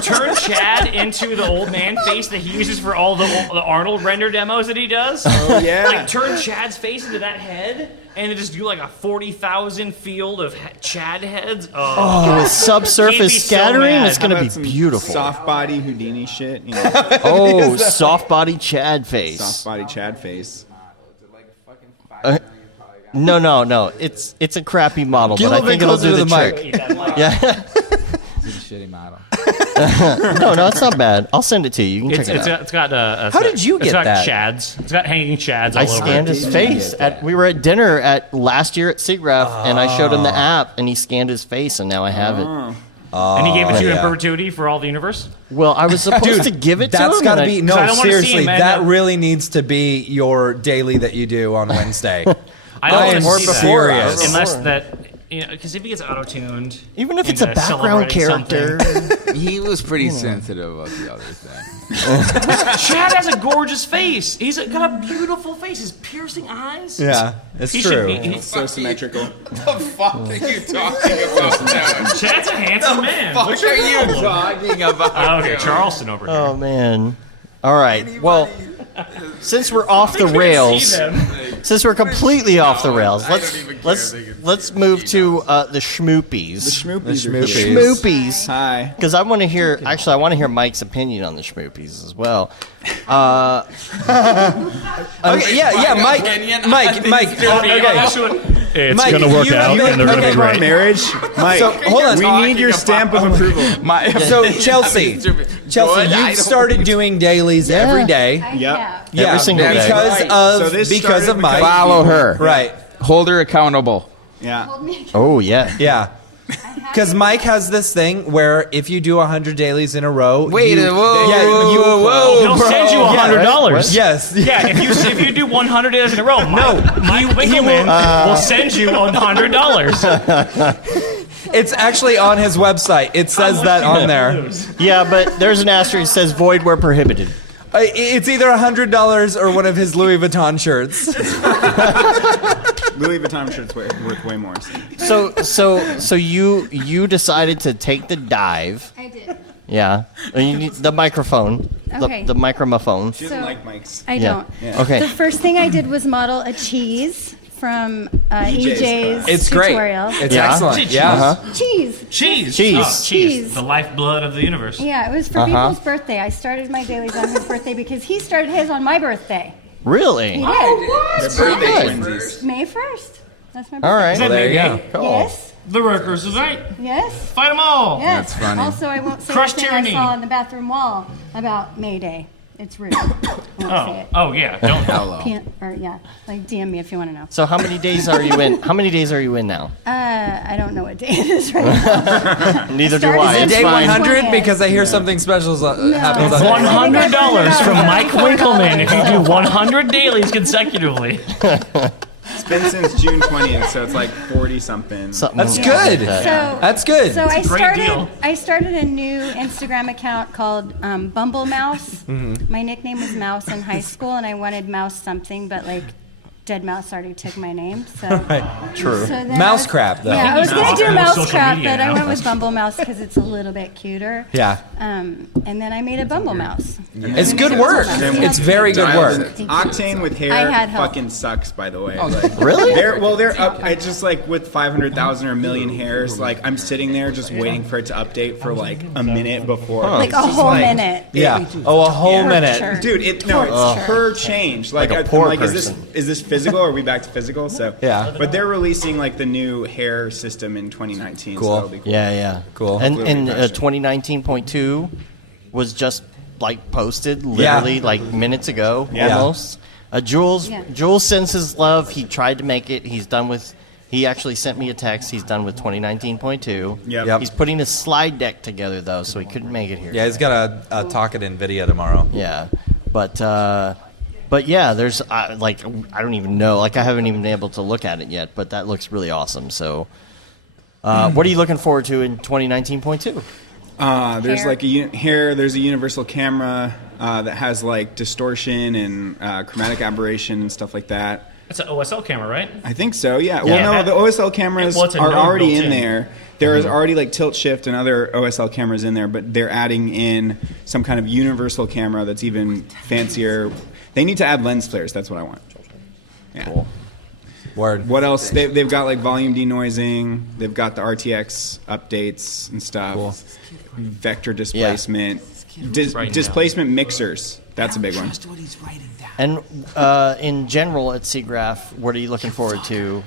Turn Chad into the old man face that he uses for all the Arnold render demos that he does. Oh yeah. Like turn Chad's face into that head, and then just do like a 40,000 field of Chad heads. Oh, with subsurface He'd be so scattering, mad. it's How gonna about be some beautiful. Soft body Houdini shit. You know, Oh, soft body Chad face. soft body Chad face. No. It's a crappy model, Get a but I little think bit it'll closer do to the the trick. mic. Yeah. It's a shitty model. No, it's not bad. I'll send it to you. You can check it out. It's got How did you get it's got that? Chads. It's got hanging Chads all I over. scanned his face. We were at dinner last year at Siggraph, and I showed him the app, and he scanned his face, and now I have it. And he gave it to you in yeah. perpetuity for all the universe? Well, I was supposed to give it to him. That's got to and be I- no. I don't wanna see Seriously, him end that up- really needs to be your daily that you do on Wednesday. I don't I want am to see that. serious. Unless that, because if he gets auto-tuned. Even if it's a into background celebrating character. He was pretty sensitive about the other thing. Chad has a gorgeous face. He's got a beautiful face. His piercing eyes. Yeah, it's He true. should be- So symmetrical. The fuck are you talking about now? Chad's a handsome man. Fuck What's your are you problem? talking about? Oh, okay, Charleston over here. Oh man. All right. Well, since we're off the rails, since we're completely off the rails, let's move to the schmoopies. The schmoopies. The schmoopies. Hi. Because I want to hear. Actually, I want to hear Mike's opinion on the schmoopies as well. Okay, yeah, Mike. Okay. It's going to work out, and they're going to be great. Marriage, Mike. So, hold on. We need your stamp of approval. So Chelsea, you've started doing dailies every day. Yep. Yeah, Every single day. Because of Mike. Follow her. Right. Hold her accountable. Yeah. Oh yeah. Yeah. Because Mike has this thing where if you do 100 dailies in a row, whoa, He'll send you $100. Yes. Yeah, if you do 100 days in a row, Mike Winkleman will send you $100. It's actually on his website. It says that on there. Yeah, but there's an asterisk that says void where prohibited. It's either $100 or one of his Louis Vuitton shirts. Louis Vuitton shirts worth way more. So you decided to take the dive. I did. Yeah. And you need the microphone. Okay. The microphone. She doesn't like mics. I don't. Yeah. Okay. The first thing I did was model a cheese from EJ's It's great. tutorial. It's excellent. Yeah. Cheese. Cheese. Cheese. Cheese. The lifeblood of the universe. Yeah, it was for people's birthday. I started my dailies on his birthday because he started his on my birthday. Really? He did. Their birthday twinsies. May 1st. That's my birthday. All right. Well, there you go. Cool. Yes. The workers tonight. Yes. Fight them all. Yes. That's funny. Also, I won't say Crush the thing tyranny. I saw on the bathroom wall about May Day. It's rude. I won't say it. Oh yeah. Don't. Hello. Like DM me if you want to know. So how many days are you in? How many days are you in now? I don't know what day it is right now. Neither do Started I. in It's Day fine. 100 because I hear something special happens on $100 from Mike Winkleman if you do 100 dailies consecutively. It's been since June 20th, so it's like 40 something. That's good. That's good. So I great deal. started a new Instagram account called Bumble Mouse. My nickname was Mouse in high school, and I wanted Mouse something, but like Dead Mouse already took my name. So True. So then Mouse crap, though. Yeah, I was gonna do Social Mouse media crap, but now. I went with Bumble Mouse because it's a little bit cuter. Yeah. And then I made a Bumble Mouse. It's good work. It's very good work. Octane with hair I had help. fucking sucks, by the way. Really? They're up. I just like with 500,000 or a million hairs. Like I'm sitting there just waiting for it to update for like a minute before. Like It's a just whole like- minute. Yeah. Oh, a whole minute. Torture. Dude, it's per change. Like, Like a I'm poor like, person. is this physical? Or are we back to physical? So Yeah. But they're releasing like the new hair system in 2019. Cool. So that'll be cool. Yeah. Cool. And Completely 2019.2 was just like posted literally like minutes ago almost. Jules sends his love. He tried to make it. He's done with. He actually sent me a text. He's done with 2019.2. Yep. He's putting a slide deck together though, so he couldn't make it here. Yeah, he's got a talk at NVIDIA tomorrow. Yeah, but yeah, there's like I don't even know. Like I haven't even been able to look at it yet, but that looks really awesome. So, what are you looking forward to in 2019.2? There's like there's a universal camera that has like distortion and chromatic aberration and stuff like that. It's an OSL camera, right? I think so, yeah. Yeah. Well, no, the OSL cameras Well, it's a are node already built in in. there. There is already like tilt shift and other OSL cameras in there, but they're adding in some kind of universal camera that's even fancier. They need to add lens flares. That's what I want. Yeah. Cool. Word. What else? They've got like volume denoising. They've got the RTX updates and stuff. Cool. Vector displacement. Right Displacement mixers. That's a big one. And in general at Siggraph, what are you looking forward to?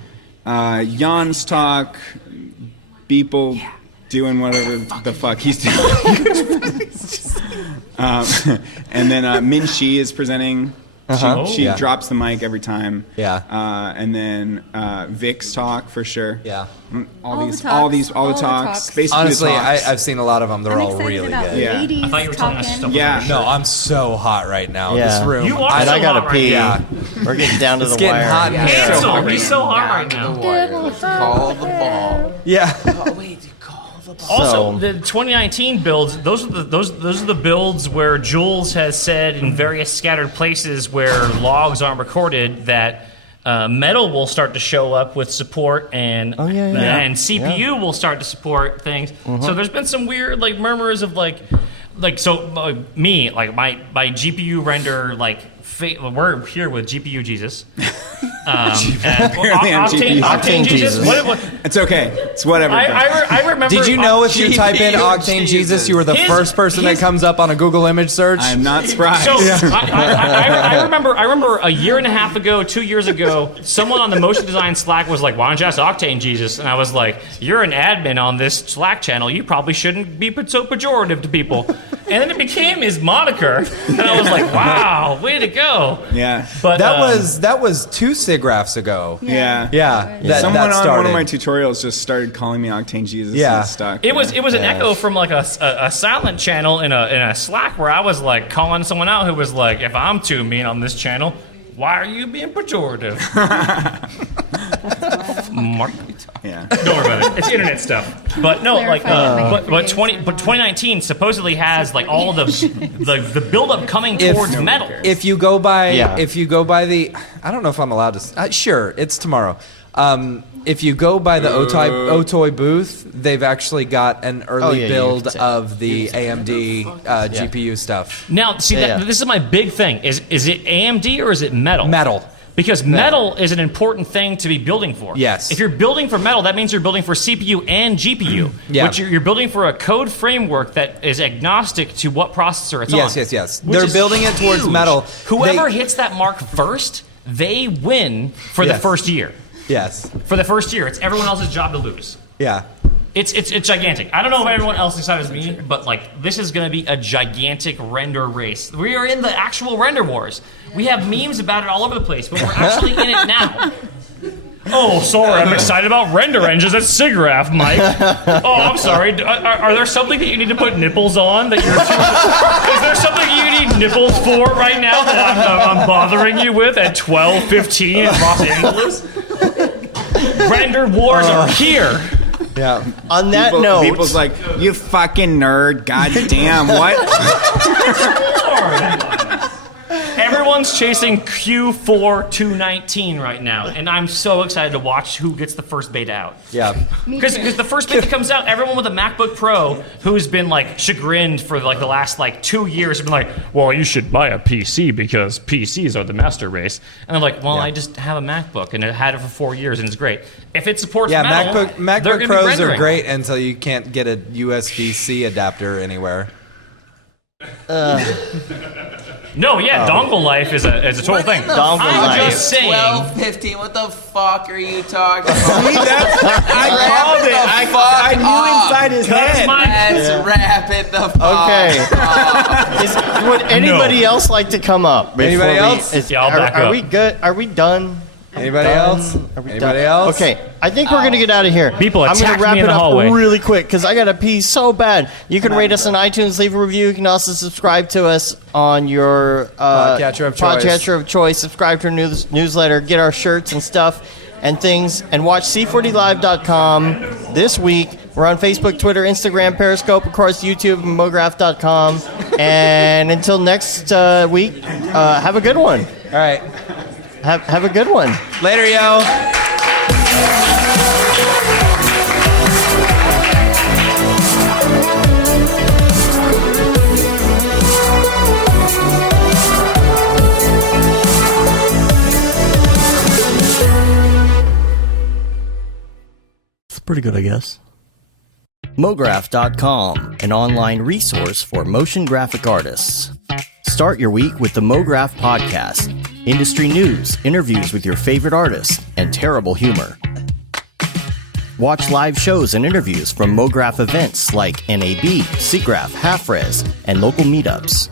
Jan's talk. Beeple doing whatever the fuck he's doing. And then Min Shi is presenting. She drops the mic every time. Yeah. And then Vic's talk for sure. Yeah. All the talks. Basically Honestly, the talks. I've seen a lot of them. They're I'm all excited really about good. Yeah. ladies I thought you were telling us talking. stuff. Yeah. No, I'm so hot right now. Yeah. This room. You are And so I gotta hot pee. right We're getting down to It's the getting wire. hot in now. here. Hansel, you're so hot right now. Call the ball. Yeah. Also, So- the 2019 builds, those are the builds where Jules has said in various scattered places where logs aren't recorded that metal will start to show up with support and and CPU will start to support things. So there's been some weird like murmurs of like me, like my GPU render, like we're here with GPU Jesus. Octane Jesus. It's okay. It's whatever. I remember. Did you know if you type in Octane Jesus, you were the first person that comes up on a Google image search? I'm not surprised. So I remember a year and a half ago, 2 years ago, someone on the motion design Slack was like, "Why don't you ask Octane Jesus?" And I was like, "You're an admin on this Slack channel. You probably shouldn't be so pejorative to people." And then it became his moniker, and I was like, "Wow, way to go!" Yeah, but that was 2 Siggraphs ago. Yeah. Someone on one of my tutorials just started calling me Octane Jesus. Yeah. And stuck. It was an echo from like a silent channel in a Slack where I was like calling someone out who was like, "If I'm too mean on this channel, why are you being pejorative?" Mark. Yeah. Don't worry about it. It's internet stuff. But no, like, but 2019 supposedly has like all the buildup coming towards metal. If you go by the, I don't know if I'm allowed to. Sure, it's tomorrow. If you go by the Otoy booth, they've actually got an early build of the AMD GPU stuff. Now, see, this is my big thing. Is it AMD or is it metal? Metal. Because metal is an important thing to be building for. Yes. If you're building for metal, that means you're building for CPU and GPU. Yeah. Which you're building for a code framework that is agnostic to what processor it's on. Yes. They're building it towards metal. Whoever hits that mark first, they win for the first year. Yes. For the first year, it's everyone else's job to lose. Yeah. It's gigantic. I don't know if everyone else decides me, but like this is going to be a gigantic render race. We are in the actual render wars. We have memes about it all over the place, but we're actually in it now. Oh, sorry, I'm excited about render engines. That's Siggraph, Mike. Oh, I'm sorry. Are there something that you need to put nipples on? That you're is there something you need nipples for right now that I'm bothering you with at 12:15 in Los Angeles? Render wars are here. Yeah. On that note, people's like, "You fucking nerd! God damn, what?" Everyone's chasing Q4 219 right now, and I'm so excited to watch who gets the first beta out. Yeah. Because the first beta comes out, everyone with a MacBook Pro who's been like chagrined for like the last like 2 years have been like, "Well, you should buy a PC because PCs are the master race." And I'm like, "Well, I just have a MacBook and I had it for 4 years and it's great." If it supports metal, MacBook Pros are great until you can't get a USB-C adapter anywhere. No, dongle life is a total thing. Dongle life. I'm just saying. 12:15. What the fuck are you talking about? See, I called it. I knew inside his head. Let's wrap it the fuck up. Would anybody else like to come up? Anybody else? Yeah, I'll back are up. we good? Are we done? Anybody else? Anybody else? Okay, I think we're gonna get out of here. People I'm attacked gonna wrap me in it the up hallway. really quick because I gotta pee so bad. You can rate us on iTunes, leave a review. You can also subscribe to us on your podcatcher of choice. Subscribe to our newsletter, get our shirts and stuff and things, and watch C40Live.com this week. We're on Facebook, Twitter, Instagram, Periscope, of course, YouTube, and Mograph.com. And until next week, have a good one. All right. Have a good one. Later, yo. It's pretty good, I guess. Mograph.com, an online resource for motion graphic artists. Start your week with the Mograph podcast. Industry news, interviews with your favorite artists, and terrible humor. Watch live shows and interviews from Mograph events like NAB, Siggraph, Half-Res, and local meetups.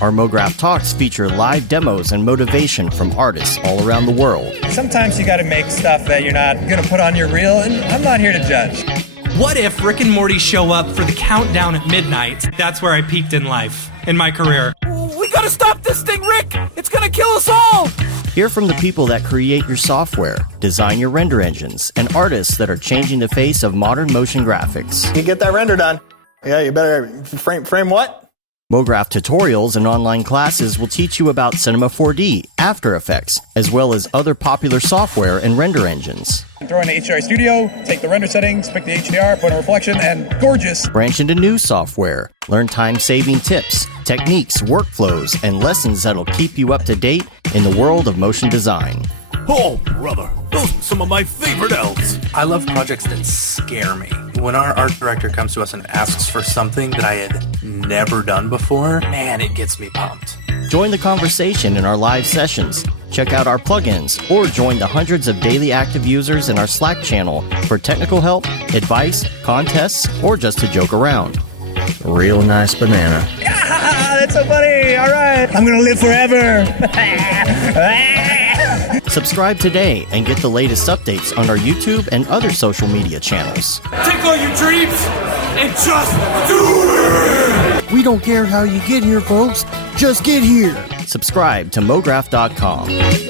Our Mograph Talks feature live demos and motivation from artists all around the world. Sometimes you gotta make stuff that you're not gonna put on your reel, and I'm not here to judge. What if Rick and Morty show up for the countdown at midnight? That's where I peaked in life, in my career. We gotta stop this thing, Rick! It's gonna kill us all! Hear from the people that create your software, design your render engines, and artists that are changing the face of modern motion graphics. You get that render done. Yeah, you better frame what? Mograph tutorials and online classes will teach you about Cinema 4D, After Effects, as well as other popular software and render engines. Throw in the HDR Studio, take the render settings, pick the HDR, put in a reflection, and gorgeous. Branch into new software. Learn time-saving tips, techniques, workflows, and lessons that'll keep you up to date in the world of motion design. Oh, brother, those are some of my favorite elves. I love projects that scare me. When our art director comes to us and asks for something that I had never done before, man, it gets me pumped. Join the conversation in our live sessions. Check out our plugins or join the hundreds of daily active users in our Slack channel for technical help, advice, contests, or just to joke around. Real nice banana. Ah, that's so funny. All right. I'm going to live forever. Subscribe today and get the latest updates on our YouTube and other social media channels. Take all your dreams and just do it! We don't care how you get here, folks. Just get here. Subscribe to Mograph.com.